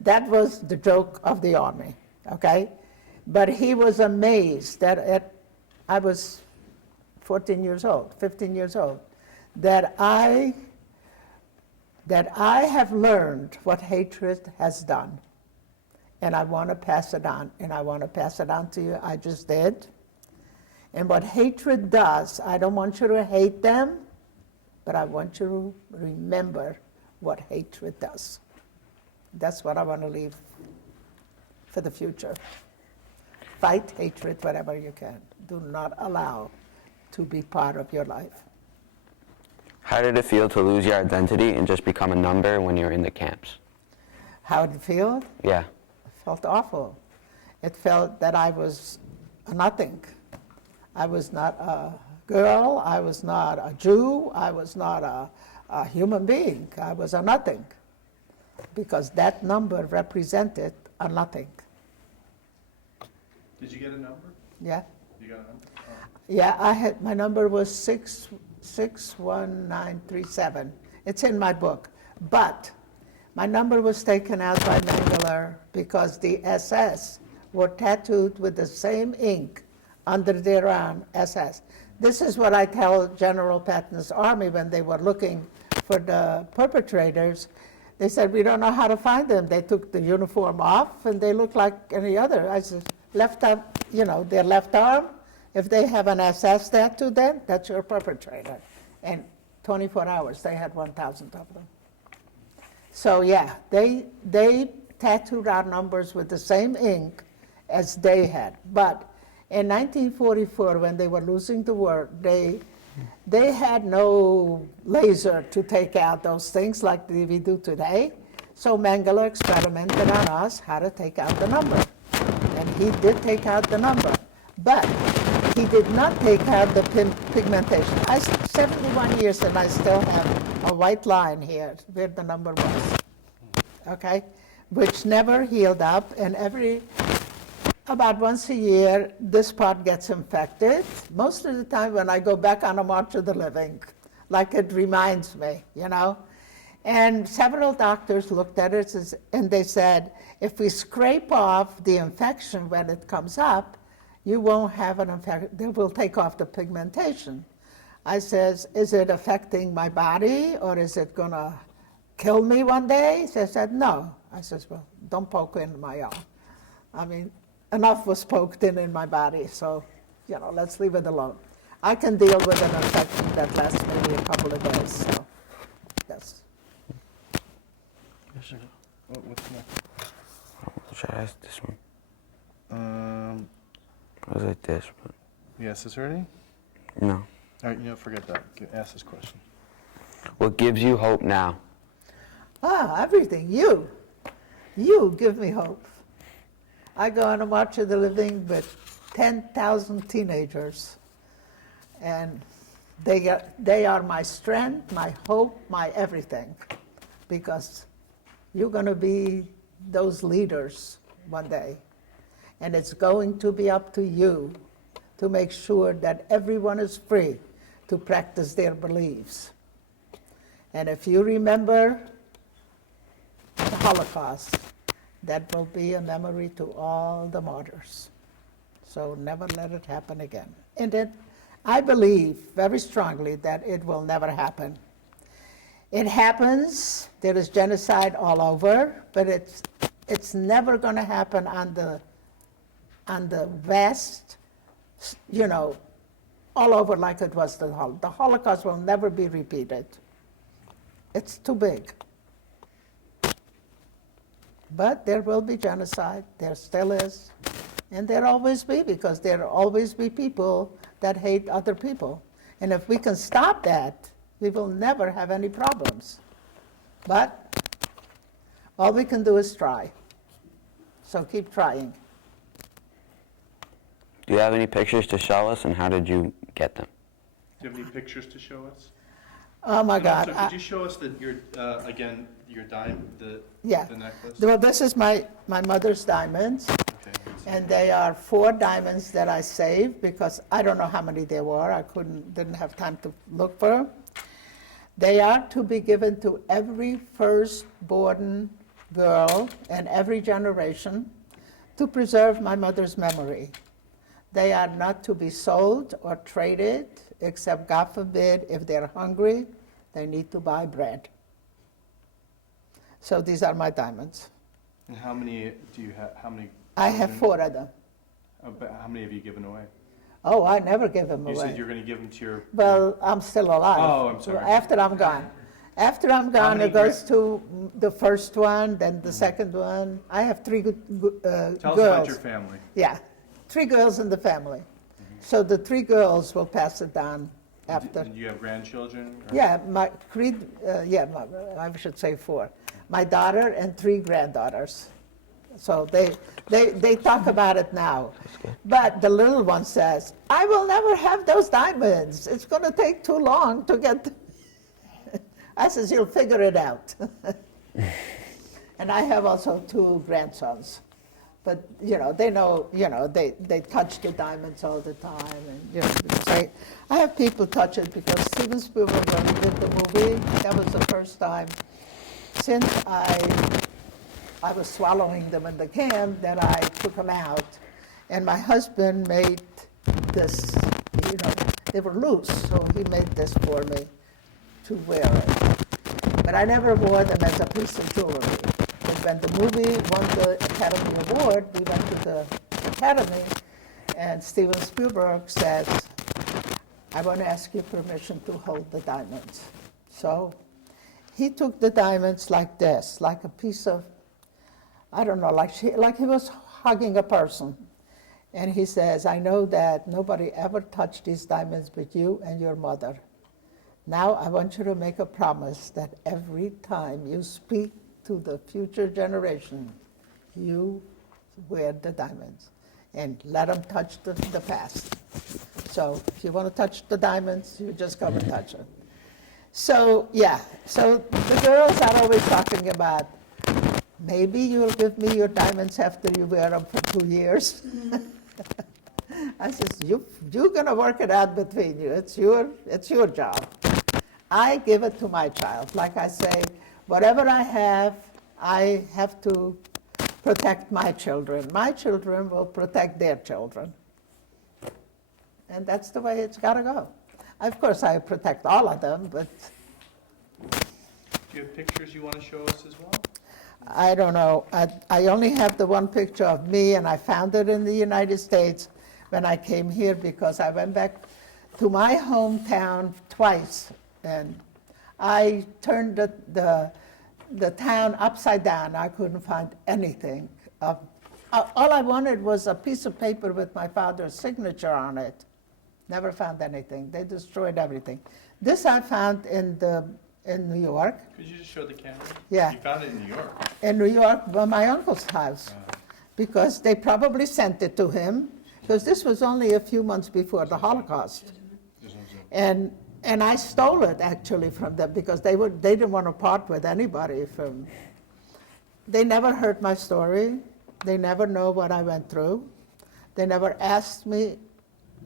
That was the joke of the army, okay? But he was amazed that I was 14 years old, 15 years old, that I have learned what hatred has done. And I want to pass it on, and I want to pass it on to you. I just did. And what hatred does, I don't want you to hate them, but I want you to remember what hatred does. That's what I want to leave for the future. Fight hatred wherever you can. Do not allow to be part of your life. How did it feel to lose your identity and just become a number when you were in the camps? How did it feel? Yeah. It felt awful. It felt that I was a nothing. I was not a girl. I was not a Jew. I was not a human being. I was a nothing. Because that number represented a nothing. Did you get a number? Yeah. You got a number? Oh. Yeah, my number was 61937. It's in my book. But my number was taken out by Mengele because the SS were tattooed with the same ink under their arm, SS. This is what I tell General Patton's army when they were looking for the perpetrators. They said, we don't know how to find them. They took the uniform off and they look like any other. I said, left arm, their left arm, if they have an SS tattoo then, that's your perpetrator. And 24 hours, they had 1,000 of them. So yeah, they tattooed our numbers with the same ink as they had. But in 1944, when they were losing the war, they had no laser to take out those things like we do today. So Mengele experimented on us how to take out the number. And he did take out the number. But he did not take out the pigmentation. 71 years and I still have a white line here where the number was, okay? Which never healed up, and about once a year, this part gets infected. Most of the time when I go back on a March of the Living, like it reminds me, And several doctors looked at it and they said, if we scrape off the infection when it comes up, you won't have an infection. They will take off the pigmentation. I says, is it affecting my body or is it going to kill me one day? They said, no. I says, well, don't poke in my arm. I mean, enough was poked in my body, so, let's leave it alone. I can deal with an infection that lasts maybe a couple of days, so, yes. What's next? Should I ask this one? I was like this, but Yes, is there any? no. All right, forget that. Ask this question. What gives you hope now? Everything. You give me hope. I go on a March of the Living with 10,000 teenagers, and they are my strength, my hope, my everything, because you're going to be those leaders one day, and it's going to be up to you to make sure that everyone is free to practice their beliefs. And if you remember the Holocaust, that will be a memory to all the martyrs. So never let it happen again. And I believe very strongly that it will never happen. It happens, there is genocide all over, but it's never going to happen on the vast, all over like it was the Holocaust. The Holocaust will never be repeated. It's too big. But there will be genocide, there still is, and there always be, because there will always be people that hate other people. And if we can stop that, we will never have any problems. But all we can do is try. So keep trying. Do you have any pictures to show us, and how did you get them? Do you have any pictures to show us? Oh my God. So could you show us your diamond, Yeah. the necklace? Well, this is my mother's diamonds. Okay, let's And they are 4 diamonds that I saved because I don't know how many there were. I didn't have time to look for them. They are to be given to every firstborn girl and every generation to preserve my mother's memory. They are not to be sold or traded, except, God forbid, if they're hungry, they need to buy bread. So these are my diamonds. And how many do you have? How many? I have 4 of them. But how many have you given away? Oh, I never give them You away. said you're going to give them to your. Well, I'm still alive. Oh, I'm sorry. After I'm gone. After I'm gone, many it goes to the first one, then the second one. I have 3 Tell girls. us about your family. Yeah, 3 girls in the family. So the 3 girls will pass it down after. Do you have grandchildren? Or? Yeah, I should say 4. My daughter and 3 granddaughters. So they talk about it now. But the little one says, I will never have those diamonds. It's going to take too long to get them. I says, you'll figure it out. And I have also 2 grandsons. But, they know, they touch the diamonds all the time. And, say, I have people touch it because Steven Spielberg, when he did the movie, that was the first time since I was swallowing them in the can that I took them out. And my husband made this, they were loose, so he made this for me to wear it. But I never wore them as a piece of jewelry. But when the movie won the Academy Award, we went to the Academy, and Steven Spielberg says, I want to ask you permission to hold the diamonds. So he took the diamonds like this, like a piece of, I don't know, like he was hugging a person. And he says, I know that nobody ever touched these diamonds but you and your mother. Now I want you to make a promise that every time you speak to the future generation, you wear the diamonds and let them touch the past. So if you want to touch the diamonds, you just come and touch it. So yeah, so the girls are always talking about, maybe you'll give me your diamonds after you wear them for 2 years. I says, you're going to work it out between you. It's your job. I give it to my child. Like I say, whatever I have to protect my children. My children will protect their children. And that's the way it's got to go. Of course, I protect all of them, but... Do you have pictures you want to show us as well? I don't know. I only have the one picture of me, and I found it in the United States when I came here because I went back to my hometown twice, and I turned the town upside down. I couldn't find anything. All I wanted was a piece of paper with my father's signature on it. Never found anything. They destroyed everything. This I found in New York. Could you just show the camera? Yeah. You found it in New York? In New York, by my uncle's house, because they probably sent it to him, because this was only a few months before the Holocaust. And I stole it, actually, from them, because they didn't want to part with anybody. They never heard my story. They never know what I went through. They never asked me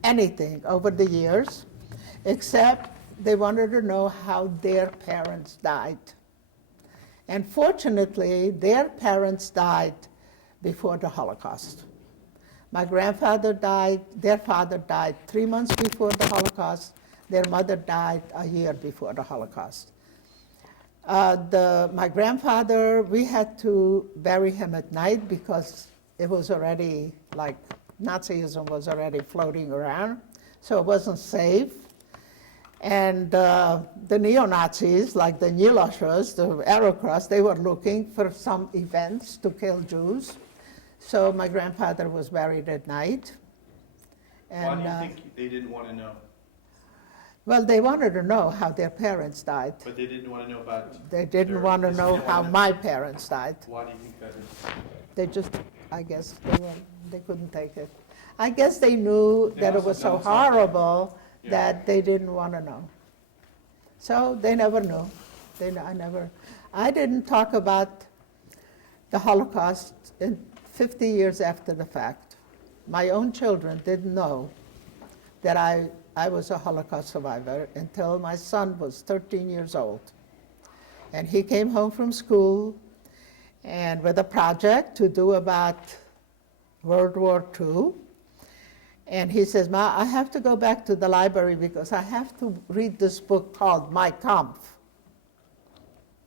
anything over the years, except they wanted to know how their parents died. And fortunately, their parents died before the Holocaust. My grandfather died, their father died 3 months before the Holocaust. Their mother died a year before the Holocaust. My grandfather, we had to bury him at night because it was already, like, Nazism was already floating around, so it wasn't safe. And the neo-Nazis, like the Niloshers, the Arrow Cross, they were looking for some events to kill Jews. So my grandfather was buried at night. And, why do you think they didn't want to know? Well, they wanted to know how their parents died. But they didn't want to know about... They didn't want to know how my parents died. Why do you think that is? They just, I guess, they couldn't take it. I guess they knew that it was so horrible that they didn't want to know. So they never knew. I didn't talk about the Holocaust in 50 years after the fact. my own children didn't know that I was a Holocaust survivor until my son was 13 years old. And he came home from school and with a project to do about World War II. And he says, Ma, I have to go back to the library because I have to read this book called Mein Kampf.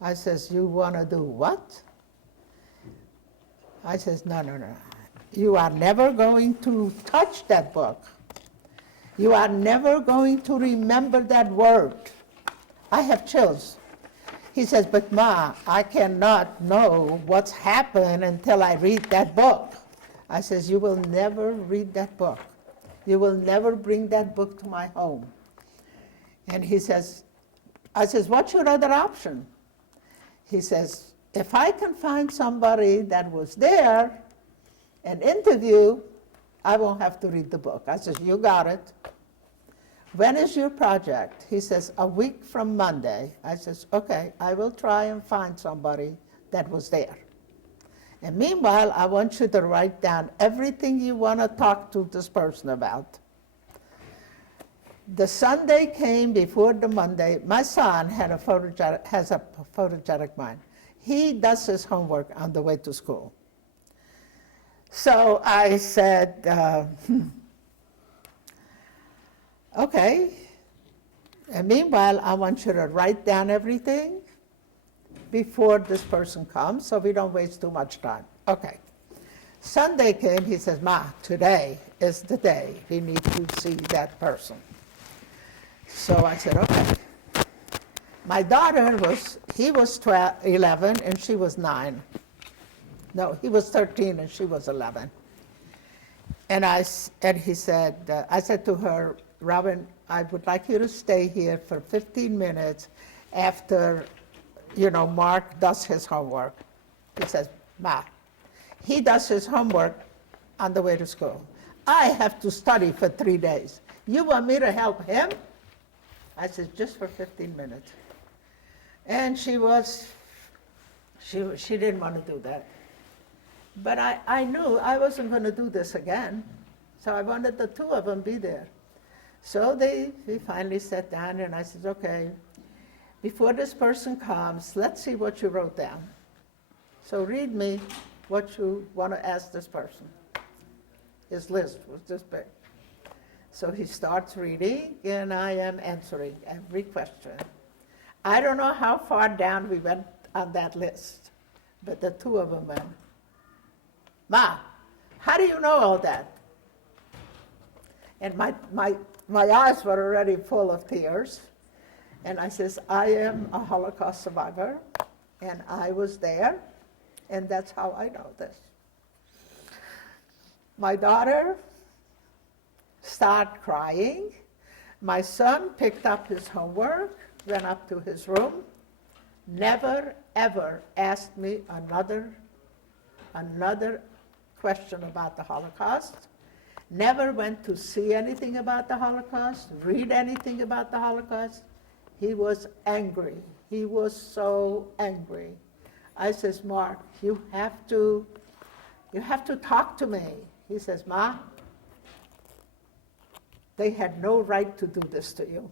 I says, you want to do what? I says, no. You are never going to touch that book. You are never going to remember that word. I have chills. He says, but Ma, I cannot know what's happened until I read that book. I says, you will never read that book. You will never bring that book to my home. And he says, I says, what's your other option? He says, if I can find somebody that was there and interview, I won't have to read the book. I says, you got it. When is your project? He says, a week from Monday. I says, okay, I will try and find somebody that was there. And meanwhile, I want you to write down everything you want to talk to this person about. The Sunday came before the Monday. My son has a photogenic mind. He does his homework on the way to school. So I said, okay. And meanwhile, I want you to write down everything before this person comes so we don't waste too much time. Okay. Sunday came, he says, Ma, today is the day we need to see that person. So I said, okay. My daughter he was 11 and she was 9. No, he was 13 and she was 11. And he said, I said to her, Robin, I would like you to stay here for 15 minutes after, Mark does his homework. He says, Ma, he does his homework on the way to school. I have to study for 3 days. You want me to help him? I said, just for 15 minutes. And she didn't want to do that. But I knew I wasn't going to do this again. So I wanted the two of them be there. So we finally sat down and I said, okay, before this person comes, let's see what you wrote down. So read me what you want to ask this person. His list was this big. So he starts reading and I am answering every question. I don't know how far down we went on that list, but the two of them went, Ma, how do you know all that? And my eyes were already full of tears. And I says, I am a Holocaust survivor, and I was there, and that's how I know this. My daughter started crying. My son picked up his homework, went up to his room, never, ever asked me another question about the Holocaust, never went to see anything about the Holocaust, read anything about the Holocaust. He was angry. He was so angry. I says, Mark, you have to talk to me. He says, Ma, they had no right to do this to you.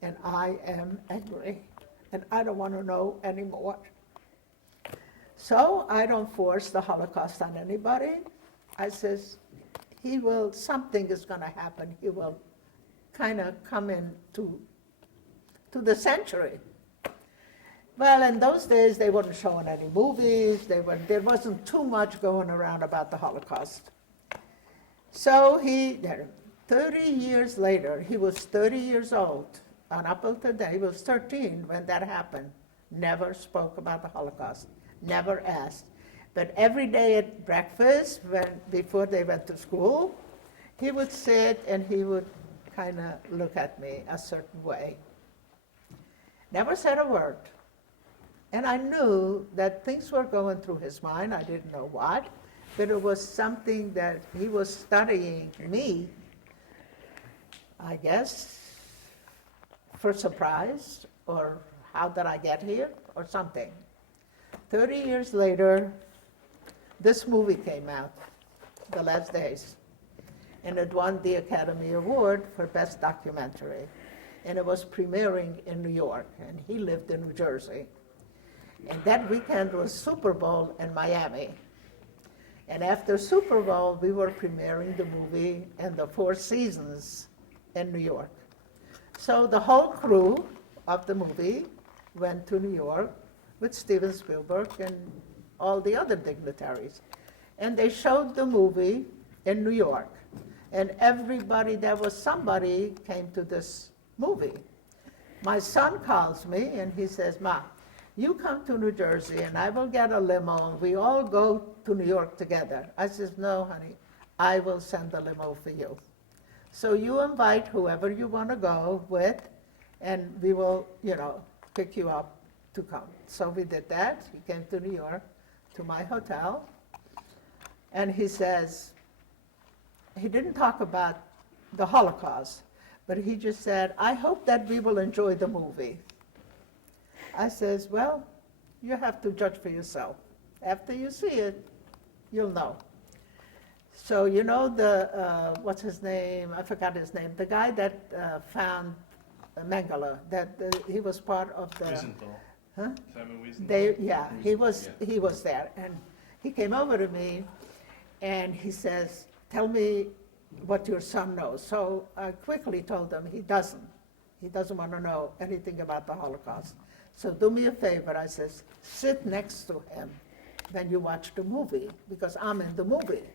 And I am angry. And I don't want to know anymore. So I don't force the Holocaust on anybody. I says, something is going to happen. He will kind of come into the century. Well, in those days, they weren't showing any movies. There wasn't too much going around about the Holocaust. So 30 years later, he was 30 years old. And up until today, he was 13 when that happened. Never spoke about the Holocaust. Never asked. But every day at breakfast, before they went to school, he would sit and he would kind of look at me a certain way. Never said a word. And I knew that things were going through his mind. I didn't know what, but it was something that he was studying me, I guess, for surprise, or how did I get here, or something. 30 years later, this movie came out, The Last Days. And it won the Academy Award for Best Documentary. And it was premiering in New York, and he lived in New Jersey. And that weekend was Super Bowl in Miami. And after Super Bowl, we were premiering the movie in the Four Seasons in New York. So the whole crew of the movie went to New York with Steven Spielberg and all the other dignitaries. And they showed the movie in New York. And everybody, there was somebody came to this movie. My son calls me and he says, "Ma, you come to New Jersey and I will get a limo and we all go to New York together." I says, "No, honey, I will send a limo for you. So you invite whoever you want to go with and we will, pick you up to come." So we did that. He came to New York, to my hotel, and he says, he didn't talk about the Holocaust, but he just said, "I hope that we will enjoy the movie." I says, "Well, you have to judge for yourself. After you see it, you'll know." So what's his name? I forgot his name. The guy that found Mengele, he was part of the... Wiesenthal. Huh? Simon Wiesenthal? He was there. And he came over to me and he says, "Tell me what your son knows." So I quickly told him he doesn't. He doesn't want to know anything about the Holocaust. So do me a favor, I says, sit next to him when you watch the movie, because I'm in the movie.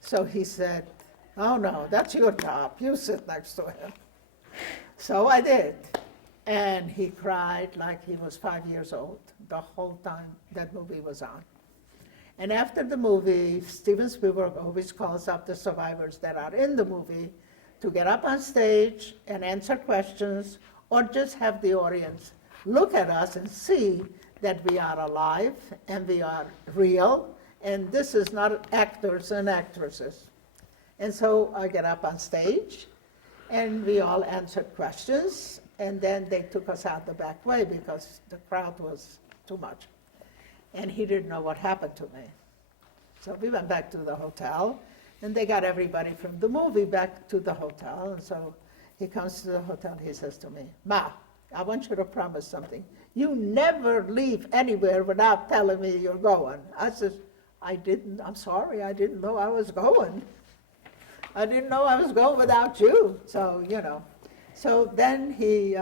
So he said, "Oh no, that's your job. You sit next to him." So I did. And he cried like he was 5 years old the whole time that movie was on. And after the movie, Steven Spielberg always calls up the survivors that are in the movie to get up on stage and answer questions, or just have the audience look at us and see that we are alive and we are real, and this is not actors and actresses. And so I get up on stage, and we all answered questions, and then they took us out the back way because the crowd was too much. And he didn't know what happened to me. So we went back to the hotel, and they got everybody from the movie back to the hotel. And so he comes to the hotel, he says to me, "Ma, I want you to promise something. You never leave anywhere without telling me you're going." I said, I'm sorry, I didn't know I was going. I didn't know I was going without you. So, So then he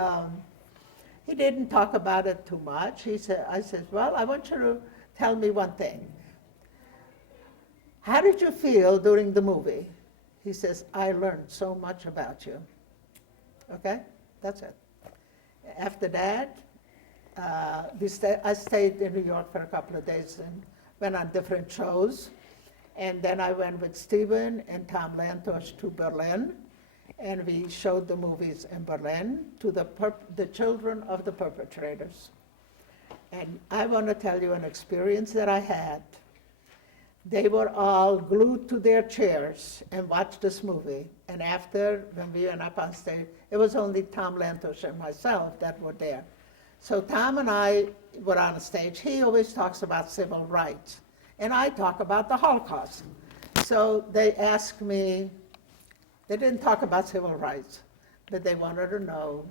didn't talk about it too much. I said, "Well, I want you to tell me one thing. How did you feel during the movie?" He says, "I learned so much about you." Okay? That's it. After that, I stayed in New York for a couple of days and went on different shows. And then I went with Steven and Tom Lantos to Berlin, and we showed the movies in Berlin to the children of the perpetrators. And I want to tell you an experience that I had. They were all glued to their chairs and watched this movie. And after, when we went up on stage, it was only Tom Lantos and myself that were there. So Tom and I were on stage. He always talks about civil rights, and I talk about the Holocaust. So they asked me, they didn't talk about civil rights, but they wanted to know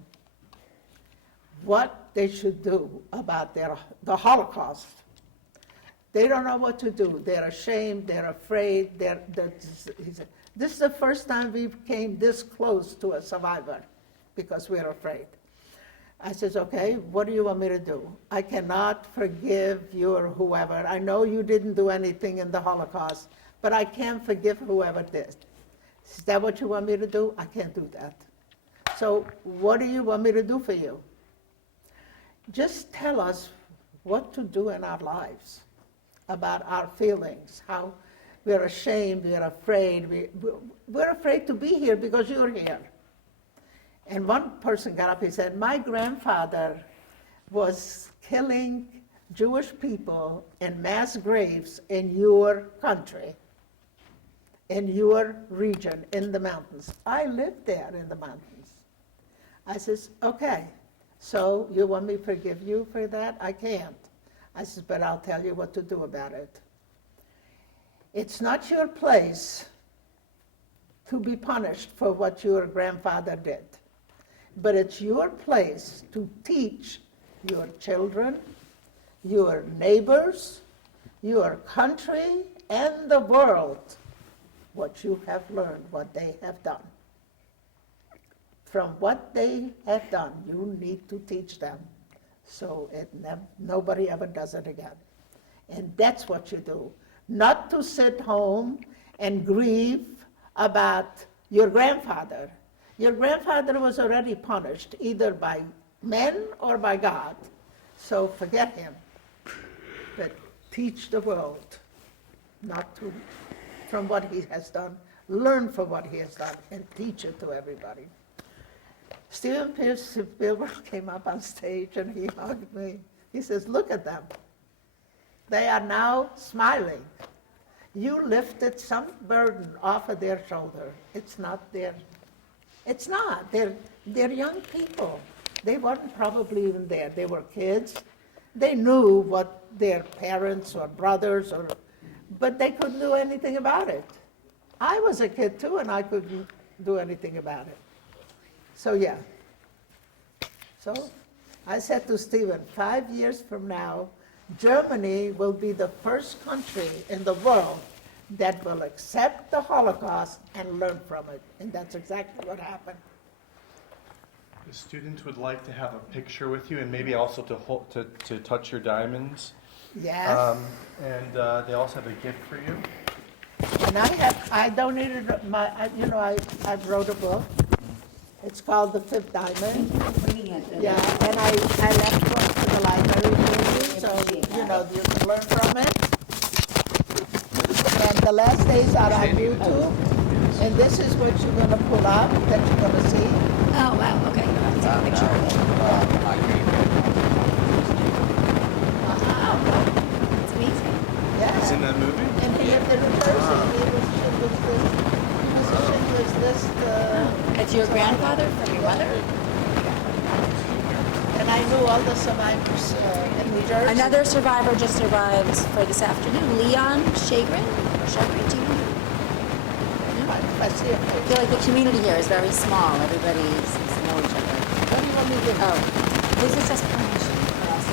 what they should do about the Holocaust. They don't know what to do. They're ashamed, they're afraid. He said, "This is the first time we came this close to a survivor because we're afraid." I says, "Okay, what do you want me to do? I cannot forgive you or whoever. I know you didn't do anything in the Holocaust, but I can forgive whoever did." Is that what you want me to do? I can't do that. So what do you want me to do for you? Just tell us what to do in our lives about our feelings, how we're ashamed, we're afraid. We're afraid to be here because you're here. And one person got up, he said, "My grandfather was killing Jewish people in mass graves in your country, in your region, in the mountains. I lived there in the mountains." I says, "Okay, so you want me to forgive you for that? I can't." I says, "But I'll tell you what to do about it. It's not your place to be punished for what your grandfather did, but it's your place to teach your children, your neighbors, your country, and the world what you have learned, what they have done. From what they have done, you need to teach them so nobody ever does it again. And that's what you do. Not to sit home and grieve about your grandfather. Your grandfather was already punished either by men or by God. So forget him. But teach the world not to, from what he has done, learn from what he has done and teach it to everybody. Steven Spielberg came up on stage and he hugged me. He says, look at them. They are now smiling. You lifted some burden off of their shoulder. It's not their, it's not. They're young people. They weren't probably even there. They were kids. They knew what their parents or brothers but they couldn't do anything about it. I was a kid too and I couldn't do anything about it. So yeah. So I said to Stephen, 5 years from now, Germany will be the first country in the world that will accept the Holocaust and learn from it. And that's exactly what happened. The students would like to have a picture with you and maybe also to touch your diamonds. Yes. And they also have a gift for you. And I donated I wrote a book. It's called The Fifth Diamond. Yeah, and I left one to the library for you, so you can learn from it. And the last days are on YouTube, and this is what you're going to pull up that you're going to see. Oh, wow, okay. I'll take a picture of it. Wow. It's amazing. Yeah. It's in that movie? And he lived in New Jersey. He was Schindler's List. It's your grandfather from your mother? And I knew all the survivors in New Jersey. Another survivor just arrived for this afternoon, Leon Shagrin. Shagrin, do you know? I see it. I feel like the community here is very small. Everybody seems to know each other. What do you want me to do? Oh, this is just permission for us.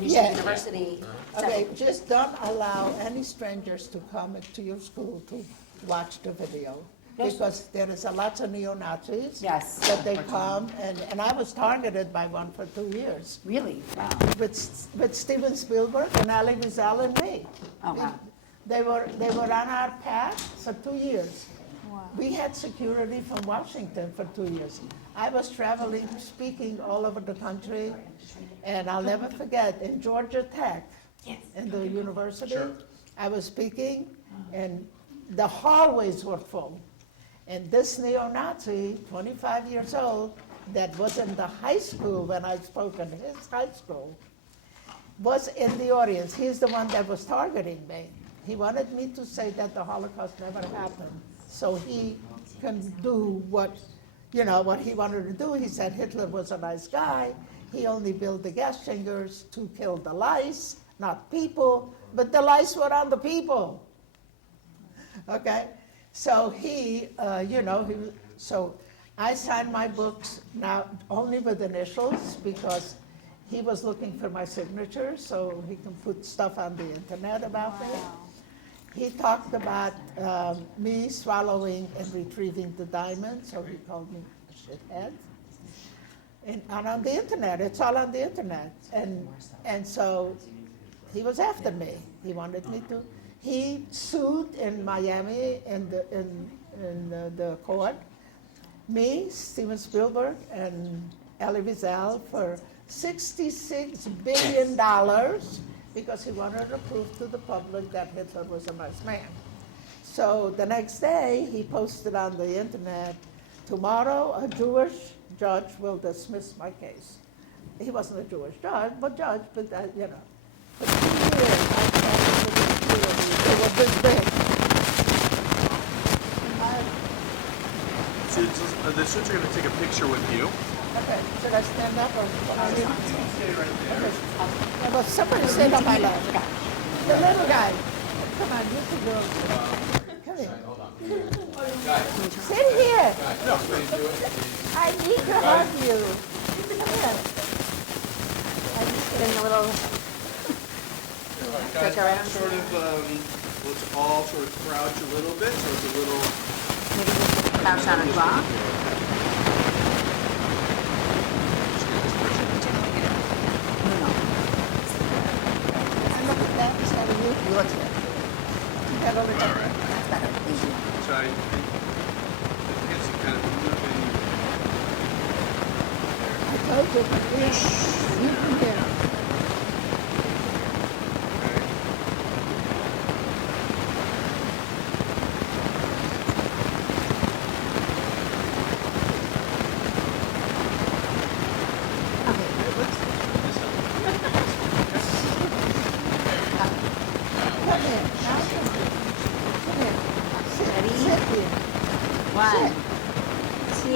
Yeah. University. Okay, just don't allow any strangers to come to your school to watch the video. Because there is a lot of neo-Nazis. Yes. That they come, and I was targeted by one for 2 years. Really? Wow. With Steven Spielberg and Ali Rizal and me. Oh, wow. They were on our path for 2 years. Wow. We had security from Washington for 2 years. I was traveling, speaking all over the country, and I'll never forget, in Georgia Tech, in the university, I was speaking, and the hallways were full. And this neo-Nazi, 25 years old, that was in the high school when I spoke in his high school, was in the audience. He's the one that was targeting me. He wanted me to say that the Holocaust never happened, so he can do what he wanted to do. He said Hitler was a nice guy. He only built the gas chambers to kill the lice, not people, but the lice were on the people. Okay? So so I signed my books now only with initials because he was looking for my signature so he can put stuff on the internet about me. He talked about me swallowing and retrieving the diamond, so he called me a shithead. And on the internet, it's all on the internet. And so he was after me. He wanted me to. He sued in Miami in the court me, Steven Spielberg, and Elie Wiesel for $66 billion because he wanted to prove to the public that Hitler was a nice man. So the next day, he posted on the internet, tomorrow a Jewish judge will dismiss my case. He wasn't a Jewish judge, but For 2 years, I tried to it was this big. So the students are going to take a picture with you. Okay, should I stand up or? Okay. Well, somebody sit on my lap. The little guy. Come on, you can go. Come here. Sit here. I need to hug you. Come here. Getting a little. Guys, let's sort of, let's all sort of crouch a little bit, so it's a little. Maybe just crouch on a rock. Look at that. Instead of you, you look here. You got over there. That's better. Easy. So I guess you kind of moving. I told you, you can hear. Come here. Now come on. Come here. Sit, sit here. 1, 2, 3.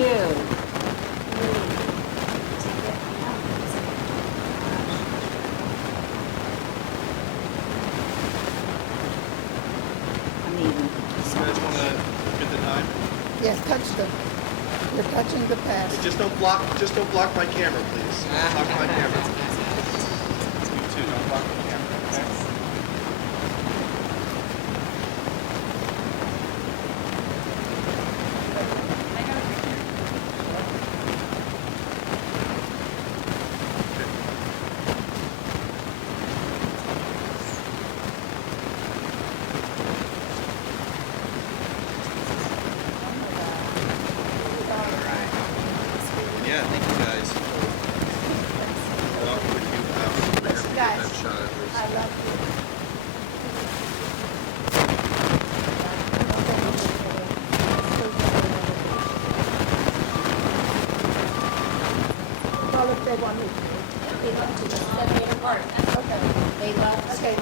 Amazing. You guys want to get the time? Yes, touch them. You're touching the past. Hey, just don't block my camera, please. Block my camera. You too, don't block my camera. Okay? Yeah, thank you guys. Walk with you out. We have to get that shot at least. I love you. Well, if they want me to. They love to just let me apart. Okay. They love Okay. to,